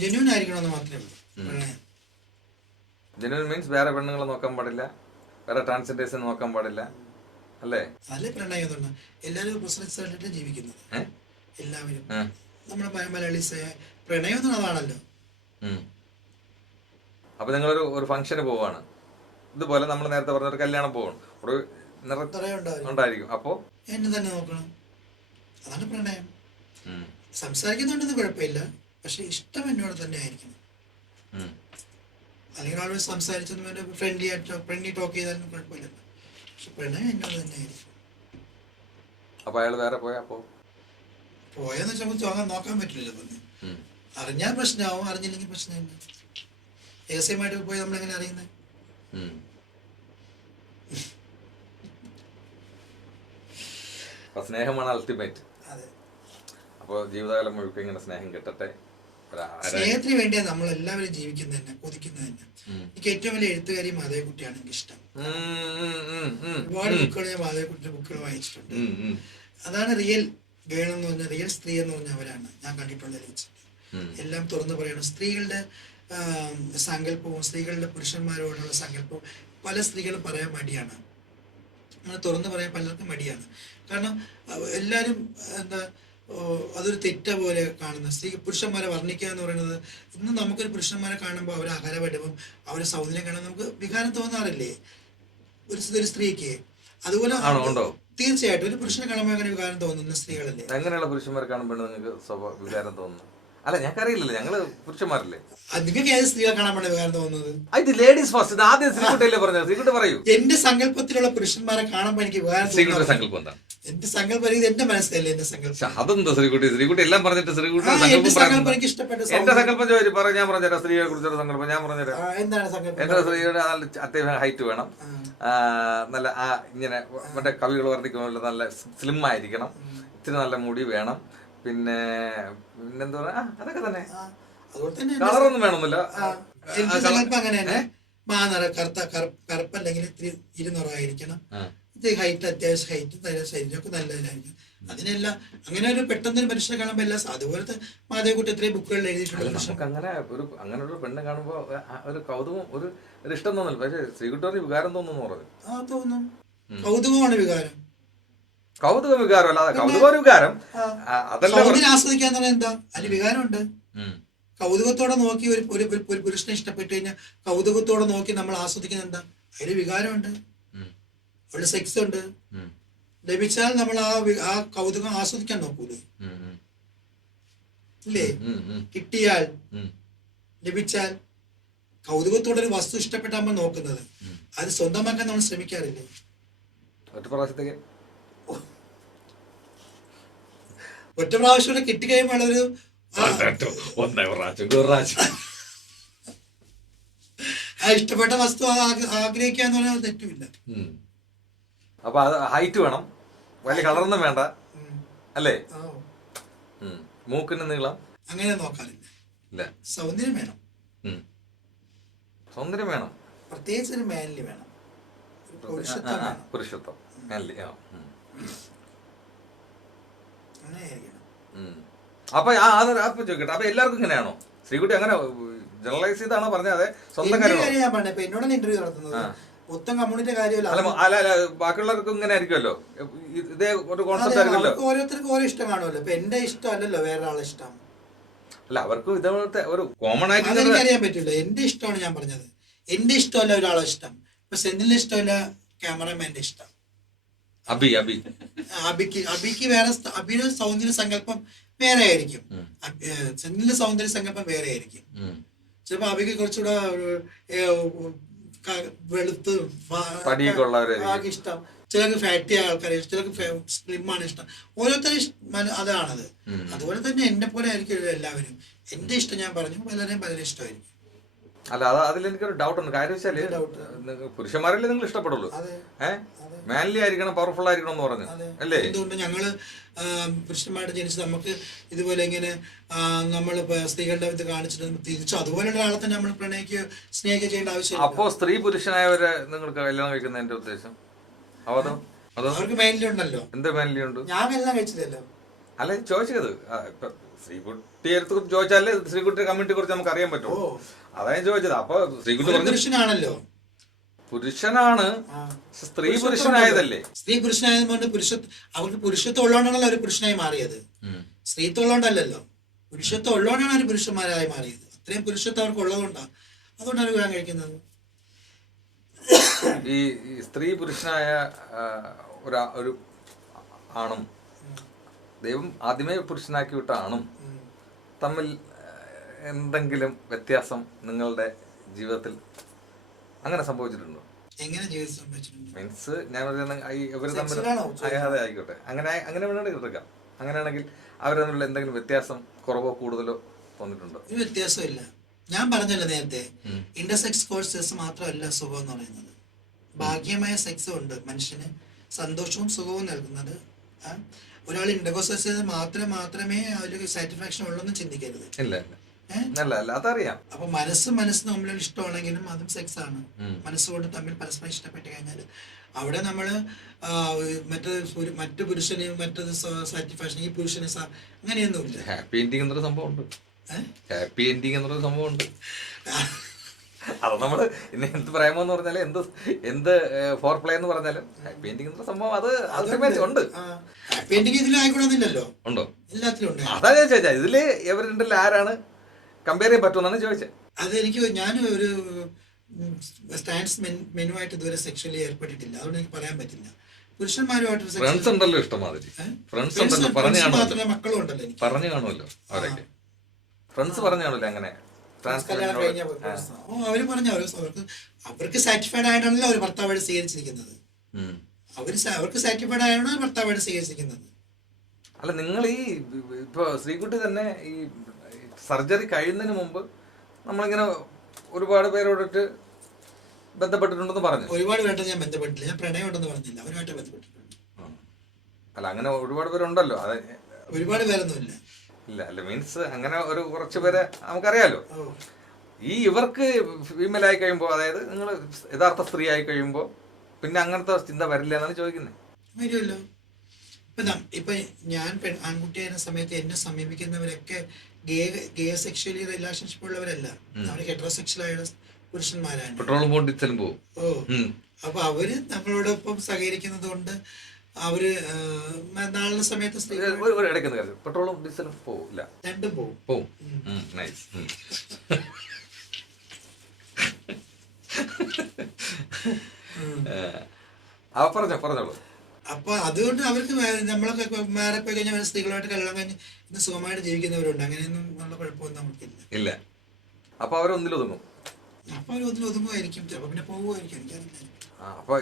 ജെന്യൂൻ ആയിരിക്കണമെന്ന് മാത്രമേ ഉള്ളൂ പ്രണയം. ജെന്യൂൻ മീൻസ് വേറെ പെണ്ണുങ്ങളെ നോക്കാൻ പാടില്ല, വേറെ ട്രാൻസ്ജെൻഡേഴ്സിനെ നോക്കാൻ പാടില്ല, അല്ലേ? അതല്ലേ പ്രണയം. എല്ലാവരും പ്രസരിച്ചായിട്ട് ജീവിക്കുന്നത്, എല്ലാവരും നമ്മുടെ മലയാളീസ് പ്രണയം അതാണല്ലോ. അപ്പൊ നിങ്ങളൊരു ഫംഗ്ഷന് പോവാണ്, ഇതുപോലെ നമ്മൾ നേരത്തെ പറഞ്ഞ ഒരു കല്യാണം പോകണം, ഒരു ഉണ്ടായിരിക്കും. അപ്പോ എന്നെ തന്നെ നോക്കണം, അതാണ് പ്രണയം. സംസാരിക്കുന്നുണ്ടെന്ന് കുഴപ്പമില്ല, പക്ഷെ ഇഷ്ടം എന്നോട് തന്നെ ആയിരിക്കണം. അല്ലെങ്കിൽ ആളുകൾ സംസാരിച്ചൊന്നും ഫ്രണ്ട്ലി ടോക്ക് ചെയ്താലും കുഴപ്പമില്ല, പക്ഷെ പ്രണയം എന്നോട് തന്നെ ആയിരിക്കും. അപ്പൊ അയാൾ വേറെ പോയെന്ന് വെച്ചാൽ നോക്കാൻ പറ്റില്ലല്ലോ. പറഞ്ഞ് അറിഞ്ഞാൽ പ്രശ്നമാവും, അറിഞ്ഞില്ലെങ്കിൽ പ്രശ്നമില്ല. രഹസ്യമായിട്ട് പോയി നമ്മളെങ്ങനെ അറിയുന്നത്? സ്നേഹമാണ് അൾട്ടിമേറ്റ്. അപ്പോൾ ജീവിതകാലം മുഴുവൻ ഇങ്ങനെ സ്നേഹം കിട്ടട്ടെ. സ്നേഹത്തിന് വേണ്ടിയാണ് നമ്മൾ എല്ലാവരും ജീവിക്കുന്നത് തന്നെ, കൊതിക്കുന്നത് തന്നെ. എനിക്ക് ഏറ്റവും വലിയ എഴുത്തുകാരി മാധവിക്കുട്ടിയാണ് എനിക്ക് ഇഷ്ടം. ഒരുപാട് ബുക്കുകൾ ഞാൻ മാധവിക്കുട്ടിയുടെ ബുക്കുകൾ വായിച്ചിട്ടുണ്ട്. അതാണ് റിയൽ ഗേൾ എന്ന് പറഞ്ഞ, റിയൽ സ്ത്രീ എന്ന് പറഞ്ഞ അവരാണ് ഞാൻ കണ്ടിട്ടുള്ള ലീച്ച്. എല്ലാം തുറന്നു പറയണം. സ്ത്രീകളുടെ സങ്കല്പവും സ്ത്രീകളുടെ പുരുഷന്മാരോടുള്ള സങ്കല്പവും പല സ്ത്രീകളും പറയാൻ മടിയാണ്. അങ്ങനെ തുറന്നു പറയാൻ പലർക്കും മടിയാണ്. കാരണം എല്ലാവരും അതൊരു തെറ്റ പോലെ കാണുന്നത്. പുരുഷന്മാരെ വർണ്ണിക്കുക എന്ന് പറയുന്നത്, ഇന്ന് നമുക്കൊരു പുരുഷന്മാരെ കാണുമ്പോൾ അവരെ അകലപടവും അവരെ സൗന്ദര്യം കാണാൻ നമുക്ക് വികാരം തോന്നാറില്ലേ ഒരു സ്ത്രീക്ക്? അതുപോലെ തീർച്ചയായിട്ടും ഒരു പുരുഷനെ കാണുമ്പോൾ അങ്ങനെ വികാരം തോന്നുന്ന സ്ത്രീകളല്ലേ? അങ്ങനെയുള്ള പുരുഷന്മാരെ കാണുമ്പോൾ നിങ്ങൾക്ക് വികാരം തോന്നുന്നു? അല്ല, ഞങ്ങൾക്കറിയില്ലല്ലോ, ഞങ്ങള് പുരുഷന്മാരല്ലേ. നിങ്ങൾക്ക് ഏത് സ്ത്രീകളെ കാണാൻ വേണ്ടി വികാരം തോന്നുന്നത്? Ladies first. ആദ്യം ശ്രീകുട്ടിയല്ലേ പറഞ്ഞത്, ശ്രീകുട്ടി പറയൂ. എന്റെ സങ്കല്പത്തിലുള്ള പുരുഷന്മാരെ കാണുമ്പോൾ എനിക്ക് വികാരം തോന്നുന്നത് സങ്കല്പം എന്താണ്? എന്റെ സങ്കല്പം എന്റെ മനസ്സിലല്ലേ എന്റെ സങ്കല്പം. അതെന്താ ശ്രീകുട്ടി എല്ലാം പറഞ്ഞിട്ട് ശ്രീകുട്ടി എന്റെ സങ്കല്പം എനിക്ക് ഇഷ്ടപ്പെട്ട എന്റെ സങ്കല്പം ചോദിച്ചു പറ, ഞാൻ പറഞ്ഞുതരാം. സ്ത്രീയെ കുറിച്ചൊരു സങ്കല്പം ഞാൻ പറഞ്ഞുതരാം. എന്താണ് സങ്കല്പം? എന്റെ സ്ത്രീയുടെ അത്യാവശ്യം ഹൈറ്റ് വേണം, നല്ല ഇങ്ങനെ മറ്റേ കവികൾ വർദ്ധിക്കുമ്പോൾ നല്ല സ്ലിം ആയിരിക്കണം, ഇത്തിരി നല്ല മുടി വേണം, പിന്നെന്താ പറയാ, അതൊക്കെ തന്നെ. കളറൊന്നും വേണമെന്നില്ല. അങ്ങനെ തന്നെ മാനിറ കറുപ്പല്ലെങ്കിൽ ഇത്തിരി ഇരുനിറമായിരിക്കണം, ഹൈറ്റ് അത്യാവശ്യം ഹൈറ്റ്, ശരീരമൊക്കെ നല്ലതായിരിക്കും. അതിനെല്ലാം അങ്ങനെ ഒരു പെട്ടെന്ന് ഒരു മനുഷ്യനെ കാണുമ്പോൾ എല്ലാം അതുപോലത്തെ മാധവിക്കുട്ടി എത്രയും ബുക്കുകളിൽ എഴുതിയിട്ടുണ്ട്. അങ്ങനെ ഒരു പെണ്ണെ കാണുമ്പോ ഒരു കൗതുകം, ഒരു ഇഷ്ടം തോന്നില്ല. പക്ഷെ ശ്രീകുട്ടി വികാരം തോന്നുന്നു പറഞ്ഞു. തോന്നും. കൗതുകമാണ് വികാരം. കൗതുകം വികാരം അല്ലാതെ കൗതുക വികാരം ആസ്വദിക്കാൻ തന്നെ എന്താ അതിന് വികാരമുണ്ട്. കൗതുകത്തോടെ നോക്കി ഒരു പുരുഷനെ ഇഷ്ടപ്പെട്ടു കഴിഞ്ഞാൽ കൗതുകത്തോടെ നോക്കി നമ്മൾ ആസ്വദിക്കുന്ന എന്താ, അതിന് വികാരമുണ്ട്, അവിടെ സെക്സ് ഉണ്ട്. ലഭിച്ചാൽ നമ്മൾ ആ കൗതുകം ആസ്വദിക്കാൻ നോക്കൂലേ? ഇല്ലേ? കിട്ടിയാൽ, ലഭിച്ചാൽ കൗതുകത്തോടെ ഒരു വസ്തു ഇഷ്ടപ്പെട്ട നമ്മൾ നോക്കുന്നത്, അത് സ്വന്തമാക്കാൻ നമ്മൾ ശ്രമിക്കാറില്ലേ? ഒറ്റ പ്രാവശ്യം കിട്ടിക്കഴിയുമ്പോൾ ഒരു ഇഷ്ടപ്പെട്ട വസ്തു ആഗ്രഹിക്കുക എന്ന് പറഞ്ഞാൽ തെറ്റുമില്ല. അപ്പൊ അത് ഹൈറ്റ് വേണം, വലിയ കളറൊന്നും വേണ്ട അല്ലേ? മൂക്കിന് നീളം അങ്ങനെ നോക്കാറില്ല. സൗന്ദര്യം വേണം, സൗന്ദര്യം വേണം, പ്രത്യേകിച്ച് ഒരു മാൻലി വേണം, പുരുഷത്വം മാൻലി. അപ്പൊ അപ്പൊ ചോദിക്കട്ടെ, അപ്പൊ എല്ലാവർക്കും ഇങ്ങനെയാണോ? ശ്രീകുട്ടി അങ്ങനെ ജനറലൈസ് ചെയ്താണോ പറഞ്ഞത്? അതെ, സ്വന്തം കാര്യം ഞാൻ പറഞ്ഞ എന്നോട് ഇന്റർവ്യൂ നടത്തുന്നത് മൊത്തം കമ്മ്യൂണിറ്റി കാര്യമല്ല. അല്ല, ബാക്കിയുള്ളവർക്കും ഇങ്ങനെ ആയിരിക്കുമല്ലോ, ഇതേ ഒരു കോൺസെപ്റ്റ് ആയിരിക്കുമല്ലോ. ഓരോരുത്തർക്കും ഓരോ ഇഷ്ടം കാണുമല്ലോ. ഇപ്പൊ എന്റെ ഇഷ്ടം അല്ലല്ലോ വേറൊരാളെ ഇഷ്ടം. അല്ല, അവർക്കും ഇതേപോലത്തെ ഒരു കോമൺ ആയിട്ട് എനിക്കറിയാൻ പറ്റില്ല. എന്റെ ഇഷ്ടമാണ് ഞാൻ പറഞ്ഞത്. എന്റെ ഇഷ്ടമല്ല ഒരാളെ ഇഷ്ടം. ഇപ്പൊ സെന്തിലിന്റെ ഇഷ്ടമല്ല ക്യാമറമാന്റെ ഇഷ്ടം. അബിക്ക് വേറെ, അബിയുടെ സൗന്ദര്യ സങ്കല്പം വേറെ ആയിരിക്കും, സെന്തിലിന്റെ സൗന്ദര്യ സങ്കല്പം വേറെ ആയിരിക്കും. ചിലപ്പോ അബിക്ക് കുറച്ചുകൂടെ വെളുത്ത് ഇഷ്ടം, ചിലർക്ക് ഫാറ്റി ആൾക്കാരെ, ചിലർക്ക് സ്ലിം ആണ് ഇഷ്ടം. ഓരോരുത്തരും അതാണത്. അതുപോലെ തന്നെ എന്നെ പോലെ ആയിരിക്കും എല്ലാവരും. എന്റെ ഇഷ്ടം ഞാൻ പറഞ്ഞു, പലരെയും പലരും ഇഷ്ടമായിരിക്കും. അല്ല, അതിൽ എനിക്കൊരു ഡൗട്ട് ഉണ്ട്. കാര്യം വെച്ചാല് പുരുഷന്മാരല്ലേ നിങ്ങൾ ഇഷ്ടപ്പെടുള്ളൂ, മാൻലി ആയിരിക്കണം, പവർഫുൾ ആയിരിക്കണം എന്ന് പറഞ്ഞു അല്ലേ? എന്തുകൊണ്ട് ഞങ്ങള് പുരുഷന്മാരുടെ ജനിച്ച് നമുക്ക് ഇതുപോലെ ഇങ്ങനെ നമ്മൾ സ്ത്രീകളുടെ ഇത് കാണിച്ചിട്ട് തിരിച്ചു അതുപോലെയുള്ള ആളെ തന്നെ നമ്മൾ പ്രണയിക്കുക, സ്നേഹിക്കുക ചെയ്യേണ്ട ആവശ്യമില്ല. അപ്പോ സ്ത്രീ പുരുഷനായവരെ നിങ്ങൾക്ക് കല്യാണം കഴിക്കുന്ന എന്റെ ഉദ്ദേശം അവർക്ക് മാൻലി ഉണ്ടല്ലോ. എന്ത് മാൻലി ഉണ്ട്? ഞാൻ കല്യാണം കഴിച്ചില്ലല്ലോ. അല്ല, ചോദിച്ചത് ശ്രീകുട്ടിയെ കുറിച്ച് ചോദിച്ചാലേ ശ്രീകുട്ടിയുടെ കമ്മ്യൂണിറ്റിയെ കുറിച്ച് നമുക്ക് അറിയാൻ പറ്റുമോ? അതാ ഞാൻ ചോദിച്ചത്. അപ്പൊ ശ്രീകുട്ടി പുരുഷനാണല്ലോ, പുരുഷനാണ്, സ്ത്രീ പുരുഷനായതല്ലേ? സ്ത്രീ പുരുഷനായതുകൊണ്ട് അവർക്ക് പുരുഷത്വം ഉള്ളതുകൊണ്ടാണല്ലോ അവർ പുരുഷനായി മാറിയത്. സ്ത്രീത്വം ഉള്ളതുകൊണ്ടല്ലോ, പുരുഷത്വം ഉള്ളതുകൊണ്ടാണ് അവർ പുരുഷന്മാരായി മാറിയത്. അത്രയും പുരുഷത്വം അവർക്ക് ഉള്ളതുകൊണ്ടാണ്, അതുകൊണ്ടാണ് വിവാഹം കഴിക്കുന്നത്. ഈ സ്ത്രീ പുരുഷനായ ഒരു ആണും ദൈവം ആദ്യമേ പുരുഷനാക്കി വിട്ട ആണും തമ്മിൽ എന്തെങ്കിലും വ്യത്യാസം നിങ്ങളുടെ ജീവിതത്തിൽ അങ്ങനെ സംഭവിച്ചിട്ടുണ്ടോ? എങ്ങനെ ജീവിതം സംഭവിച്ചിട്ടുണ്ട് മീൻസ് ഞാൻ ഇവർ തമ്മിൽ, അതെ ആയിക്കോട്ടെ, അങ്ങനെ വേണമെങ്കിൽ എടുക്കാം. അങ്ങനെയാണെങ്കിൽ അവർ തമ്മിലുള്ള എന്തെങ്കിലും വ്യത്യാസം കുറവോ കൂടുതലോ തോന്നിയിട്ടുണ്ടോ? ഒരു വ്യത്യാസമില്ല. ഞാൻ പറഞ്ഞല്ലോ നേരത്തെ, ഇന്റർസെക്സ് കോഴ്സസ് മാത്രമല്ല സുഖം എന്ന് പറയുന്നത്, ഭാഗ്യമായ സെക്സും ഉണ്ട് മനുഷ്യന് സന്തോഷവും സുഖവും നൽകുന്നത്. ഒരാൾ ഇന്റർകോഴ്സ് ചെയ്ത് മാത്രമേ അതിൽ സാറ്റിസ്ഫാക്ഷൻ ഉള്ളെന്ന് ചിന്തിക്കരുത്. അതറിയാം. അപ്പൊ മനസ്സും തമ്മിൽ ഇഷ്ടമാണെങ്കിലും അതും സെക്സ് ആണ്. മനസ്സുകൊണ്ട് തമ്മിൽ പരസ്പരം ഇഷ്ടപ്പെട്ട് കഴിഞ്ഞാൽ അവിടെ നമ്മള് മറ്റു പുരുഷനെയും മറ്റത് സാറ്റിസ്ഫാക്ഷൻ, ഈ പുരുഷന് അങ്ങനെയൊന്നുമില്ല. ഹാപ്പി എൻഡിങ് എന്നൊരു സംഭവമുണ്ട്. ഹാപ്പി എൻഡിങ് എന്നൊരു സംഭവമുണ്ട്. അത് നമ്മള് ഇനി എന്ത് പറയാമോന്ന് പറഞ്ഞാല്, എന്ത് ഫോർ പ്ലേ എന്ന് പറഞ്ഞാലും ഹാപ്പി എൻഡിങ് എന്നൊരു സംഭവം അത് അൾട്ടിമേറ്റ് ഉണ്ട്. ഹാപ്പി എൻഡിങ് ഇതിലും ആയിക്കോണമെന്നില്ലല്ലോ. ഉണ്ടോ? എല്ലാത്തിലും ഉണ്ട്. അതാ ഞാൻ ചോദിച്ചാ, ഇതില് ഇവർ രണ്ടിൽ ആരാണ് കമ്പയർ ചെയ്യാൻ പറ്റുമെന്നാണ് ചോദിച്ചത്. അതെനിക്ക്, ഞാൻ ഒരു സ്റ്റാൻസ് മെനുവായിട്ട് ഇതുവരെ സെക്ഷലി ഏർപ്പെട്ടിട്ടില്ല, അതുകൊണ്ട് എനിക്ക് പറയാൻ പറ്റില്ല. പുരുഷന്മാരുമായിട്ട് ഫ്രണ്ട്സ് ഉണ്ടല്ലോ, ഇഷ്ടമാതിരി ഫ്രണ്ട്സ് ഉണ്ടല്ലോ, പറഞ്ഞു കാണുമല്ലോ, മക്കളും ഉണ്ടല്ലോ, പറഞ്ഞു കാണുമല്ലോ അവരൊക്കെ, ഫ്രണ്ട്സ് പറഞ്ഞു കാണുമല്ലോ. അങ്ങനെ അവര് പറഞ്ഞു അവർക്ക് സാറ്റിസ്ഫൈഡ് ആയിട്ടാണല്ലോ അവർ ഭർത്താവായിട്ട് സ്വീകരിച്ചിരിക്കുന്നത്. അവർക്ക് സാറ്റിസ്ഫൈഡ് ആയാണ് ഭർത്താവായിട്ട് സ്വീകരിച്ചിരിക്കുന്നത്. അല്ല, നിങ്ങൾ ഈ ഇപ്പൊ ശ്രീകുട്ടി തന്നെ ഈ സർജറി കഴിയുന്നതിന് മുമ്പ് നമ്മളിങ്ങനെ ഒരുപാട് പേരോടിട്ട് ബന്ധപ്പെട്ടിട്ടുണ്ടെന്ന് പറഞ്ഞു. ഒരുപാട് പേരുടെ ഞാൻ ബന്ധപ്പെട്ടില്ല, ഞാൻ പ്രണയം ഉണ്ടെന്ന് പറഞ്ഞില്ല, അവരുമായിട്ട് ബന്ധപ്പെട്ടിട്ടുണ്ട്. അല്ല, അങ്ങനെ ഒരുപാട് പേരുണ്ടല്ലോ. അത് ഒരുപാട് പേരൊന്നുമില്ല. അല്ല മീൻസ് അങ്ങനെ ഒരു കുറച്ച് പേരെ നമുക്കറിയാലോ. ഈ ഇവർക്ക് ഫീമെയിൽ ആയി കഴിയുമ്പോൾ, അതായത് നിങ്ങൾ യഥാർത്ഥ സ്ത്രീ ആയി കഴിയുമ്പോൾ പിന്നെ അങ്ങനത്തെ ചിന്ത വരില്ല എന്നാണ് ചോദിക്കുന്നത്. വരുമല്ലോ. ഇപ്പൊ ഞാൻ ആൺകുട്ടിയായിരുന്ന സമയത്ത് എന്നെ സമീപിക്കുന്നവരൊക്കെ ഗേ സെക്ഷലി റിലേഷൻഷിപ്പ് ഉള്ളവരല്ല, അവർ ഹെറ്ററോസെക്ഷൽ ആയ പുരുഷന്മാരാണ്. പെട്രോളും പോകും, ഡീസലും പോകും. അപ്പൊ അവര് നമ്മളോടൊപ്പം സഹകരിക്കുന്നത് കൊണ്ട് അവര് നാളെ സമയത്ത് പെട്രോളും ഡീസലും പോവില്ല, രണ്ടും പോവും. പറഞ്ഞോളൂ. അപ്പൊ അതുകൊണ്ട് അവർക്ക് നമ്മളൊക്കെ മാറി പോയി കഴിഞ്ഞാൽ സ്ത്രീകളുമായിട്ട് കല്യാണം കഴിഞ്ഞ് ഇന്ന് സുഖമായിട്ട് ജീവിക്കുന്നവരുണ്ട്. അങ്ങനെയൊന്നും ഉള്ള കുഴപ്പമൊന്നും നമുക്കില്ല. ഇല്ല. അപ്പൊ അവരൊന്നിലൊതുങ്ങും. അപ്പൊ അവർ ഒതുങ്ങുമായിരിക്കും, ചിലപ്പോൾ പിന്നെ പോകുമായിരിക്കും, എനിക്കറിയില്ല. അപ്പൊ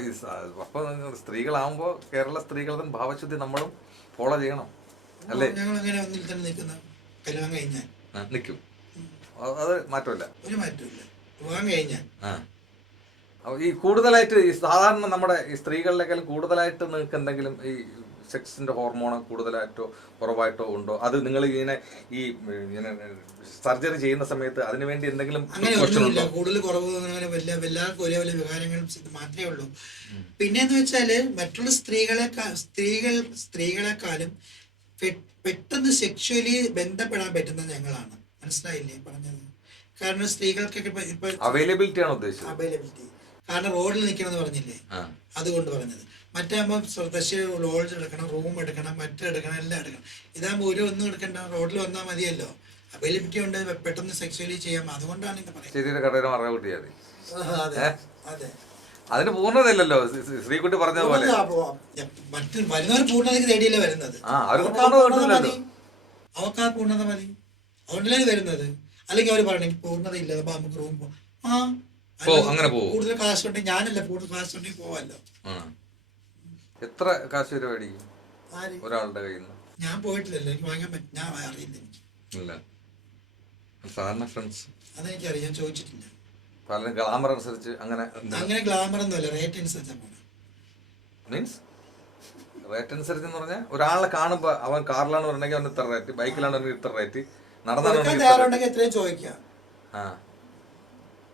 അപ്പൊ സ്ത്രീകളാവുമ്പോ കേരള സ്ത്രീകളുടെ ഭാവശുദ്ധി നമ്മളും ഫോളോ ചെയ്യണം അല്ലേ? ഞങ്ങൾ അങ്ങനെ ഒന്നിൽ തന്നെ നിൽക്കുന്ന കല്യാണം കഴിഞ്ഞാൽ നിൽക്കും. അത് മാറ്റമില്ല, ഒരു മാറ്റമില്ല. പോകാൻ കഴിഞ്ഞാൽ ഈ കൂടുതലായിട്ട് ഈ സാധാരണ നമ്മുടെ ഈ സ്ത്രീകളിലേക്കാളും കൂടുതലായിട്ട് നിങ്ങൾക്ക് എന്തെങ്കിലും ഈ സെക്സിന്റെ ഹോർമോൺ കൂടുതലായിട്ടോ കുറവായിട്ടോ ഉണ്ടോ? അത് നിങ്ങൾ ഇങ്ങനെ സർജറി ചെയ്യുന്ന സമയത്ത് അതിനു വേണ്ടി എന്തെങ്കിലും അങ്ങനെ ഒന്നുമില്ല. കൂടുതൽ കുറവ് അങ്ങനെ എല്ലാവർക്കും ഒരേ വലിയ വികാരങ്ങളും മാത്രമേ ഉള്ളൂ. പിന്നെന്ന് വെച്ചാല് മറ്റുള്ള സ്ത്രീകളെക്കാളും പെട്ടെന്ന് സെക്ഷുവലി ബന്ധപ്പെടാൻ പറ്റുന്നത് ഞങ്ങളാണ്. മനസ്സിലായില്ലേ പറഞ്ഞത്? കാരണം സ്ത്രീകൾക്കൊക്കെ ഇപ്പൊ അവൈലബിലിറ്റി ആണ് ഉദ്ദേശിച്ചത്. അവൈലബിലിറ്റി കാരണം റോഡിൽ നിൽക്കണമെന്ന് പറഞ്ഞില്ലേ, അതുകൊണ്ട് പറഞ്ഞത്. മറ്റാകുമ്പോൾ ലോഡ്ജ് എടുക്കണം, റൂം എടുക്കണം, മറ്റെടുക്കണം, എല്ലാം എടുക്കണം. ഇതാകുമ്പോൾ ഒന്നും എടുക്കണ്ട, റോഡിൽ വന്നാൽ മതിയല്ലോ. അവൈലബിലിറ്റി ഉണ്ട്, പെട്ടെന്ന് സെക്സ്വലി ചെയ്യാം. അതുകൊണ്ടാണ് ഇത് പറയുന്നത്. അതെ അതെ, അതിന് പൂർണ്ണതയില്ലല്ലോ ശ്രീകുട്ടി പറഞ്ഞതുപോലെ. മറ്റു വരുന്നവർ പൂർണ്ണതയ്ക്ക് തേടിയല്ലേ വരുന്നത്. അവർക്ക് ആ പൂർണ്ണത മതി, അതുകൊണ്ടല്ലേ വരുന്നത്. അല്ലെങ്കിൽ അവർ പറയണേ പൂർണ്ണത ഇല്ല, അപ്പൊ നമുക്ക് റൂം അങ്ങനെ പോകും. കൂടുതൽ കാശ് ഉണ്ടെങ്കിൽ ഞാനല്ല, കൂടുതൽ കാശ് ഉണ്ടെങ്കിൽ പോവാല്ലോ. എത്ര കാശ് വരെ മേടിക്കും ഒരാളുടെ കയ്യിൽ നിന്ന്? ഞാൻ പോയിട്ടില്ലല്ലോ, എനിക്ക് വാങ്ങാൻ പറ്റും, ഞാൻ അറിയില്ല. എനിക്ക് സാധാരണ ഫ്രണ്ട്സ് അതെനിക്കറിയാം, ഞാൻ ചോദിച്ചിട്ടില്ല. പലരും ഗ്ലാമർ അനുസരിച്ച് അങ്ങനെ ഗ്ലാമർ ഒന്നുമല്ല, റേറ്റ് അനുസരിച്ചാണ് പോണത്. മീൻസ് റേറ്റ് അനുസരിച്ച് എന്ന് പറഞ്ഞാൽ ഒരാളെ കാണുമ്പോ അവൻ കാറിലാണ് പറഞ്ഞെങ്കിൽ അവന് ഇത്ര റേറ്റ്, ബൈക്കിലാണ് ഇത്ര റേറ്റ്, നടന്നാണെങ്കിൽ എത്രയും ചോദിക്കാം.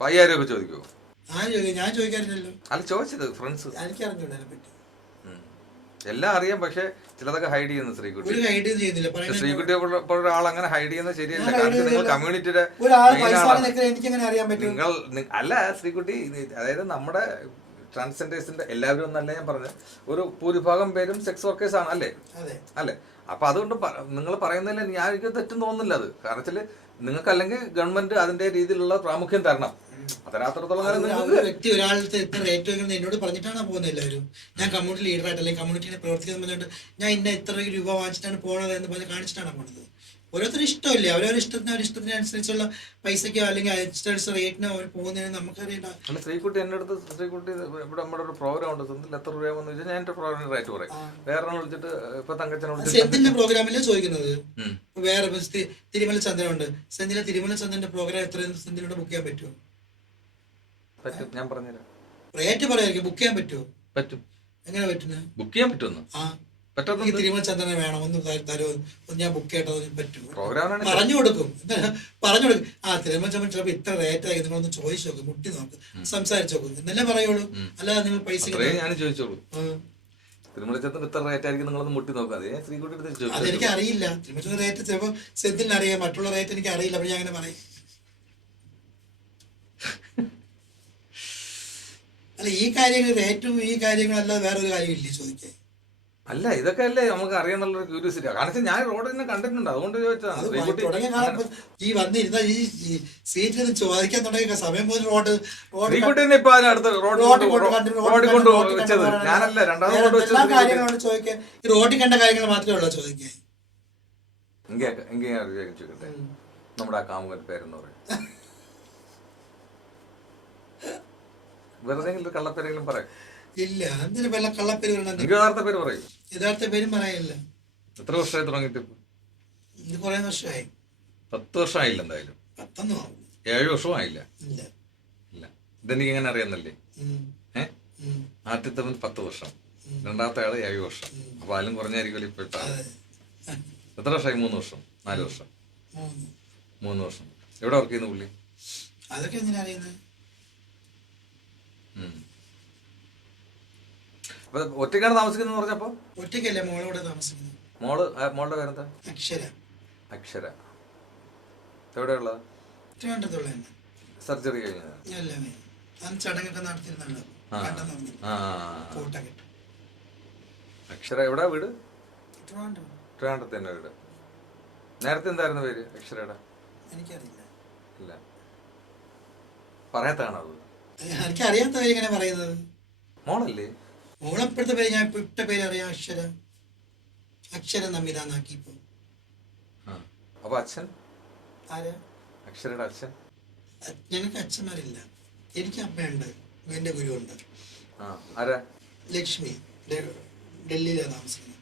5000 രൂപ ചോദിക്കുമോ? ഞാൻ ചോദിക്കാറില്ലല്ലോ. അല്ല ചോദിച്ചത് ഫ്രണ്ട്സ്. എനിക്കറിഞ്ഞൂടെ അതിനെ പറ്റി. എല്ലാം അറിയാം, പക്ഷെ ചിലതൊക്കെ ഹൈഡ് ചെയ്യുന്നു ശ്രീകുട്ടി. ശ്രീകുട്ടി ഒരാൾ അങ്ങനെ ഹൈഡ് ചെയ്യുന്നത് ശരിയല്ല. കാരണം നിങ്ങൾ കമ്മ്യൂണിറ്റിയുടെ നിങ്ങൾ അല്ല ശ്രീകുട്ടി, അതായത് നമ്മുടെ ട്രാൻസ്ജെൻഡേഴ്സിന്റെ എല്ലാവരും എന്നല്ല ഞാൻ പറഞ്ഞത്, ഒരു ഭൂരിഭാഗം പേരും സെക്സ് വർക്കേഴ്സ് ആണ് അല്ലേ? അല്ലേ? അപ്പൊ അതുകൊണ്ട് നിങ്ങൾ പറയുന്നതിൽ ഞാൻ എനിക്ക് തെറ്റും തോന്നുന്നില്ല. അത് കാരണം വെച്ചാല് നിങ്ങൾക്ക് അല്ലെങ്കിൽ ഗവൺമെന്റ് അതിന്റെ രീതിയിലുള്ള പ്രാമുഖ്യം തരണം. അതിനകത്തോളം വ്യക്തി ഒരാളുടെ ഇത്ര റേറ്റ് വയ്ക്കുന്നത് എന്നോട് പറഞ്ഞിട്ടാണ് പോകുന്നത് എല്ലാവരും. ഞാൻ കമ്മ്യൂണിറ്റി ലീഡറായിട്ട് അല്ലെങ്കിൽ കമ്മ്യൂണിറ്റിനെ പ്രവർത്തിക്കുന്ന പറഞ്ഞുകൊണ്ട് ഞാൻ ഇത്ര രൂപ വാങ്ങിച്ചിട്ടാണ് പോണത് എന്ന് പറഞ്ഞ് കാണിച്ചിട്ടാണ് പോണത്. ഓരോരുത്തരും ഇഷ്ടമില്ലേ, അവരവരുടെ ഇഷ്ടത്തിനനുസരിച്ചുള്ള പൈസക്കോ അല്ലെങ്കിൽ റേറ്റിനോ അവർ പോകുന്നതിന് നമുക്കറിയണ്ട. അല്ല ശ്രീകുട്ടി എന്റെ അടുത്ത്, ശ്രീകുട്ടി ഇവിടെ നമ്മുടെ ഒരു പ്രോഗ്രാം ഉണ്ട്, സെന്തിൽ എത്ര രൂപയാണെന്ന് ചോദിച്ചാൽ ഞാൻ എന്റെ പ്രോഗ്രാമിന് റേറ്റ് പറയും. വേറെ വിളിച്ചിട്ട് ഇപ്പൊ തങ്കച്ചനെ വിളിച്ചിട്ട് സെന്തിലിന്റെ പ്രോഗ്രാമിലെ ചോദിക്കുന്നത്. വേറെ തിരുമല ചന്ദ്രൻ ഉണ്ട്, തിരുമല ചന്ദ്രന്റെ പ്രോഗ്രാം എത്ര സെന്തിലൂടെ ബുക്ക് ചെയ്യാൻ പറ്റുമോ? പറ്റും, ഞാൻ പറഞ്ഞുതരാം. റേറ്റ് പറയായിരിക്കും, ബുക്ക് ചെയ്യാൻ പറ്റുമോ? പറ്റും. എങ്ങനെ പറ്റുന്നത്? ബുക്ക് ചെയ്യാൻ പറ്റുമെന്ന് തിരുമല ചന്ദ്രനെ വേണം, ഒന്ന് തരുമോ, ഞാൻ ബുക്ക് ചെയ്യട്ടത് പറ്റുമോ? പറഞ്ഞു കൊടുക്കും. തിരുമല ചന്ദ്രൻ ചിലപ്പോൾ ഇത്ര റേറ്റ് ആയി, നിങ്ങളൊന്ന് ചോദിച്ചു നോക്കും, മുട്ടി നോക്ക്, സംസാരിച്ചു നോക്കും എന്നല്ലേ പറയുള്ളൂ. അല്ലാതെ നിങ്ങൾ പൈസ ഞാൻ ചോദിച്ചോളൂ. തിരുമല ചന്ദ്രൻ ഇത്ര റേറ്റ് ആയിരിക്കും, നിങ്ങളൊന്ന് മുട്ടി നോക്കുക. അതേ ശ്രീകുട്ടി അതെനിക്ക് അറിയില്ല. തിരുമല ചന്ദ്രൻ റേറ്റ് ചിലപ്പോൾ സെന്തിലിന് അറിയാം, മറ്റുള്ള റേറ്റ് എനിക്ക് അറിയില്ല. അപ്പോൾ ഞാൻ അങ്ങനെ പറയും. അല്ല, ഈ കാര്യങ്ങൾ റേറ്റും ഈ കാര്യങ്ങളല്ലാതെ വേറെ ഒരു കാര്യമില്ലേ ചോദിക്കാൻ? അല്ല, ഇതൊക്കെ അല്ലേ നമുക്ക് അറിയാന്നുള്ളൊരു ക്യൂരിയോസിറ്റി. കാരണം ഞാൻ റോഡിൽ തന്നെ കണ്ടിട്ടുണ്ട്, അതുകൊണ്ട് ചോദിച്ചതാണ്. ഈ വന്നിരുന്ന ഈ സീറ്റിൽ ചോദിക്കാൻ തുടങ്ങിയ സമയം പോലും ശ്രീകുട്ടിനെ ഇപ്പൊ അതിനടുത്ത് റോഡിൽ കൊണ്ട് വെച്ചത് ഞാനല്ല, രണ്ടാമത് കാര്യങ്ങളാണ് ചോദിക്കാൻ. ഈ റോഡിൽ കണ്ട കാര്യങ്ങൾ മാത്രമേ ഉള്ളൂ ചോദിക്കാൻ. എങ്കിൽ ഞാൻ ചോദിക്കട്ടെ, നമ്മുടെ ആ കാമുകൻ പേരെന്ന് പറയും, വെറുതെ കള്ളപ്പേരെങ്കിലും പറയാം? ഇല്ല, എന്തിനു വല്ല കള്ളപ്പേര് യഥാർത്ഥ പേര് പറയും. യഥാർത്ഥ പേരും പറയില്ല. എത്ര വർഷമായി തുടങ്ങിയിട്ട്? ഇത് കുറെ വർഷമായി. 10 വർഷമായില്ല എന്തായാലും. 7 വർഷവും ആയില്ല. ഇല്ല, ഇതെനിക്ക് എങ്ങനെ അറിയാന്നല്ലേ? ആദ്യത്തെ 10 വർഷം, രണ്ടാമത്തെ ആള് 7 വർഷം. അപ്പൊ അതിലും കുറഞ്ഞായിരിക്കും ഇപ്പോഴത്തെ ആള്. എത്ര വർഷമായി? 3 വർഷം, 4 വർഷം, 3 വർഷം. എവിടെ വർക്ക് ചെയ്യുന്ന പുള്ളി? അതൊക്കെ എങ്ങനെ അറിയുന്നത്? ഒറ്റയ്ക്കാണ് താമസിക്കുന്നത് പറഞ്ഞപ്പോ? ഒറ്റയ്ക്കല്ലേ, മോളോടെ താമസിക്കുന്നത്. മോളുടെ പേരെന്താ? അക്ഷര. അക്ഷര എവിടെയുള്ള? ട്രിവാൻഡ്രത്തുള്ള. സർജറി കഴിഞ്ഞത്? ചടങ്ങൊക്കെ നടത്തിയിരുന്നല്ലോ. അക്ഷര എവിടെ വീട്? ട്രിവാൻഡ്രത്ത് തന്നെ വീട്. നേരത്തെ എന്തായിരുന്നു പേര് അക്ഷരയുടെ? എനിക്കറിയില്ല. ഇല്ല, പറയാത്താണോ അത്? എനിക്കറിയാത്ത ഇങ്ങനെ പറയുന്നത്. മോളല്ലേ? മോളെപ്പോഴത്തെ പേര് ഞാൻ ഇപ്പൊ ഇട്ട പേര് അറിയാം, അക്ഷര നമിത എന്നാക്കി ഇപ്പൊ. അപ്പൊ അച്ഛൻ ആരാ? അക്ഷരയുടെ അച്ഛൻ? ഞങ്ങൾക്ക് അച്ഛന്മാരില്ല, എനിക്ക് അമ്മയുണ്ട്, എന്റെ ഗുരുവുണ്ട്. ആരാ? ലക്ഷ്മി, ഡൽഹിയിലാണ് താമസിക്കുന്നത്.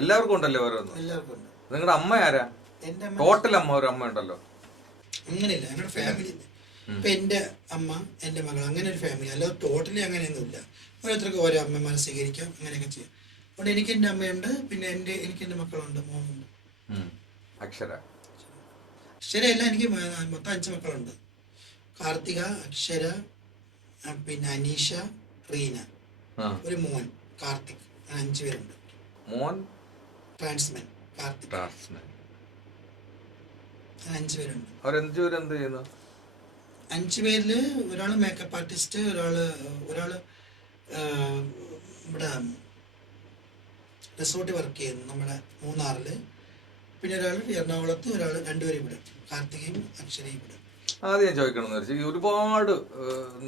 എല്ലാവർക്കും ഉണ്ടല്ലോ ഓരോന്ന്. എല്ലാവർക്കും ഉണ്ട്. നിങ്ങളുടെ അമ്മ ആരാ? എന്റെ അമ്മ ടോട്ടൽ അമ്മ ഒരു അമ്മ ഉണ്ടല്ലോ. അങ്ങനെയില്ല, ഞങ്ങളുടെ ഫാമിലി ഇപ്പൊ എന്റെ അമ്മ എന്റെ മകൾ അങ്ങനെ ഒരു ഫാമിലി, അല്ലാതെ ടോട്ടലി അങ്ങനെയൊന്നുമില്ല. ഓരോരുത്തർക്കും ഓരോ അമ്മമാരെ സ്വീകരിക്കാം, അങ്ങനെയൊക്കെ ചെയ്യാം. അതുകൊണ്ട് എനിക്ക് എന്റെ അമ്മയുണ്ട്, പിന്നെ എനിക്ക് എന്റെ മക്കളുണ്ട്, മോനുണ്ട്. അക്ഷര അക്ഷരയല്ല, എനിക്ക് മൊത്തം 5 മക്കളുണ്ട്. കാർത്തിക, അക്ഷര, പിന്നെ അനീഷ, റീന, ഒരു മോൻ കാർത്തിക്. 5 പേരുണ്ട്. മോൻ ട്രാൻസ്മെൻ കാർത്തിക്. 5 പേരുണ്ട്. അവരെന്ത് ചെയ്യുന്നു? 5 പേരില് ഒരാള് മേക്കപ്പ് ആർട്ടിസ്റ്റ്, ഒരാള് ഇവിടെ റിസോർട്ടിൽ വർക്ക് ചെയ്യുന്നു നമ്മുടെ മൂന്നാറില്, പിന്നെ ഒരാൾ എറണാകുളത്ത്, ഒരാൾ, 2 പേരും ഇവിടെ, കാർത്തികയും അക്ഷരയും ഇവിടെ. ആദ്യം ഞാൻ ചോദിക്കണമെന്ന് വെച്ചാൽ ഒരുപാട്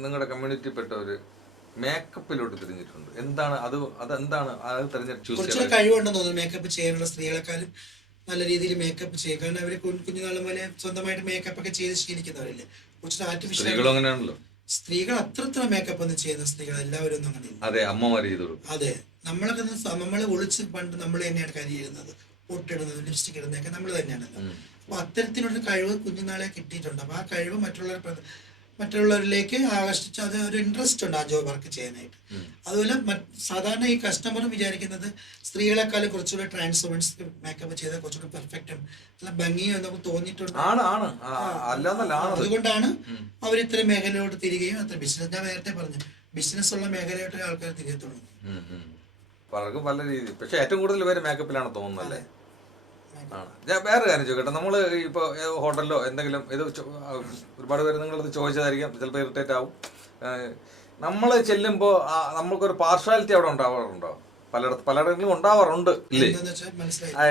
നിങ്ങളുടെ കമ്മ്യൂണിറ്റിപ്പെട്ടവര് മേക്കപ്പിലോട്ട് തിരിഞ്ഞിട്ടുണ്ട്. എന്താണ് അതെന്താണ് അത് തിരഞ്ഞെടുപ്പ്? കുറച്ചുകൂടെ കഴിവുണ്ടെന്ന് തോന്നുന്നു മേക്കപ്പ് ചെയ്യാനുള്ള. സ്ത്രീകളെക്കാളും നല്ല രീതിയിൽ മേക്കപ്പ് ചെയ്യും, കാരണം അവര് കുഞ്ഞുനാളും പോലെ സ്വന്തമായിട്ട് മേക്കപ്പ് ഒക്കെ ചെയ്ത് ശീലിക്കുന്നവരില്ലേ. കുറച്ച് ആർട്ടിഫിഷ്യൽ അങ്ങനെയാണല്ലോ. സ്ത്രീകൾ അത്ര മേക്കപ്പ് ഒന്നും ചെയ്യുന്ന സ്ത്രീകൾ എല്ലാവരും ഒന്നും അങ്ങനെ. അതെ, അമ്മമാർ ചെയ്തോളൂ. അതെ, നമ്മളെ ഒളിച്ച് പണ്ട് നമ്മൾ തന്നെയാണ് കരി ചെയ്യുന്നത്, പൊട്ടിടുന്നത്, ലിപ്സ്റ്റിക് ഇടുന്നതൊക്കെ നമ്മൾ തന്നെയാണല്ലോ. അപ്പൊ അത്തരത്തിലുള്ള കഴിവ് കുഞ്ഞുനാളെ കിട്ടിയിട്ടുണ്ട്. അപ്പൊ ആ കഴിവ് മറ്റുള്ളവരിലേക്ക് ആകർഷിച്ച് അത് ഒരു ഇൻട്രസ്റ്റ് ഉണ്ട് ആ ജോബ് വർക്ക് ചെയ്യാനായിട്ട്. അതുപോലെ സാധാരണ ഈ കസ്റ്റമറും വിചാരിക്കുന്നത് സ്ത്രീകളെക്കാളും കുറച്ചുകൂടെ ട്രാൻസ്ഫോമൻസ് മേക്കപ്പ് ചെയ്താൽ കുറച്ചുകൂടെ പെർഫെക്റ്റും നല്ല ഭംഗിയും എന്നൊക്കെ തോന്നിയിട്ടുണ്ട്. അതുകൊണ്ടാണ് അവർ ഇത്തരം മേഖലയോട്ട് തിരികെയും അത്ര ബിസിനസ്, ഞാൻ നേരത്തെ പറഞ്ഞു, ബിസിനസ് ഉള്ള മേഖലയോട്ട് ആൾക്കാർ തിരികത്തുള്ളൂ. പലർക്കും പല രീതി. പക്ഷെ ഏറ്റവും കൂടുതൽ പേര് മേക്കപ്പിലാണ് തോന്നുന്നത് അല്ലേ? ഞാൻ വേറെ കാര്യം ചോദിക്കട്ടെ, നമ്മൾ ഇപ്പോൾ ഹോട്ടലിലോ എന്തെങ്കിലും ഇത് ഒരുപാട് പേര് നിങ്ങളത് ചോദിച്ചതായിരിക്കാം, ചിലപ്പോൾ ഇറിറ്റേറ്റ് ആവും. നമ്മൾ ചെല്ലുമ്പോൾ നമ്മൾക്കൊരു പാർഷ്വാലിറ്റി അവിടെ ഉണ്ടാവാറുണ്ടോ? പലയിടങ്ങളിലും ഉണ്ടാവാറുണ്ട് ഇല്ലേ?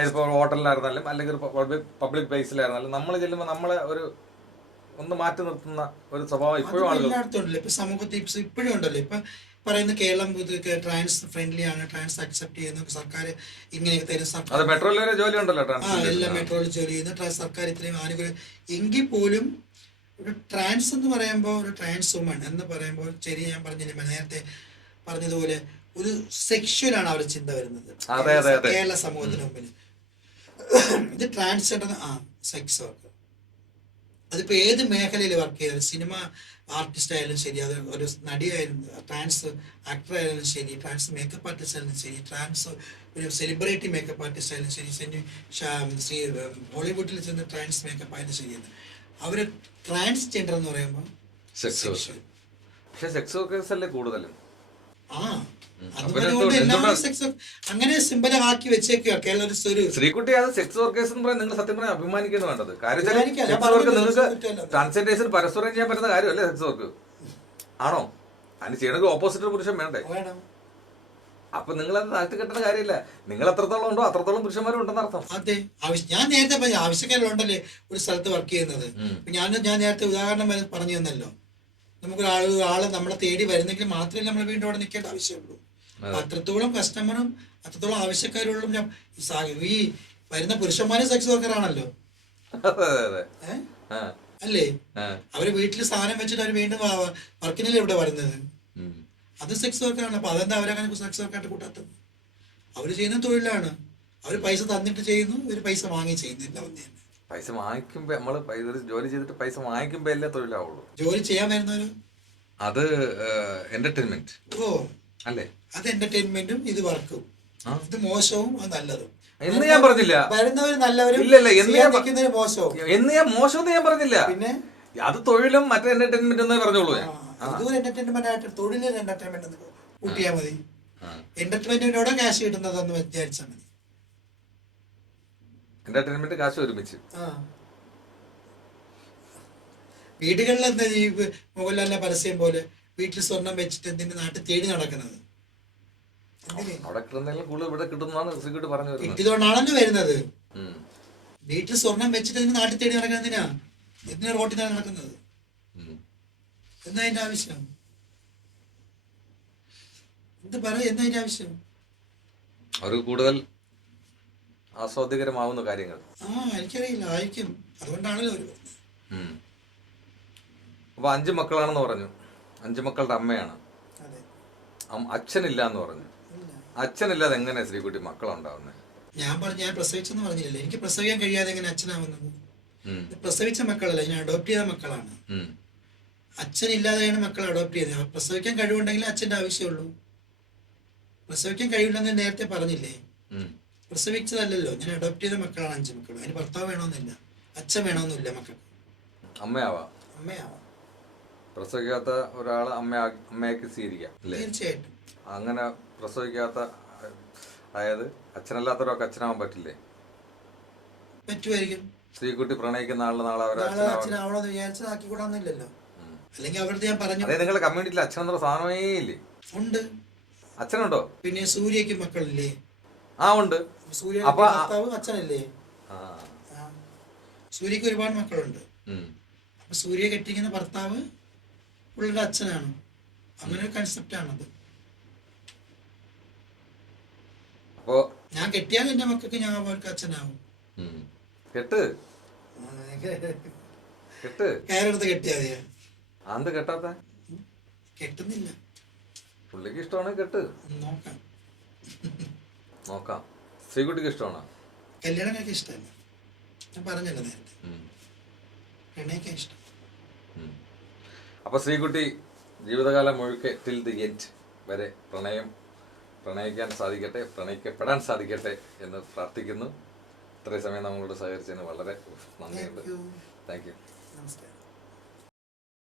ഇപ്പോൾ ഹോട്ടലിലായിരുന്നാലും അല്ലെങ്കിൽ പബ്ലിക് പ്ലേസിലായിരുന്നാലും നമ്മൾ ചെല്ലുമ്പോൾ നമ്മളെ ഒന്ന് മാറ്റി നിർത്തുന്ന ഒരു സ്വഭാവം ഇപ്പോഴും ആളുകൾ ഇപ്പൊ സമൂഹത്തിൽ ഇപ്പോഴും ഉണ്ടല്ലോ. ഇപ്പൊ പറയുന്ന കേരളം ട്രാൻസ് ഫ്രണ്ട്ലി ആണ്, ട്രാൻസ് അക്സെപ്റ്റ് ചെയ്യുന്നു, സർക്കാർ ഇങ്ങനെയൊക്കെ തരും. സർക്കാർ മെട്രോയിലെ ജോലി ഉണ്ടല്ലോ, എല്ലാം മെട്രോയിൽ ജോലി ചെയ്യുന്നു, സർക്കാർ ഇത്രയും ആനുകൂല്യം. എങ്കിൽ പോലും ഒരു ട്രാൻസ് എന്ന് പറയുമ്പോൾ, ഒരു ട്രാൻസ് വുമൺ എന്ന് പറയുമ്പോൾ, ശരി, ഞാൻ പറഞ്ഞില്ലേ നേരത്തെ പറഞ്ഞതുപോലെ ഒരു സെക്ഷുവലാണ് അവർ ചിന്ത വരുന്നത് കേരള സമൂഹത്തിന് മുമ്പിൽ. ഇത് ട്രാൻസ്ജെൻഡർ സെക്സ് വർക്ക്. അതിപ്പോൾ ഏത് മേഖലയിൽ വർക്ക് ചെയ്താലും, സിനിമ ആർട്ടിസ്റ്റ് ആയാലും ശരി, അത് ഒരു നടിയായാലും, ട്രാൻസ് ആക്ടർ ആയാലും ശരി, ട്രാൻസ് മേക്കപ്പ് ആർട്ടിസ്റ്റ് ആയാലും ശരി, ട്രാൻസ് ഒരു സെലിബ്രിറ്റി മേക്കപ്പ് ആർട്ടിസ്റ്റ് ആയാലും ശരി, ഹോളിവുഡിൽ ചെന്ന് ട്രാൻസ് മേക്കപ്പ് ആയാലും ശരിയാണ്. അവർ ട്രാൻസ്ജെൻഡർ എന്ന് പറയുമ്പോൾ സെക്സ് വർക്കേഴ്സ് അല്ലേ കൂടുതലും. അങ്ങനെ സിമ്പലമാക്കി വെച്ചേക്കുക കേരള ഒരു ശ്രീകുട്ടി. അത് സെക്സ് വർക്കേഴ്സ് എന്ന് പറയാൻ നിങ്ങൾ സത്യം പറയാൻ അഭിമാനിക്കുന്നു വേണ്ടത്. കാര്യം നിങ്ങൾക്ക് ട്രാൻസ്ജെൻഡേഴ്സിന് പരസ്പരം ചെയ്യാൻ പറ്റുന്ന കാര്യമല്ലേ സെക്സ് വർക്ക്? ആണോ? അതിന് ചെയ്യണമെങ്കിൽ ഓപ്പോസിറ്റ് പുരുഷൻ വേണ്ടേ? അപ്പൊ നിങ്ങളത് താഴ്ത്തി കെട്ടുന്ന കാര്യമില്ല. നിങ്ങൾ എത്രത്തോളം ഉണ്ടോ അത്രത്തോളം പുരുഷന്മാരും ഉണ്ടെന്ന് അർത്ഥം. അതെ, ഞാൻ നേരത്തെ പറഞ്ഞ ആവശ്യക്കാരുണ്ടല്ലേ ഒരു സ്ഥലത്ത് വർക്ക് ചെയ്യുന്നത്. ഞാൻ നേരത്തെ ഉദാഹരണം പറഞ്ഞു തന്നല്ലോ. നമുക്കൊരാള് നമ്മളെ തേടി വരുന്നെങ്കിൽ മാത്രമേ നമ്മൾ വീണ്ടും അവിടെ നിൽക്കേണ്ട ആവശ്യമുള്ളൂ. അത്രത്തോളം കസ്റ്റമറും അത്രത്തോളം ആവശ്യക്കാരുള്ള ഈ വരുന്ന പുരുഷന്മാരും സെക്സ് വർക്കറാണല്ലോ അല്ലേ? അവര് വീട്ടിൽ സാധനം വെച്ചിട്ട് അവര് വീണ്ടും വർക്കിനല്ലേ ഇവിടെ വരുന്നത്. അത് സെക്സ് വർക്കാണ്. അപ്പൊ അതെന്താ അവരങ്ങനെ സെക്സ് വർക്കായിട്ട് കൂട്ടാത്തത്? അവര് ചെയ്യുന്ന തൊഴിലാണ്. അവര് പൈസ തന്നിട്ട് ചെയ്യുന്നു, ഇവര് പൈസ വാങ്ങി ചെയ്യുന്നു. എല്ലാം ഒന്ന് തന്നെ. പൈസ വാങ്ങിക്കുമ്പോ നമ്മള് ജോലി ചെയ്തിട്ട് പൈസ വാങ്ങിക്കുമ്പോ അല്ലേ തൊഴിലാവുള്ളൂ. ജോലി ചെയ്യാൻ വരുന്നവര് അത് എന്റർടൈൻമെന്റ് അല്ലേ? അത് എന്റർടൈൻമെന്റും ഇത് വർക്കും. ഇത് മോശവും അത് നല്ലതും എന്ന് ഞാൻ പറഞ്ഞില്ല. വരുന്നവര് നല്ലവരും മോശവും എന്ന് ഞാൻ മോശം ഞാൻ പറഞ്ഞില്ല. പിന്നെ അത് തൊഴിലും മറ്റേ എന്റർടൈൻമെന്റ് എന്നേ പറഞ്ഞോളൂ. ഇതൊരു എന്റർടൈൻമെന്റ് ആയിട്ട് തൊഴിലും എന്റർടൈൻമെന്റ് എന്ന് കൂട്ടിയാൽ മതി. എന്റർടൈൻമെന്റിനോടെ ക്യാഷ് കിട്ടുന്നതെന്ന് വിചാരിച്ചാൽ മതി. എന്റർടൈൻമെന്റ് കാശ് ഒരുമിച്ച്. വീടുകളിൽ എന്താ ഈ മോഹൻലാലിന്റെ പരസ്യം പോലെ വീട്ടിൽ സ്വർണം വെച്ചിട്ട് എന്തിന്റെ നാട്ടിൽ തേടി നടക്കുന്നത്? കിട്ടിയതുകൊണ്ടാണല്ലോ വരുന്നത്. വീട്ടിൽ സ്വർണം വെച്ചിട്ട് നാട്ടിൽ തേടി നടക്കുന്നത് എന്തിനാ റോട്ടിലാണ് നടക്കുന്നത്? എന്താ അതിന്റെ ആവശ്യം? എന്ത് പറ, എന്താ അതിന്റെ ആവശ്യം? ഒരു കൂടുതൽ ആസ്വാദ്യകരമാവുന്ന കാര്യങ്ങൾ. എനിക്കറിയില്ല, ആയിരിക്കും. അതുകൊണ്ടാണല്ലോ ഒരു അപ്പൊ 5 മക്കളാണെന്ന് പറഞ്ഞു. 5 മക്കളുടെ അമ്മയാണ്. അതെ. അച്ഛനില്ല എന്ന് പറഞ്ഞു. ഇല്ല. അച്ഛനില്ലാതെ എങ്ങനെ ശ്രീകുട്ടി മക്കളുണ്ടാവുന്നത്? ഞാൻ പ്രസവിച്ചെന്ന് പറഞ്ഞില്ലല്ലോ. എനിക്ക് പ്രസവിക്കാൻ കഴിയാതെ എങ്ങനെ അച്ഛനാവുന്നത്? ഉം. ഇത് പ്രസവിച്ച മക്കളല്ല, ഞാൻ അഡോപ്റ്റ് ചെയ്ത മക്കളാണ്. ഉം. അച്ഛനില്ലാതെയാണ് മക്കൾ അഡോപ്റ്റ് ചെയ്തത്. പ്രസവിക്കാൻ കഴിവുണ്ടെങ്കിൽ അച്ഛൻ്റെ ആവശ്യമുള്ളൂ. പ്രസവിക്കാൻ കഴിവില്ലെന്ന് നേരത്തെ പറഞ്ഞില്ലേ? ഉം. പ്രസവിച്ചതല്ലല്ലോ, ഞാൻ അഡോപ്റ്റ് ചെയ്ത മക്കളാണ് 5 മക്കൾ. അതിന് ഭർത്താവ് വേണമെന്നില്ല, അച്ഛൻ വേണമെന്നില്ല മക്കൾക്ക്. അമ്മയാവാം. അമ്മയാവാം. പ്രസവിക്കാത്ത ഒരാള് അമ്മയാക്കി സ്വീകരിക്കാം അല്ലേ? തീർച്ചയായിട്ടും. അങ്ങനെ പ്രസവിക്കാത്ത, അതായത് അച്ഛനല്ലാത്തവരൊക്കെ അച്ഛനാവാൻ പറ്റില്ലേ? പറ്റുമായിരിക്കും. ശ്രീകുട്ടി പ്രണയിക്കുന്ന ആള് നാളെ അവരെ നാളെ അച്ഛനാവാൻ. അച്ഛനാവണമെന്ന് വിചാരിച്ചതാക്കിക്കൂടാന്നില്ലല്ലോ. അല്ലെങ്കിൽ അവരുടെ ഞാൻ പറഞ്ഞു അതെ, നിങ്ങളുടെ കമ്മ്യൂണിറ്റിയിൽ അച്ഛനെന്ന സാധനമേ ഇല്ലേ? ഉണ്ട്. അച്ഛനുണ്ടോ? പിന്നെ സൂര്യക്ക് മക്കളില്ലേ? ഉണ്ട്. സൂര്യ അപ്പൊ ഭർത്താവ് അച്ഛനല്ലേ? ആ. സൂര്യക്ക് ഒരുപാട് മക്കളുണ്ട്. ഉം. അപ്പൊ സൂര്യ കെട്ടിക്കുന്ന ഭർത്താവ് പുള്ളിയുടെ അച്ഛനാണ്. അങ്ങനെ ഒരു കൺസെപ്റ്റാണത്. അപ്പോ ഞാൻ കെട്ടിയാൽ എന്റെ മക്കൾക്ക് ഞാൻ അവർക്ക് അച്ഛനാവും. കെട്ട് കെട്ട് കയറെടുത്ത് കെട്ടിയാ മതിയാ. ആന്ത് കെട്ടാത്ത? കെട്ടുന്നില്ല. പുള്ളിക്ക് ഇഷ്ടമാണ്, കെട്ട്. നോക്കാം. നോക്കാം. ശ്രീകുട്ടിക്ക് ഇഷ്ടമാണോ? കല്യാണം കഴിക്കാൻ ഇഷ്ടമല്ല. ഞാൻ പറഞ്ഞല്ലോ നേരത്തെ, പ്രണയിക്കാൻ ഇഷ്ടം. അപ്പൊ ശ്രീകുട്ടി ജീവിതകാലം മുഴുക്കെ ടിൽ ദി എൻഡ് വരെ പ്രണയിക്കാൻ സാധിക്കട്ടെ, പ്രണയിക്കപ്പെടാൻ സാധിക്കട്ടെ എന്ന് പ്രാർത്ഥിക്കുന്നു. ഇത്രയും സമയം നമ്മളോട് സഹകരിച്ചതിന് വളരെ നന്ദിയുണ്ട്. Thank you. Thank you. നമസ്കാരം.